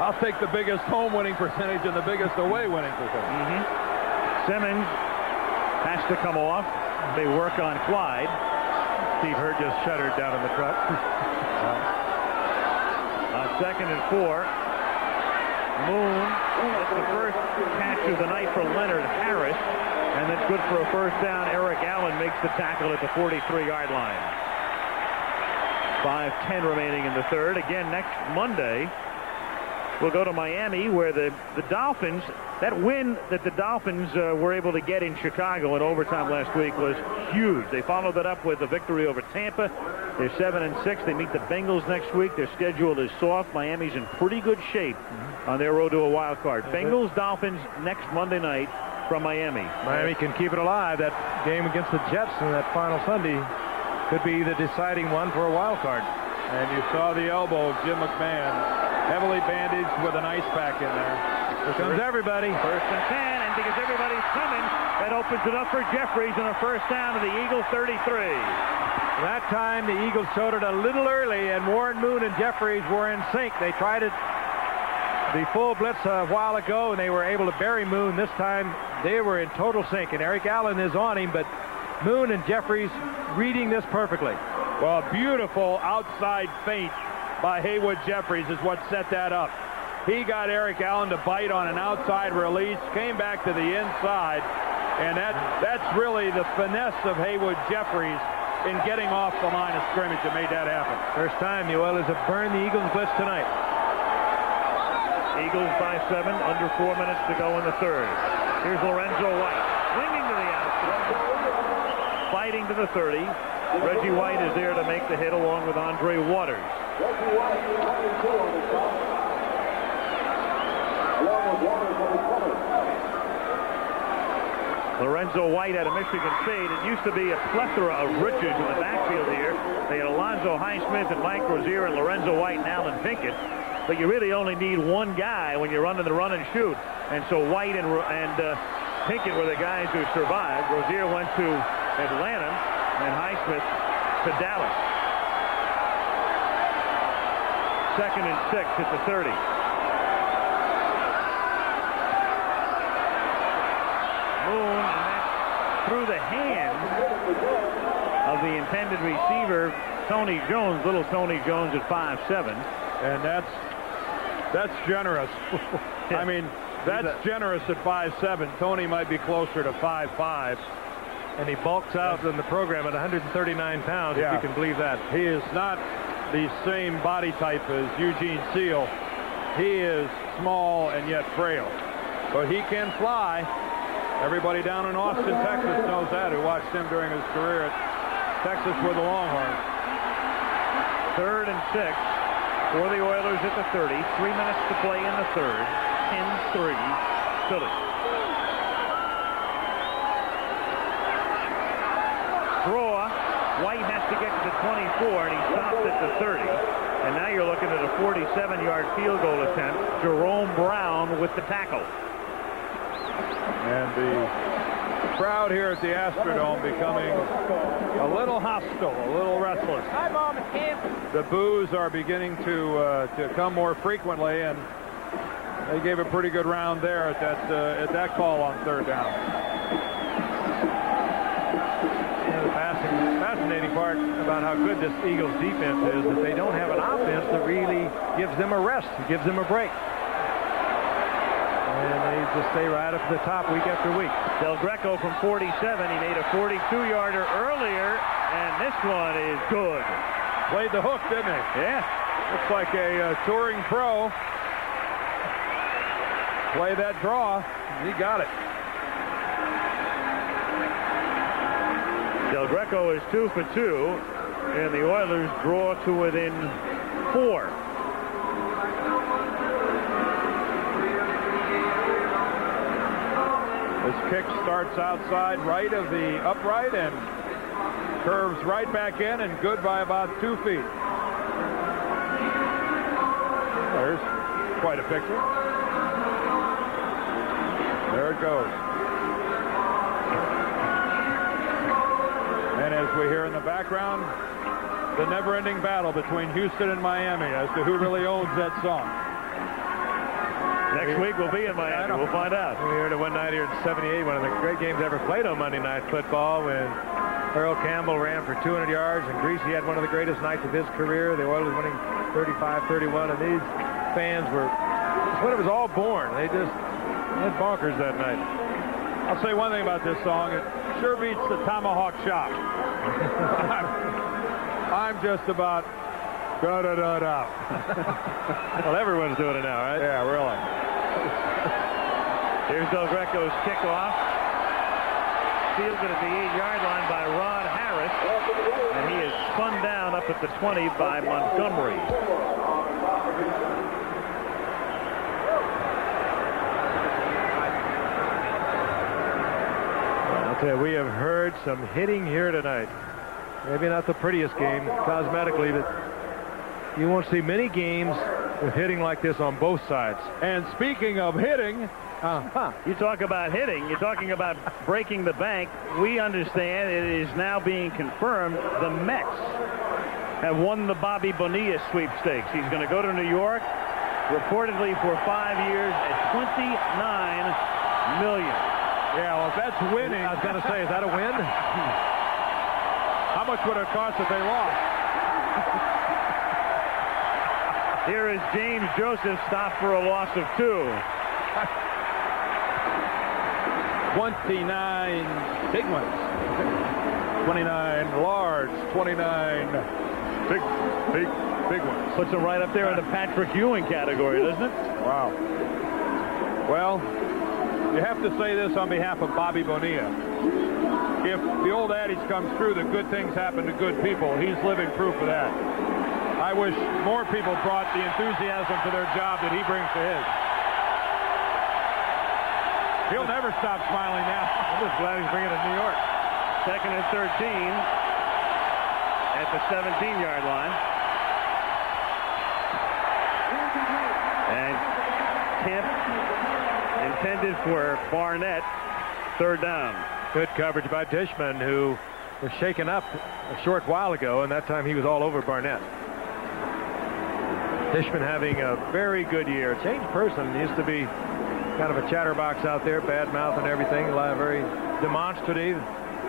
I'll take the biggest home winning percentage and the biggest away winning percentage. Simmons has to come off. They work on Clyde. Steve Hurd just shuddered down in the truck. On 2nd and 4. Moon. That's the first catch of the night for Leonard Harris. And that's good for a first down. Eric Allen makes the tackle at the 43-yard line. 5:10 remaining in the 3rd. Again, next Monday, we'll go to Miami, where the Dolphins, that win that the Dolphins were able to get in Chicago in overtime last week was huge. They followed that up with a victory over Tampa. They're 7-6. They meet the Bengals next week. Their schedule is soft. Miami's in pretty good shape on their road to a wild card. Bengals, Dolphins next Monday night from Miami. Miami can keep it alive. That game against the Jets on that final Sunday could be the deciding one for a wild card. And you saw the elbow of Jim McMahon, heavily bandaged with an ice pack in there. Here comes everybody. 1st and 10, and because everybody's coming, that opens it up for Jeffries on a first down to the Eagles 33. That time the Eagles showed it a little early, and Warren, Moon, and Jeffries were in sync. They tried it the full blitz a while ago, and they were able to bury Moon. This time they were in total sync, and Eric Allen is on him, but Moon and Jeffries reading this perfectly. Well, beautiful outside feint by Haywood Jeffries is what set that up. He got Eric Allen to bite on an outside release, came back to the inside, and that's really the finesse of Haywood Jeffries in getting off the line of scrimmage that made that happen. First time the Oilers have burned the Eagles blitz tonight. Eagles by 7, under 4 minutes to go in the 3rd. Here's Lorenzo White, swinging to the outside, fighting to the 30. Reggie White is there to make the hit along with Andre Waters. Lorenzo White out of Michigan State. It used to be a plethora of riches in the backfield here. They had Alonzo Highsmith and Mike Rozier and Lorenzo White and Alan Pinkett. But you really only need one guy when you're running the run and shoot. And so White and Pinkett were the guys who survived. Rozier went to Atlanta and Highsmith to Dallas. 2nd and 6 at the 30. Moon, and that's through the hand of the intended receiver, Tony Jones, little Tony Jones at 5'7". And that's generous. I mean, that's generous at 5'7". Tony might be closer to 5'5". And he bulks out in the program at 139 pounds, if you can believe that. He is not the same body type as Eugene Seal. He is small and yet frail. But he can fly. Everybody down in Austin, Texas knows that, who watched him during his career at Texas with the Longhorns. 3rd and 6. for the Oilers at the 30. 3 minutes to play in the third. 10-3 Phillies. Draw. White has to get to the 24, and he stops at the 30. And now you're looking at a 47-yard field goal attempt. Jerome Brown with the tackle. And the crowd here at the Astrodome becoming a little hostile, a little restless. Hi, Mom, it's Cam. The boos are beginning to come more frequently, and they gave a pretty good round there at that call on third down. The fascinating part about how good this Eagles defense is that they don't have an offense that really gives them a rest, gives them a break. And they just stay right up to the top week after week. Del Greco from 47. He made a 42-yarder earlier, and this one is good. Played the hook, didn't he? Yeah. Looks like a touring pro. Play that draw. He got it. Del Greco is 2 for 2, and the Oilers draw to within 4. This kick starts outside right of the upright and curves right back in and good by about 2 feet. There's quite a picture. There it goes. And as we hear in the background, the never-ending battle between Houston and Miami as to who really owns that song. Next week we'll be in Miami. We'll find out. We heard it one night here in '78, one of the great games ever played on Monday Night Football, when Earl Campbell ran for 200 yards and Greasy had one of the greatest nights of his career. The Oilers winning 35-31, and these fans were, it's when it was all born. They just went bonkers that night. I'll say one thing about this song. It sure beats the Tomahawk Chop. I'm just about da-da-da-da. Well, everyone's doing it now, right? Yeah, really. Here's Del Greco's kickoff. Fielded at the 8-yard line by Rod Harris, and he is spun down up at the 20 by Montgomery. I'll tell you, we have heard some hitting here tonight. Maybe not the prettiest game cosmetically, but you won't see many games with hitting like this on both sides. And speaking of hitting, you talk about hitting, you're talking about breaking the bank. We understand it is now being confirmed the Mets have won the Bobby Bonilla sweepstakes. He's going to go to New York, reportedly for 5 years at $29 million. Yeah, well, if that's winning, I was going to say, is that a win? How much would it cost if they lost? Here is James Joseph, stopped for a loss of 2. 29 big ones. 29 large, 29 big ones. Puts him right up there in the Patrick Ewing category, doesn't it? Wow. Well, you have to say this on behalf of Bobby Bonilla. If the old adage comes true that good things happen to good people, he's living proof of that. I wish more people brought the enthusiasm to their job that he brings to his. He'll never stop smiling now. I'm just glad he's bringing it to New York. 2nd and 13 at the 17-yard line. And Kemp intended for Barnett. 3rd down. Good coverage by Dishman, who was shaken up a short while ago, and that time he was all over Barnett. Dishman having a very good year. Changed person. He used to be kind of a chatterbox out there, bad mouth and everything, very demonstrative.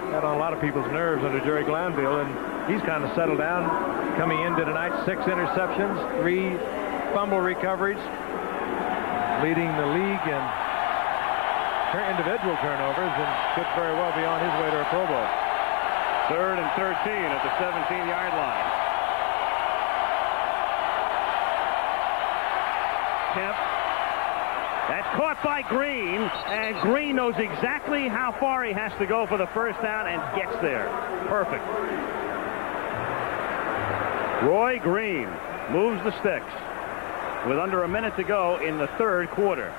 Got on a lot of people's nerves under Jerry Glanville, and he's kind of settled down. Coming into tonight, 6 interceptions, 3 fumble recoveries, leading the league in individual turnovers, and could very well be on his way to a Pro Bowl. 3rd and 13 at the 17-yard line. Kemp. That's caught by Green, and Green knows exactly how far he has to go for the first down and gets there. Perfect. Roy Green moves the sticks with under a minute to go in the third quarter.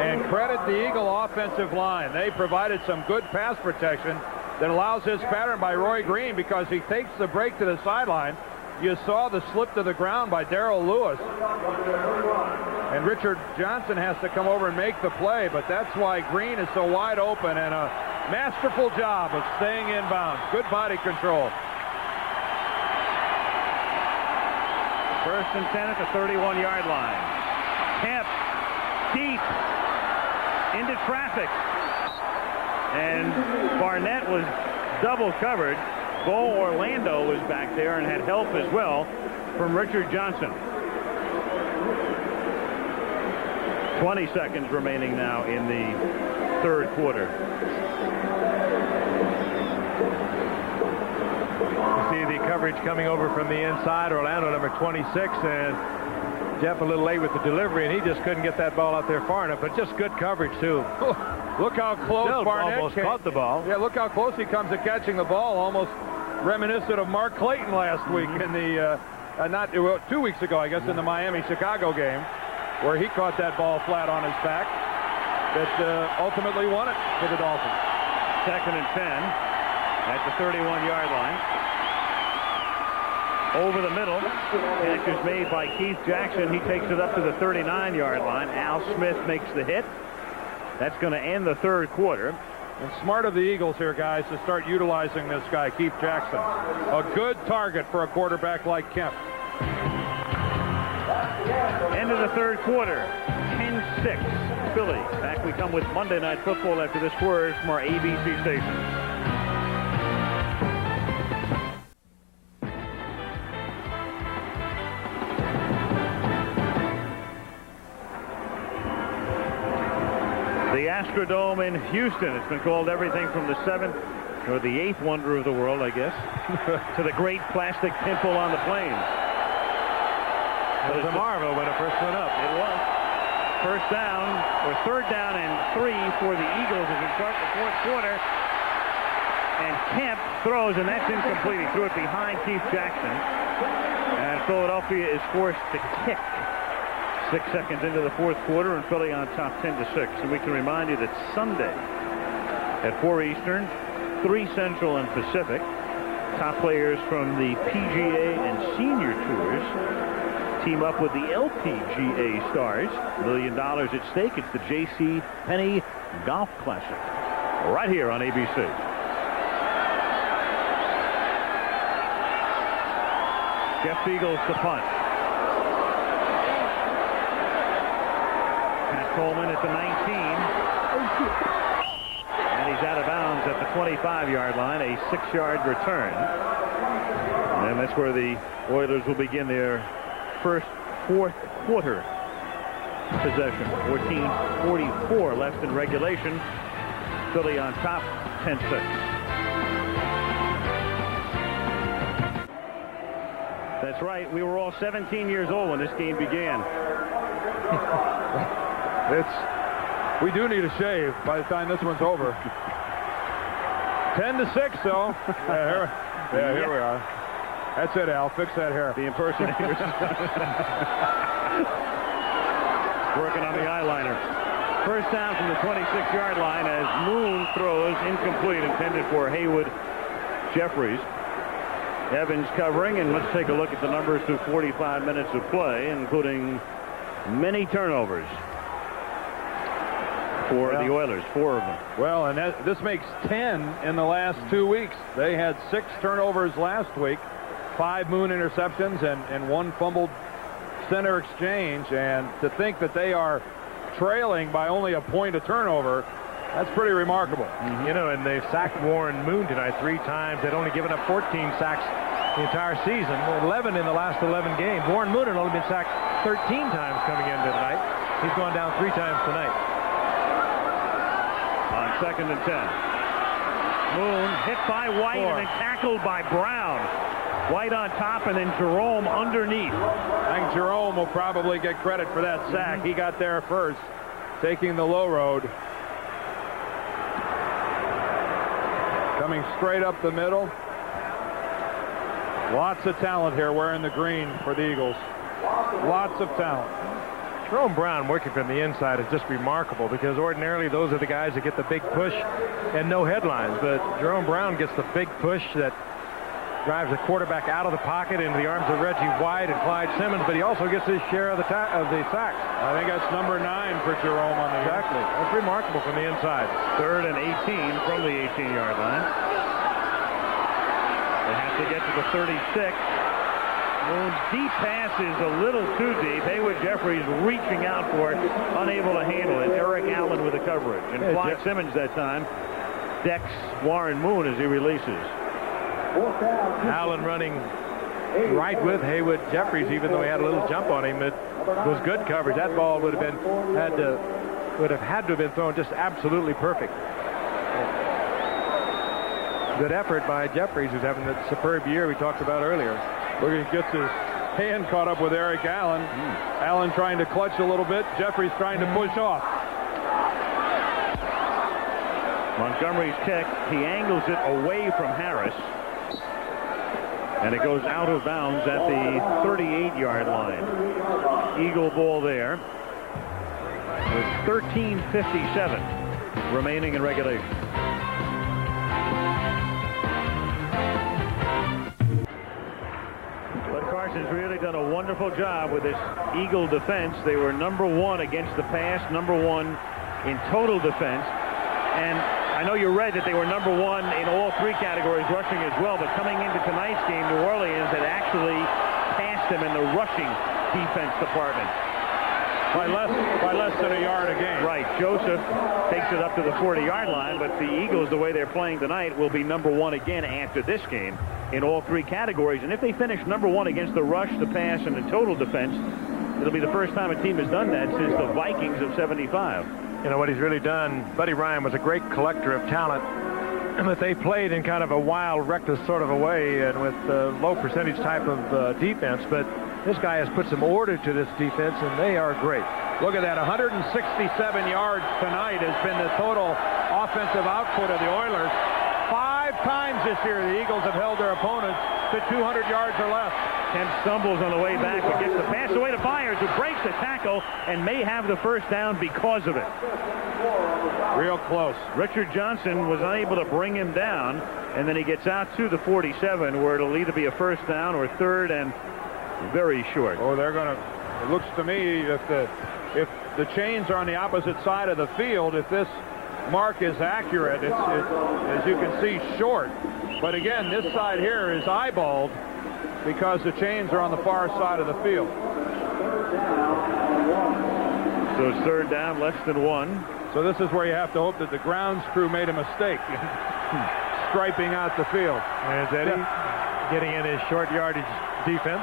And credit the Eagle offensive line. They provided some good pass protection that allows this pattern by Roy Green, because he takes the break to the sideline. You saw the slip to the ground by Darrell Lewis. And Richard Johnson has to come over and make the play, but that's why Green is so wide open, and a masterful job of staying in bounds. Good body control. First and 10 at the 31-yard line. Kemp deep into traffic. And Barnett was double covered. Bo Orlando was back there and had help as well from Richard Johnson. 20 seconds remaining now in the third quarter. You see the coverage coming over from the inside. Orlando, number 26, and Jeff a little late with the delivery, and he just couldn't get that ball out there far enough, but just good coverage too. Look how close Barnett almost caught the ball. Yeah, look how close he comes to catching the ball, almost reminiscent of Mark Clayton last week in the, 2 weeks ago, I guess, in the Miami-Chicago game, where he caught that ball flat on his back that ultimately won it for the Dolphins. Second and 10 at the 31-yard line. Over the middle. Catch is made by Keith Jackson. He takes it up to the 39-yard line. Al Smith makes the hit. That's going to end the third quarter. And smart of the Eagles here, guys, to start utilizing this guy, Keith Jackson. A good target for a quarterback like Kemp. End of the third quarter. 10-6. Philly. Back we come with Monday Night Football after this word from our ABC station. The Astrodome in Houston. It's been called everything from the seventh or the eighth wonder of the world, I guess, to the great plastic pimple on the plains. It was a marvel when it first went up. It was. First down, or third down and 3 for the Eagles as we start the fourth quarter. And Kemp throws, and that's incomplete. He threw it behind Keith Jackson. And Philadelphia is forced to kick. 6 seconds into the fourth quarter, and Philly on top 10-6. And we can remind you that Sunday at 4 Eastern, 3 Central and Pacific, top players from the PGA and Senior Tours team up with the LPGA stars. $1 million at stake. It's the J.C. Penney Golf Classic right here on ABC. Jeff Eagles to punt. Coleman at the 19. And he's out of bounds at the 25-yard line. A 6-yard return. And that's where the Oilers will begin their first fourth quarter possession. 14:44 left in regulation. Philly on top 10-6. That's right. We were all 17 years old when this game began. We do need a shave by the time this one's over. 10-6, though. Here we are. That's it, Al. Fix that hair. The impersonators. Working on the eyeliner. First down from the 26-yard line as Moon throws incomplete, intended for Haywood Jeffries. Evans covering, and let's take a look at the numbers through 45 minutes of play, including many turnovers for the Oilers, 4 of them. Well, and this makes 10 in the last 2 weeks. They had 6 turnovers last week, 5 Moon interceptions, and 1 fumbled center exchange. And to think that they are trailing by only a point a turnover, that's pretty remarkable. You know, and they've sacked Warren Moon tonight 3 times. They'd only given up 14 sacks the entire season, 11 in the last 11 games. Warren Moon had only been sacked 13 times coming into tonight. He's gone down 3 times tonight. On second and 10. Moon hit by White and then tackled by Brown. White on top and then Jerome underneath. I think Jerome will probably get credit for that sack. He got there first, taking the low road. Coming straight up the middle. Lots of talent here wearing the green for the Eagles. Lots of talent. Jerome Brown working from the inside is just remarkable, because ordinarily those are the guys that get the big push and no headlines. But Jerome Brown gets the big push that drives the quarterback out of the pocket into the arms of Reggie White and Clyde Simmons, but he also gets his share of the sacks. I think that's number 9 for Jerome on the Exactly. That's remarkable from the inside. 3rd and 18 from the 18-yard line. They have to get to the 36. Moon's deep pass is a little too deep. Haywood Jeffries reaching out for it, unable to handle it. Eric Allen with the coverage. And Clyde Simmons that time decks Warren Moon as he releases. Allen running right with Haywood Jeffries, even though he had a little jump on him. It was good coverage. That ball would have had to have been thrown just absolutely perfect. Good effort by Jeffries, who's having that superb year we talked about earlier. Look, he gets his hand caught up with Eric Allen. Allen trying to clutch a little bit. Jeffries trying to push off. Montgomery's kick. He angles it away from Harris. And it goes out of bounds at the 38-yard line. Eagle ball there with 13:57 remaining in regulation. But Carson's really done a wonderful job with this Eagle defense. They were number 1 against the pass, number 1 in total defense. And I know you read that they were number 1 in all 3 categories, rushing as well, but coming into tonight's game, New Orleans had actually passed them in the rushing defense department. By less than a yard a game. Right. Joseph takes it up to the 40-yard line, but the Eagles, the way they're playing tonight, will be number 1 again after this game in all 3 categories. And if they finish number 1 against the rush, the pass, and the total defense, it'll be the first time a team has done that since the Vikings of '75. You know what he's really done? Buddy Ryan was a great collector of talent, but they played in kind of a wild, reckless sort of a way and with low percentage type of defense. But this guy has put some order to this defense, and they are great. Look at that. 167 yards tonight has been the total offensive output of the Oilers. 5 times this year the Eagles have held their opponents to 200 yards or less. Kemp stumbles on the way back, but gets the pass away to Byers, who breaks the tackle and may have the first down because of it. Real close. Richard Johnson was unable to bring him down, and then he gets out to the 47, where it'll either be a first down or 3rd and very short. Oh, they're going to, it looks to me, if the chains are on the opposite side of the field, if this mark is accurate, it's as you can see, short. But again, this side here is eyeballed because the chains are on the far side of the field. So it's 3rd down, less than 1. So this is where you have to hope that the grounds crew made a mistake striping out the field. There's Eddie getting in his short yardage defense.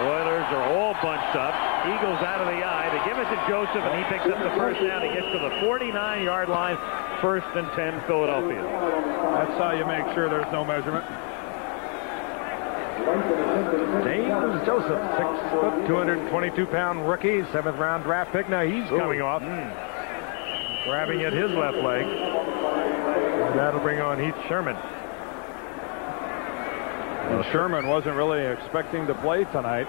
Oilers are all bunched up. Eagles out of the eye. They give it to Joseph, and he picks up the first down. He gets to the 49-yard line. 1st and 10, Philadelphia. That's how you make sure there's no measurement. James Joseph, 6', 222-pound rookie, 7th-round draft pick. Now he's coming off, grabbing at his left leg. And that'll bring on Heath Sherman. And Sherman wasn't really expecting to play tonight.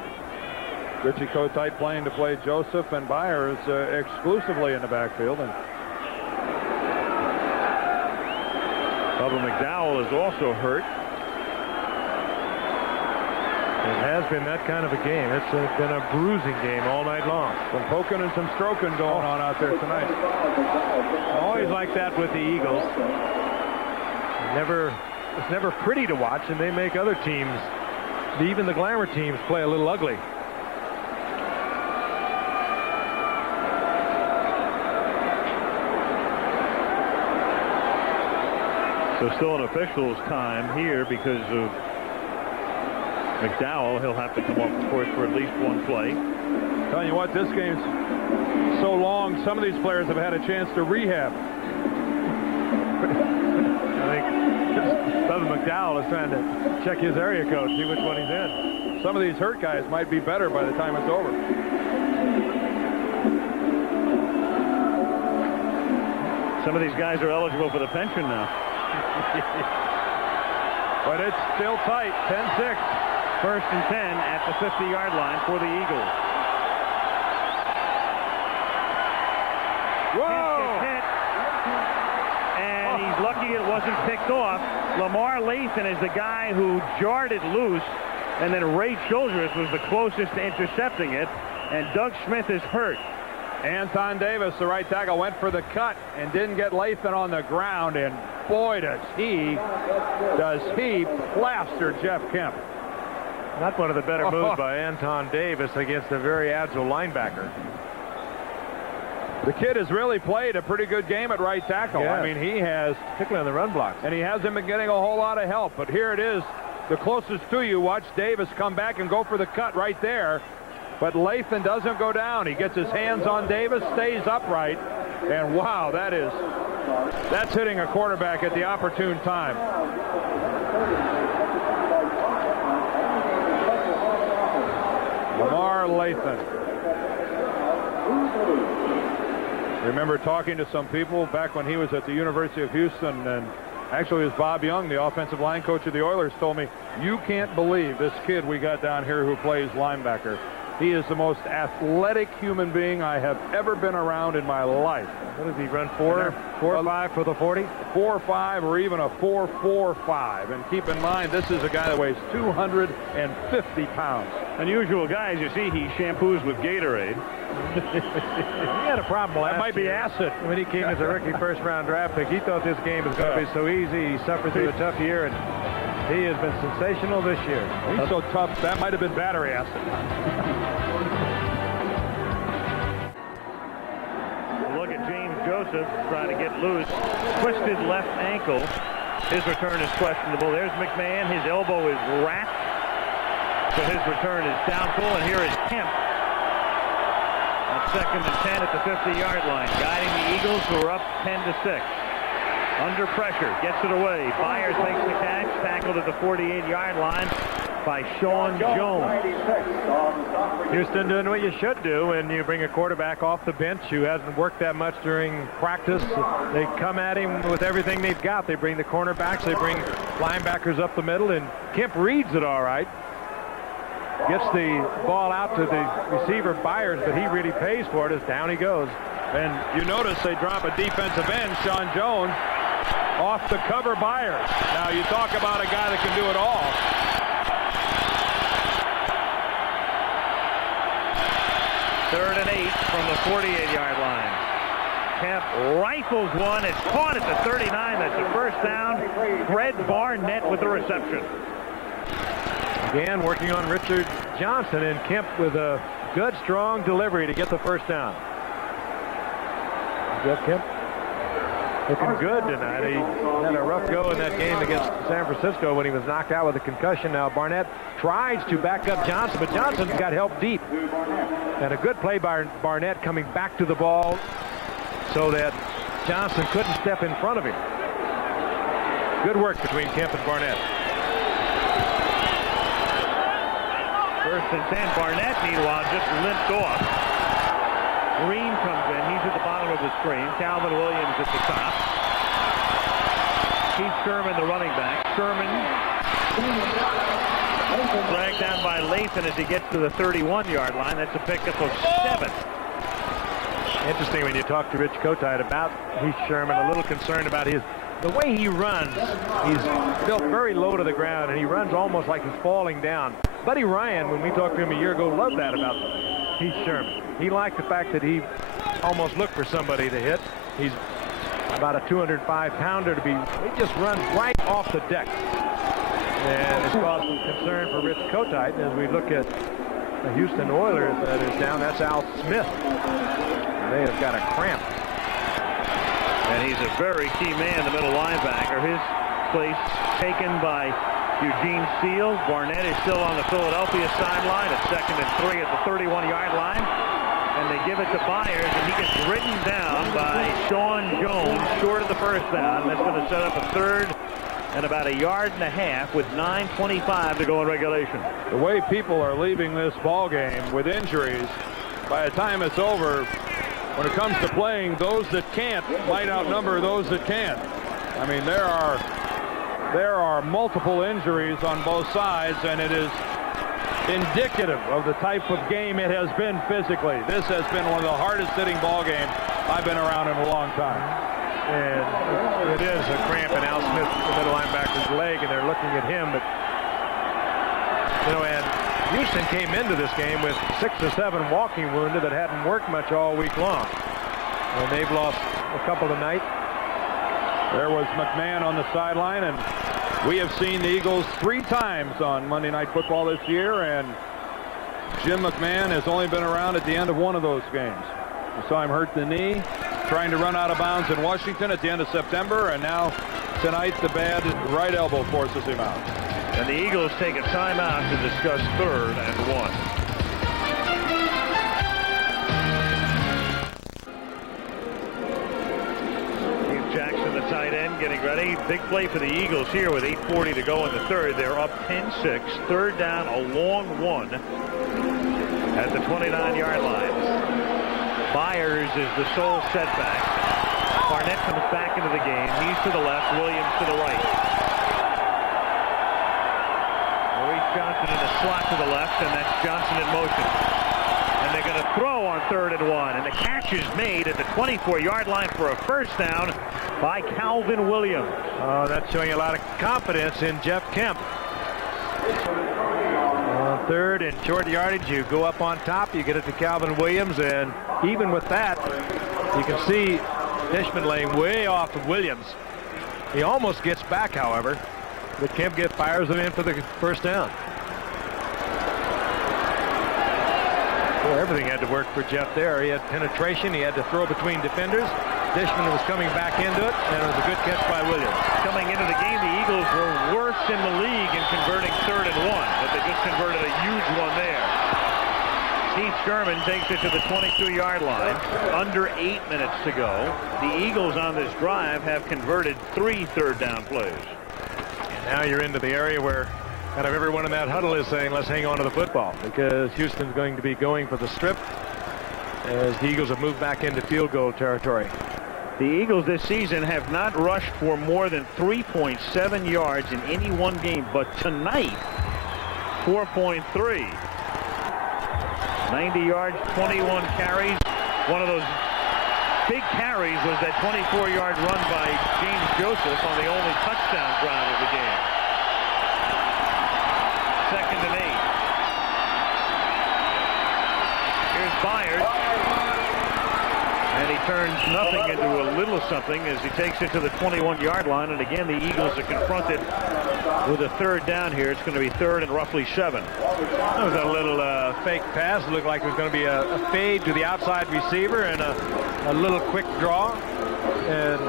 Richie Kotite playing to play Joseph and Byers exclusively in the backfield. And Bubba McDowell is also hurt. It has been that kind of a game. It's been a bruising game all night long. Some poking and some stroking going on out there tonight. Always like that with the Eagles. It's never pretty to watch, and they make other teams, even the glamour teams, play a little ugly. So still an official's time here because of McDowell. He'll have to come off the course for at least 1 play. Telling you what, this game's so long, some of these players have had a chance to rehab. I think Bubba McDowell is trying to check his area code, see which one he's in. Some of these hurt guys might be better by the time it's over. Some of these guys are eligible for the pension now. But it's still tight, 10-6. First and 10 at the 50-yard line for the Eagles. Whoa! Hit, and he's lucky it wasn't picked off. Lamar Lathan is the guy who jarred it loose, and then Ray Childress was the closest to intercepting it, and Doug Smith is hurt. Anton Davis, the right tackle, went for the cut and didn't get Lathan on the ground, and boy, does he plaster Jeff Kemp. Not one of the better moves by Anton Davis against a very agile linebacker. The kid has really played a pretty good game at right tackle. Yeah. I mean, he has, particularly on the run blocks. and he hasn't been getting a whole lot of help. But here it is, the closest to you. Watch Davis come back and go for the cut right there. But Lathan doesn't go down. He gets his hands on Davis, stays upright, and wow, that's hitting a quarterback at the opportune time. Lamar Lathan. Remember talking to some people back when he was at the University of Houston, and actually it was Bob Young, the offensive line coach of the Oilers, told me, you can't believe this kid we got down here who plays linebacker. He is the most athletic human being I have ever been around in my life. What does he run, 4.5 for the 40? 4.5 or even a 4.45. And keep in mind, this is a guy that weighs 250 pounds. Unusual guy, as you see, he shampoos with Gatorade. He had a problem last That might be year. acid. When he came as a rookie first-round draft pick, he thought this game was going to be so easy. He suffered through a tough year, and he has been sensational this year. He's so tough, that might have been battery acid. Look at James Joseph trying to get loose. Twisted left ankle. His return is questionable. There's McMahon. His elbow is wrapped. So his return is doubtful. And here is Kemp. On 2nd and 10 at the 50-yard line. Guiding the Eagles, who are up 10-6. Under pressure. Gets it away. Byers makes the catch. Tackled at the 48-yard line by Sean Jones. Houston doing what you should do when you bring a quarterback off the bench who hasn't worked that much during practice. They come at him with everything they've got. They bring the cornerbacks, they bring linebackers up the middle, and Kemp reads it all right. Gets the ball out to the receiver Byers, but he really pays for it as down he goes. And you notice they drop a defensive end, Sean Jones, off the cover Byers. Now you talk about a guy that can do it all. Third and 8 from the 48-yard line. Kemp rifles one. It's caught at the 39. That's the first down. Fred Barnett with the reception. Again, working on Richard Johnson, and Kemp with a good, strong delivery to get the first down. Jeff Kemp looking good tonight. He had a rough go in that game against San Francisco when he was knocked out with a concussion. Now Barnett tries to back up Johnson, but Johnson's got help deep. And a good play by Barnett coming back to the ball so that Johnson couldn't step in front of him. Good work between Kemp and Barnett. First and 10. Barnett, meanwhile, just limped off. Green comes in. He's at the bottom of the screen. Calvin Williams at the top. Keith Sherman, the running back. Sherman dragged down by Lathan as he gets to the 31-yard line. That's a pickup of 7. Interesting when you talk to Rich Kotite about Heath Sherman, a little concerned about the way he runs. He's built very low to the ground, and he runs almost like he's falling down. Buddy Ryan, when we talked to him a year ago, loved that about Heath Sherman. He liked the fact that he almost looked for somebody to hit. He's about a 205-pounder to be. He just runs right off the deck. And it's caused some concern for Rich Kotite as we look at the Houston Oilers that is down. That's Al Smith. They have got a cramp. And he's a very key man, the middle linebacker. His place taken by Eugene Seals. Barnett is still on the Philadelphia sideline at 2nd and 3 at the 31-yard line. And they give it to Byers, and he gets ridden down by Sean Jones short of the first down. That's going to set up a third and about 1.5 yards with 9:25 to go in regulation. The way people are leaving this ball game with injuries, by the time it's over, when it comes to playing, those that can't might outnumber those that can. I mean, there are There are multiple injuries on both sides, and it is indicative of the type of game it has been physically. This has been one of the hardest hitting ball games I've been around in a long time. And it is a cramp in Al Smith, the middle linebacker's leg, and they're looking at him. But, you know, and Houston came into this game with 6 or 7 walking wounded that hadn't worked much all week long. And they've lost a couple tonight. There was McMahon on the sideline, and we have seen the Eagles 3 times on Monday Night Football this year, and Jim McMahon has only been around at the end of one of those games. We saw him hurt the knee, trying to run out of bounds in Washington at the end of September, and now tonight the bad right elbow forces him out. And the Eagles take a timeout to discuss 3rd and 1. Jackson, the tight end, getting ready. Big play for the Eagles here with 8:40 to go in the 3rd. They're up 10-6. 3rd down, a long one at the 29-yard line. Byers is the sole setback. Barnett comes back into the game. He's to the left, Williams to the right. Maurice Johnson in the slot to the left, and that's Johnson in motion. And they're going to throw on 3rd and 1. And the catch is made at the 24-yard line for a first down by Calvin Williams. Oh, that's showing a lot of confidence in Jeff Kemp. On 3rd and short yardage, you go up on top, you get it to Calvin Williams, and even with that, you can see Dishman laying way off of Williams. He almost gets back, however, but Kemp fires him in for the first down. Well, everything had to work for Jeff there. He had penetration. He had to throw between defenders. Dishman was coming back into it, and it was a good catch by Williams. Coming into the game, the Eagles were worst in the league in converting 3rd and 1, but they just converted a huge one there. Keith Sherman takes it to the 22-yard line. Under 8 minutes to go. The Eagles on this drive have converted 3 third down plays. And now you're into the area where kind of everyone in that huddle is saying, let's hang on to the football, because Houston's going to be going for the strip as the Eagles have moved back into field goal territory. The Eagles this season have not rushed for more than 3.7 yards in any one game, but tonight, 4.3. 90 yards, 21 carries. One of those big carries was that 24-yard run by James Joseph on the only touchdown drive of the game. 2nd and 8. Here's Byers. And he turns nothing into a little something as he takes it to the 21-yard line. And again, the Eagles are confronted with a 3rd down here. It's going to be 3rd and roughly 7. That was a little fake pass. It looked like it was going to be a fade to the outside receiver and a little quick draw. And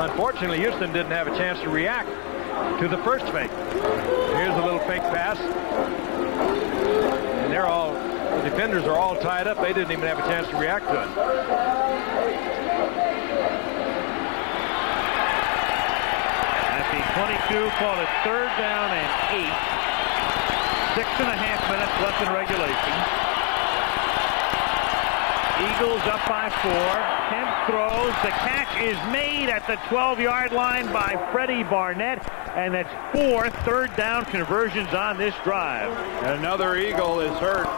unfortunately, Houston didn't have a chance to react to the first fake. Here's a little fake pass. And the defenders are all tied up. They didn't even have a chance to react to it. At the 22, call it 3rd down and 8. 6.5 minutes left in regulation. Eagles up by 4. Kemp throws. The catch is made at the 12-yard line by Freddie Barnett. And that's 4 third down conversions on this drive. Another Eagle is hurt.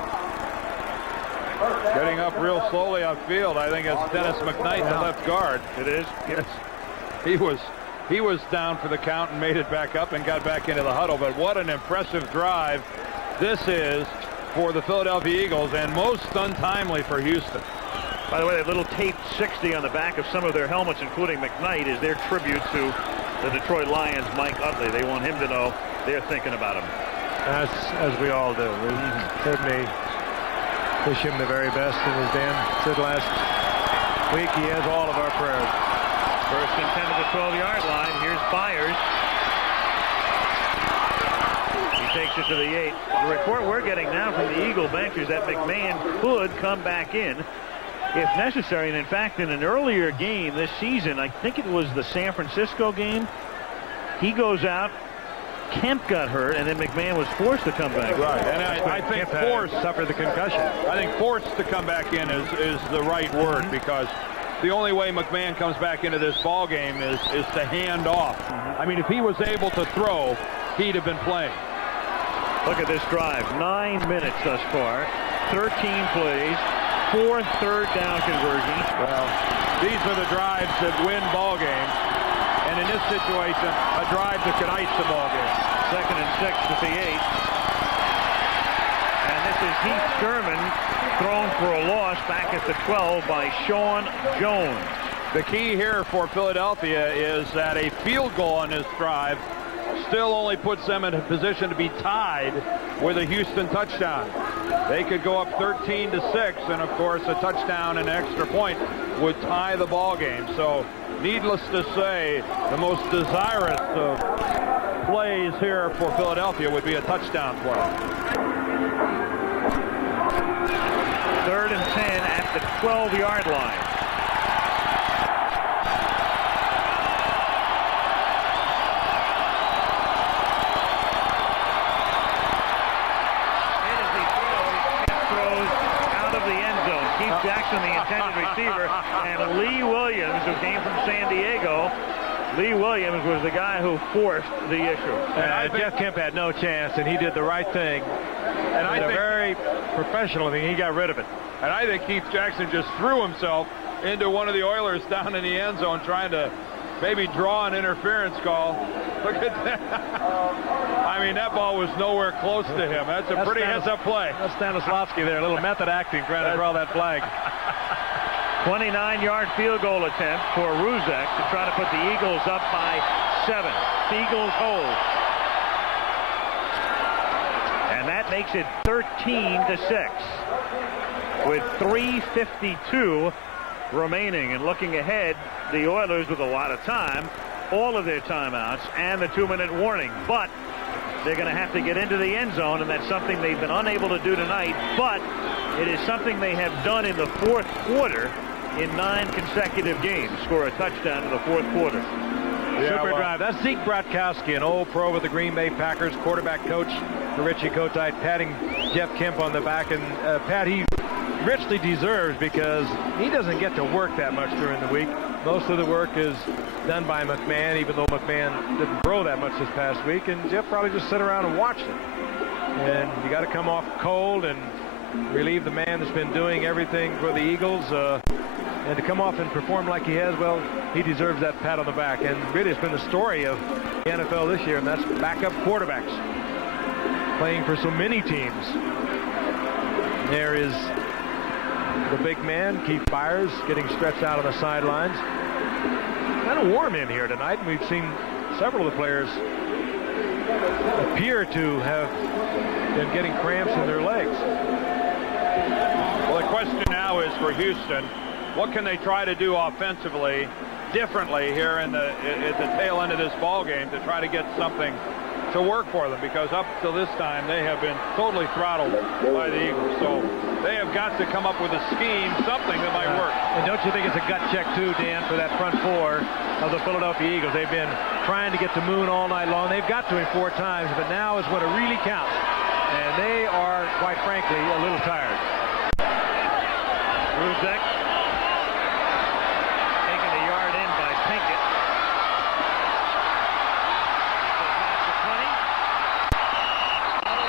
Getting up real slowly upfield. I think it's Dennis McKnight, the left guard. It is. Yes. He was down for the count and made it back up and got back into the huddle. But what an impressive drive this is for the Philadelphia Eagles, and most untimely for Houston. By the way, that little taped 60 on the back of some of their helmets, including McKnight, is their tribute to the Detroit Lions' Mike Utley. They want him to know they're thinking about him. As we all do. We certainly wish him the very best. And as Dan said last week, he has all of our prayers. 1st and 10 to the 12-yard line. Here's Byers. He takes it to the 8. The report we're getting now from the Eagle bench is that McMahon could come back in if necessary. And in fact, in an earlier game this season, I think it was the San Francisco game, he goes out. Kemp got hurt, and then McMahon was forced to come back. Right, and I think forced suffered the concussion. I think forced to come back in is the right word, because the only way McMahon comes back into this ball game is to hand off. I mean, if he was able to throw, he'd have been playing. Look at this drive. 9 minutes thus far. 13 plays. 4 third-down conversions. Well, these are the drives that win ball games. And in this situation, a drive that could ice the ball game. 2nd and 6 at the 8. And this is Heath Sherman thrown for a loss back at the 12 by Sean Jones. The key here for Philadelphia is that a field goal on this drive still only puts them in a position to be tied with a Houston touchdown. They could go up 13-6, and of course a touchdown and an extra point would tie the ball game. So needless to say, the most desirous of plays here for Philadelphia would be a touchdown play. 3rd and 10 at the 12-yard line. Jackson, the intended receiver, and Lee Williams, who came from San Diego. Lee Williams was the guy who forced the issue. And Jeff Kemp had no chance, and he did the right thing. And I think a very professional thing. He got rid of it. And I think Keith Jackson just threw himself into one of the Oilers down in the end zone, trying to maybe draw an interference call. Look at that. I mean, that ball was nowhere close to him. That's a pretty heads-up play. That's Stanislavski there, a little method acting, trying to draw that flag. 29-yard field goal attempt for Ruzek to try to put the Eagles up by 7. The Eagles hold. And that makes it 13-6 with 3:52 remaining. And looking ahead, the Oilers with a lot of time, all of their timeouts, and the 2-minute warning. But they're going to have to get into the end zone, and that's something they've been unable to do tonight. But it is something they have done in the fourth quarter in 9 consecutive games. Score a touchdown in the fourth quarter. Super drive. That's Zeke Bratkowski, an old pro with the Green Bay Packers, quarterback coach for Richie Kotite, patting Jeff Kemp on the back. And Pat, he richly deserves, because he doesn't get to work that much during the week. Most of the work is done by McMahon, even though McMahon didn't throw that much this past week, and Jeff probably just sit around and watched it. And you got to come off cold and relieve the man that's been doing everything for the Eagles, and to come off and perform like he has, well, he deserves that pat on the back. And really, it's been the story of the NFL this year, and that's backup quarterbacks playing for so many teams. There is the big man, Keith Byers, getting stretched out on the sidelines. Kind of warm in here tonight, and we've seen several of the players appear to have been getting cramps in their legs. Well, the question now is for Houston, what can they try to do offensively differently here at the tail end of this ball game to try to get something to work for them? Because up till this time, they have been totally throttled by the Eagles. So they have got to come up with a scheme, something that might work. And don't you think it's a gut check, too, Dan, for that front four of the Philadelphia Eagles? They've been trying to get to Moon all night long. They've got to him 4 times, but now is when it really counts. And they are, quite frankly, a little tired. Ruzek taking the yard in by Pinkett.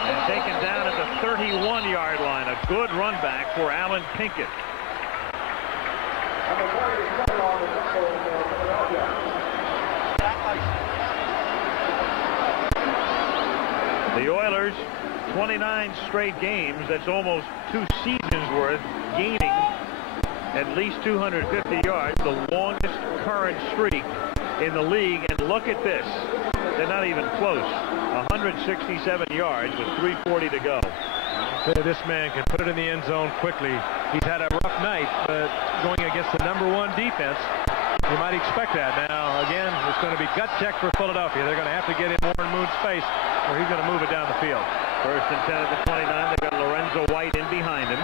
And taken down at the 31-yard line. A good run back for Alan Pinkett. The Oilers, 29 straight games. That's almost 2 seasons worth, gaining at least 250 yards, the longest current streak in the league. And look at this. They're not even close. 167 yards with 3:40 to go. This man can put it in the end zone quickly. He's had a rough night, but going against the #1 defense, you might expect that. Now, again, it's going to be gut check for Philadelphia. They're going to have to get in Warren Moon's face, or he's going to move it down the field. 1st and 10 at the 29. They've got Lorenzo White in behind him.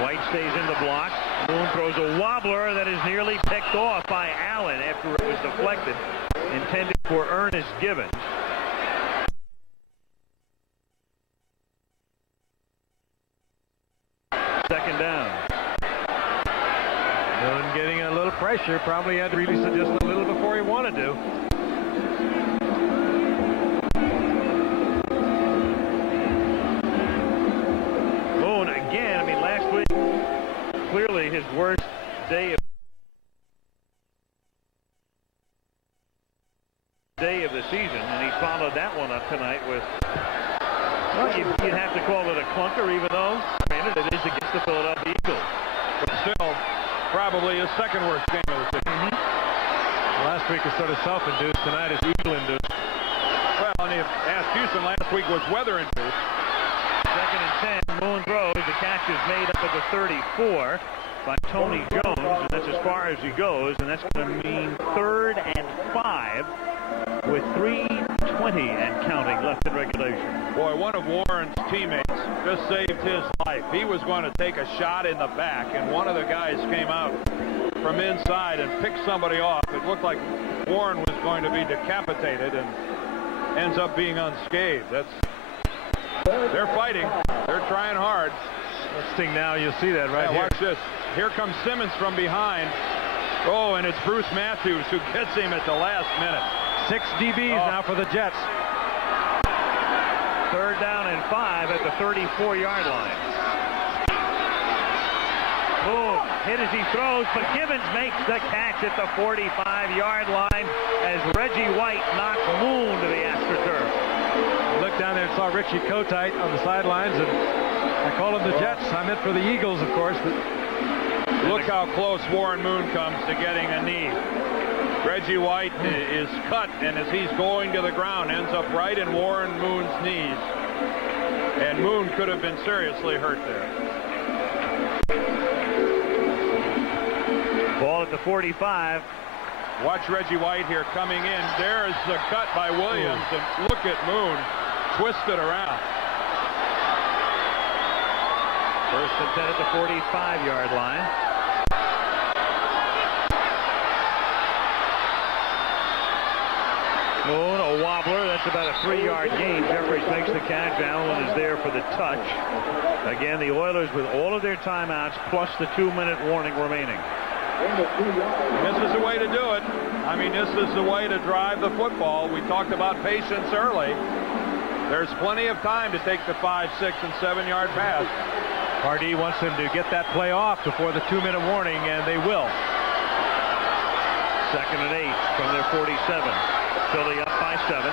White stays in the block. Moon throws a wobbler that is nearly picked off by Allen after it was deflected, intended for Ernest Givens. Second down. Moon getting a little pressure. Probably had to release it just a little before he wanted to. Moon again. I mean, last week, clearly his worst day of the season, and he followed that one up tonight with, well, you'd have to call it a clunker, even though, granted, it is against the Philadelphia Eagles. But still, probably his second worst game of the season. Last week is sort of self-induced. Tonight is Eagle-induced. Well, and if asked Houston last week was weather-induced. Second and 10. Moon throws. The catch is made up at the 34 by Tony Jones, and that's as far as he goes, and that's going to mean 3rd and 5 with 3:20 and counting left in regulation. Boy, one of Warren's teammates just saved his life. He was going to take a shot in the back, and one of the guys came out from inside and picked somebody off. It looked like Warren was going to be decapitated and ends up being unscathed. They're fighting. They're trying hard. Let's see now. You'll see that right here. Watch this. Here comes Simmons from behind. Oh, and it's Bruce Matthews who gets him at the last minute. 6 DBs now for the Jets. 3rd down and 5 at the 34-yard line. Boom. Hit as he throws, but Gibbons makes the catch at the 45-yard line as Reggie White knocks Moon to the AstroTurf. Look down there and saw Richie Kotite on the sidelines, and I call him the Jets. I meant for the Eagles, of course. But look how close Warren Moon comes to getting a knee. Reggie White is cut, and as he's going to the ground, ends up right in Warren Moon's knees. And Moon could have been seriously hurt there. Ball at the 45. Watch Reggie White here coming in. There's the cut by Williams, and look at Moon twisted around. 1st and 10 at the 45-yard line. Moon, a wobbler. That's about a 3-yard gain. Jeffries makes the catch. Allen is there for the touch. Again, the Oilers with all of their timeouts plus the 2-minute warning remaining. This is the way to do it. I mean, this is the way to drive the football. We talked about patience early. There's plenty of time to take the 5, 6, and 7-yard pass. Pardee wants them to get that play off before the 2-minute warning, and they will. 2nd and 8 from their 47. Philly up by 7.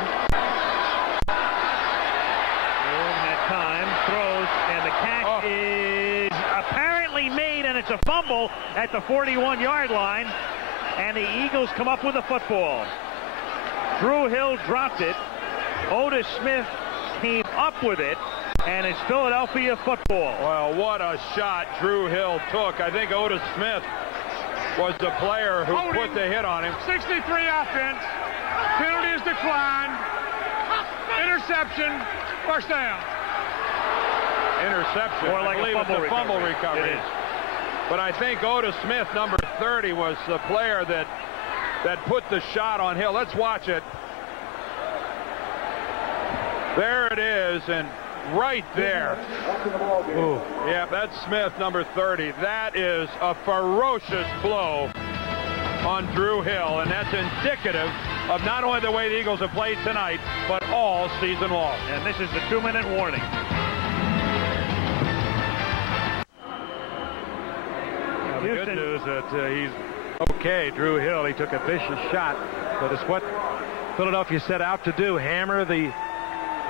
Moon had time, throws, and the catch is apparently made, and it's a fumble at the 41-yard line, and the Eagles come up with a football. Drew Hill dropped it. Otis Smith came up with it, and it's Philadelphia football. Well, what a shot Drew Hill took. I think Otis Smith was the player who put the hit on him. 63 offense. Penalty is declined. Interception. First down. Interception. Or like I believe it's a fumble recovery. It is. But I think Otis Smith, number 30, was the player that put the shot on Hill. Let's watch it. There it is, and right there. Ooh. Yeah, that's Smith, number 30. That is a ferocious blow on Drew Hill, and that's indicative of not only the way the Eagles have played tonight, but all season long. And this is the 2-minute warning. Now, the good news that he's okay. Drew Hill, he took a vicious shot, but it's what Philadelphia set out to do: hammer the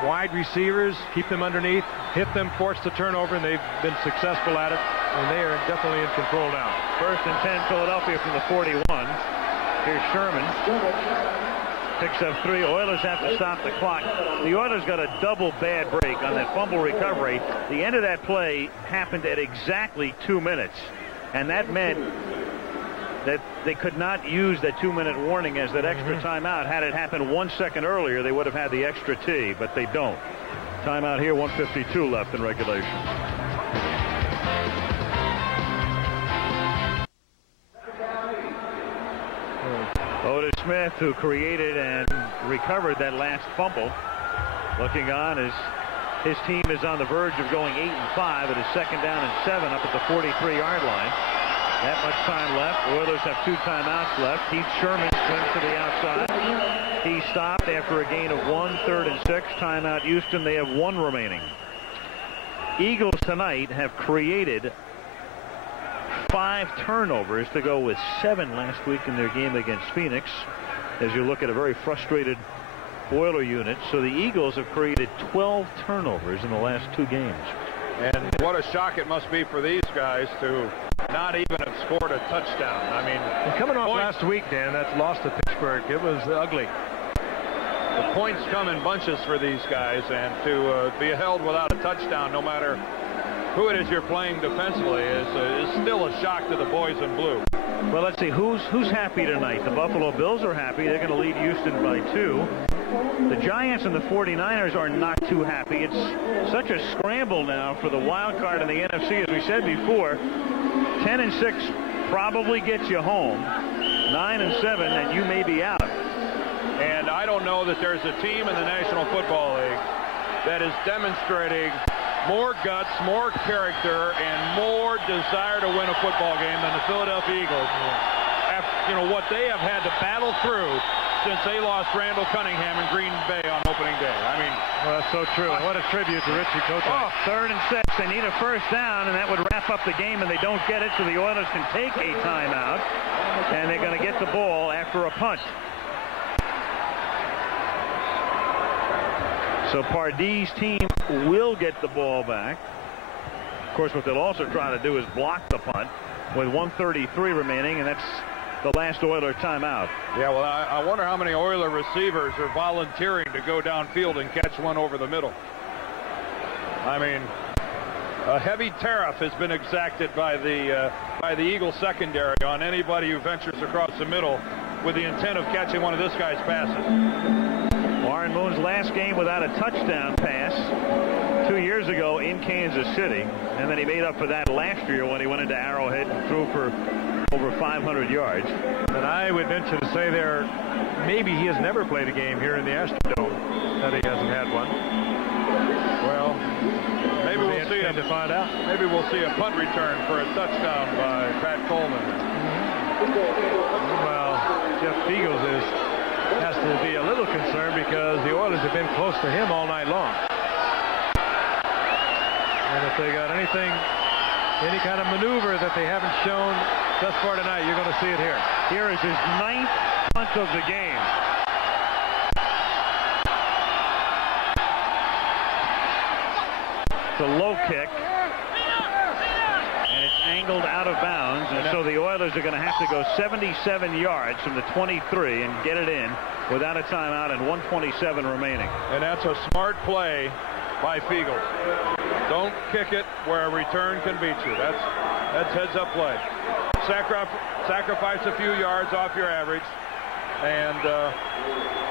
wide receivers, keep them underneath, hit them, force the turnover, and they've been successful at it, and they are definitely in control now. 1st and 10, Philadelphia from the 41. Here's Sherman. Picks up 3. Oilers have to stop the clock. The Oilers got a double bad break on that fumble recovery. The end of that play happened at exactly 2 minutes, and that meant that they could not use that 2-minute warning as that extra timeout. Had it happened 1 second earlier, they would have had the extra T, but they don't. Timeout here, 1:52 left in regulation. Otis Smith, who created and recovered that last fumble, looking on as his team is on the verge of going 8-5. It is 2nd down and 7 up at the 43-yard line. that much time left. Oilers have 2 timeouts left. Keith Sherman swings to the outside. He stopped after a gain of 1, 3rd and 6. Timeout Houston. They have 1 remaining. Eagles tonight have created 5 turnovers to go with 7 last week in their game against Phoenix. As you look at a very frustrated Oiler unit. So the Eagles have created 12 turnovers in the last 2 games. And what a shock it must be for these guys to not even have scored a touchdown. I mean, and coming off last week, Dan, that loss to Pittsburgh, it was ugly. The points come in bunches for these guys, and to be held without a touchdown, no matter who it is you're playing defensively, is still a shock to the boys in blue. Well, let's see who's happy tonight. The Buffalo Bills are happy. They're going to lead Houston by 2. The Giants and the 49ers are not too happy. It's such a scramble now for the wild card in the NFC. As we said before, 10 and 6 probably gets you home. 9 and 7, and you may be out. And I don't know that there's a team in the National Football League that is demonstrating more guts, more character, and more desire to win a football game than the Philadelphia Eagles. After, what they have had to battle through since they lost Randall Cunningham in Green Bay on opening day. I mean, well, that's so true. What a tribute to Richie Kotite. 3rd and 6. They need a first down, and that would wrap up the game, and they don't get it, so the Oilers can take a timeout, and they're going to get the ball after a punt. So Pardee team will get the ball back. Of course, what they'll also try to do is block the punt with 1:33 remaining, and that's the last Oiler timeout. Yeah, well, I wonder how many Oiler receivers are volunteering to go downfield and catch one over the middle. I mean, a heavy tariff has been exacted by the Eagle secondary on anybody who ventures across the middle with the intent of catching one of this guy's passes. Warren Moon's last game without a touchdown pass 2 years ago in Kansas City, and then he made up for that last year when he went into Arrowhead and threw for over 500 yards. And I would venture to say maybe he has never played a game here in the Astrodome that he hasn't had one. Well, maybe we'll see to find out. Maybe we'll see a punt return for a touchdown by Pat Coleman. Well, Jeff Eagles has to be a little concerned because the Oilers have been close to him all night long. And if they got any kind of maneuver that they haven't shown thus far tonight, you're going to see it here. Here is his 9th punt of the game. It's a low kick, and it's angled out of bounds, and so the Oilers are going to have to go 77 yards from the 23 and get it in without a timeout and 1:27 remaining. And that's a smart play by Fiegel. Don't kick it where a return can beat you. That's heads-up play. Sacrifice a few yards off your average, and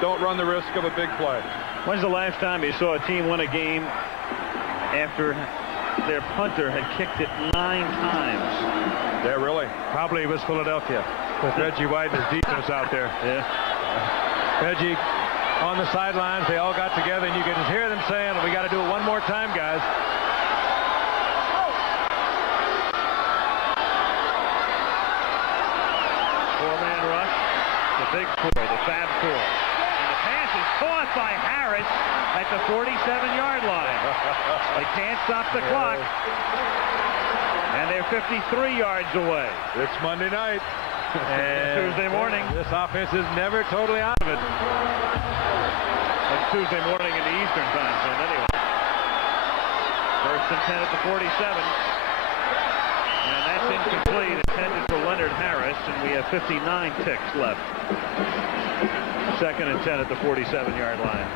don't run the risk of a big play. When's the last time you saw a team win a game after their punter had kicked it 9 times? Yeah, really? Probably it was Philadelphia with Reggie White and his defense out there. Yeah. Reggie on the sidelines, they all got together, and you could just hear them saying, we got to do it one more time, guys. Four-man rush, the big 4, the Fab 4. And the pass is caught by Harris at the 47-yard line. They can't stop the clock. And they're 53 yards away. It's Monday night. And Tuesday morning. This offense is never totally out of it. It's Tuesday morning in the Eastern time zone anyway. 1st and 10 at the 47. And that's incomplete, intended for Leonard Harris, and we have 59 ticks left. 2nd and 10 at the 47-yard line.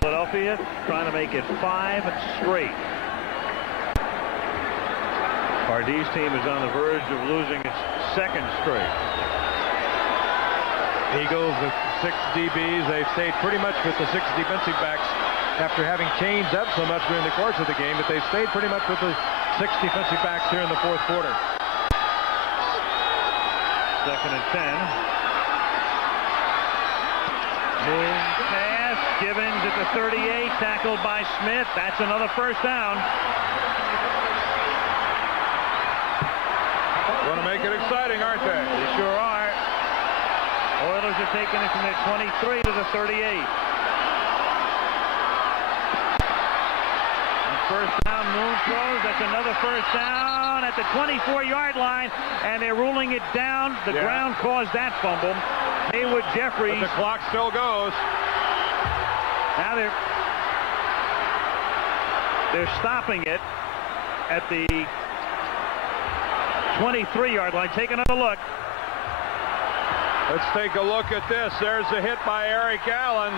Philadelphia trying to make it 5 straight. Pardee's team is on the verge of losing its 2nd straight. Eagles with 6 DBs. They've stayed pretty much with the 6 defensive backs after having changed up so much during the course of the game, but they've stayed pretty much with the 6 defensive backs here in the 4th quarter. 2nd and 10. Moon pass. Givens at the 38, tackled by Smith. That's another first down. Going to make it exciting, aren't they? They sure are. Oilers are taking it from the 23 to the 38. First down, Moon throws. That's another first down at the 24-yard line, and they're ruling it down. The ground caused that fumble. Haywood Jeffries. But the clock still goes. Now they're stopping it at the 23-yard line. Take another look. Let's take a look at this. There's a hit by Eric Allen.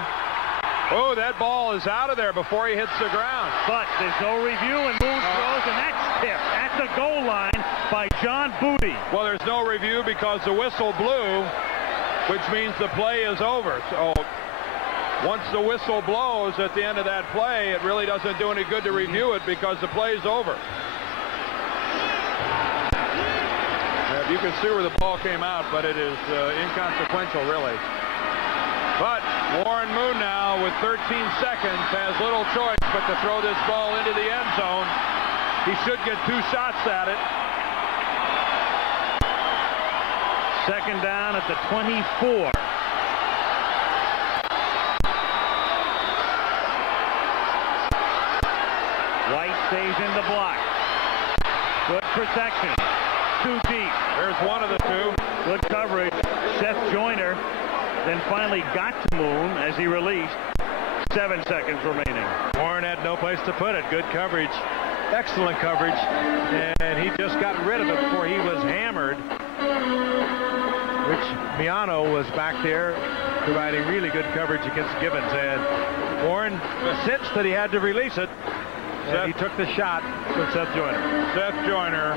Oh, that ball is out of there before he hits the ground. But there's no review, and Moon throws, and that's tipped at the goal line by John Booty. Well, there's no review because the whistle blew, which means the play is over. So once the whistle blows at the end of that play, it really doesn't do any good to review it because the play is over. You can see where the ball came out, but it is inconsequential, really. But Warren Moon now, with 13 seconds, has little choice but to throw this ball into the end zone. He should get 2 shots at it. Second down at the 24. White stays in the block. Good protection. 2 deep. There's one of the 2. Good coverage. Seth Joyner then finally got to Moon as he released. 7 seconds remaining. Warren had no place to put it. Good coverage. Excellent coverage. And he just got rid of it before he was hammered. Rich Miano was back there providing really good coverage against Gibbons. And Warren sensed that he had to release it. And he took the shot with Seth Joyner. Seth Joyner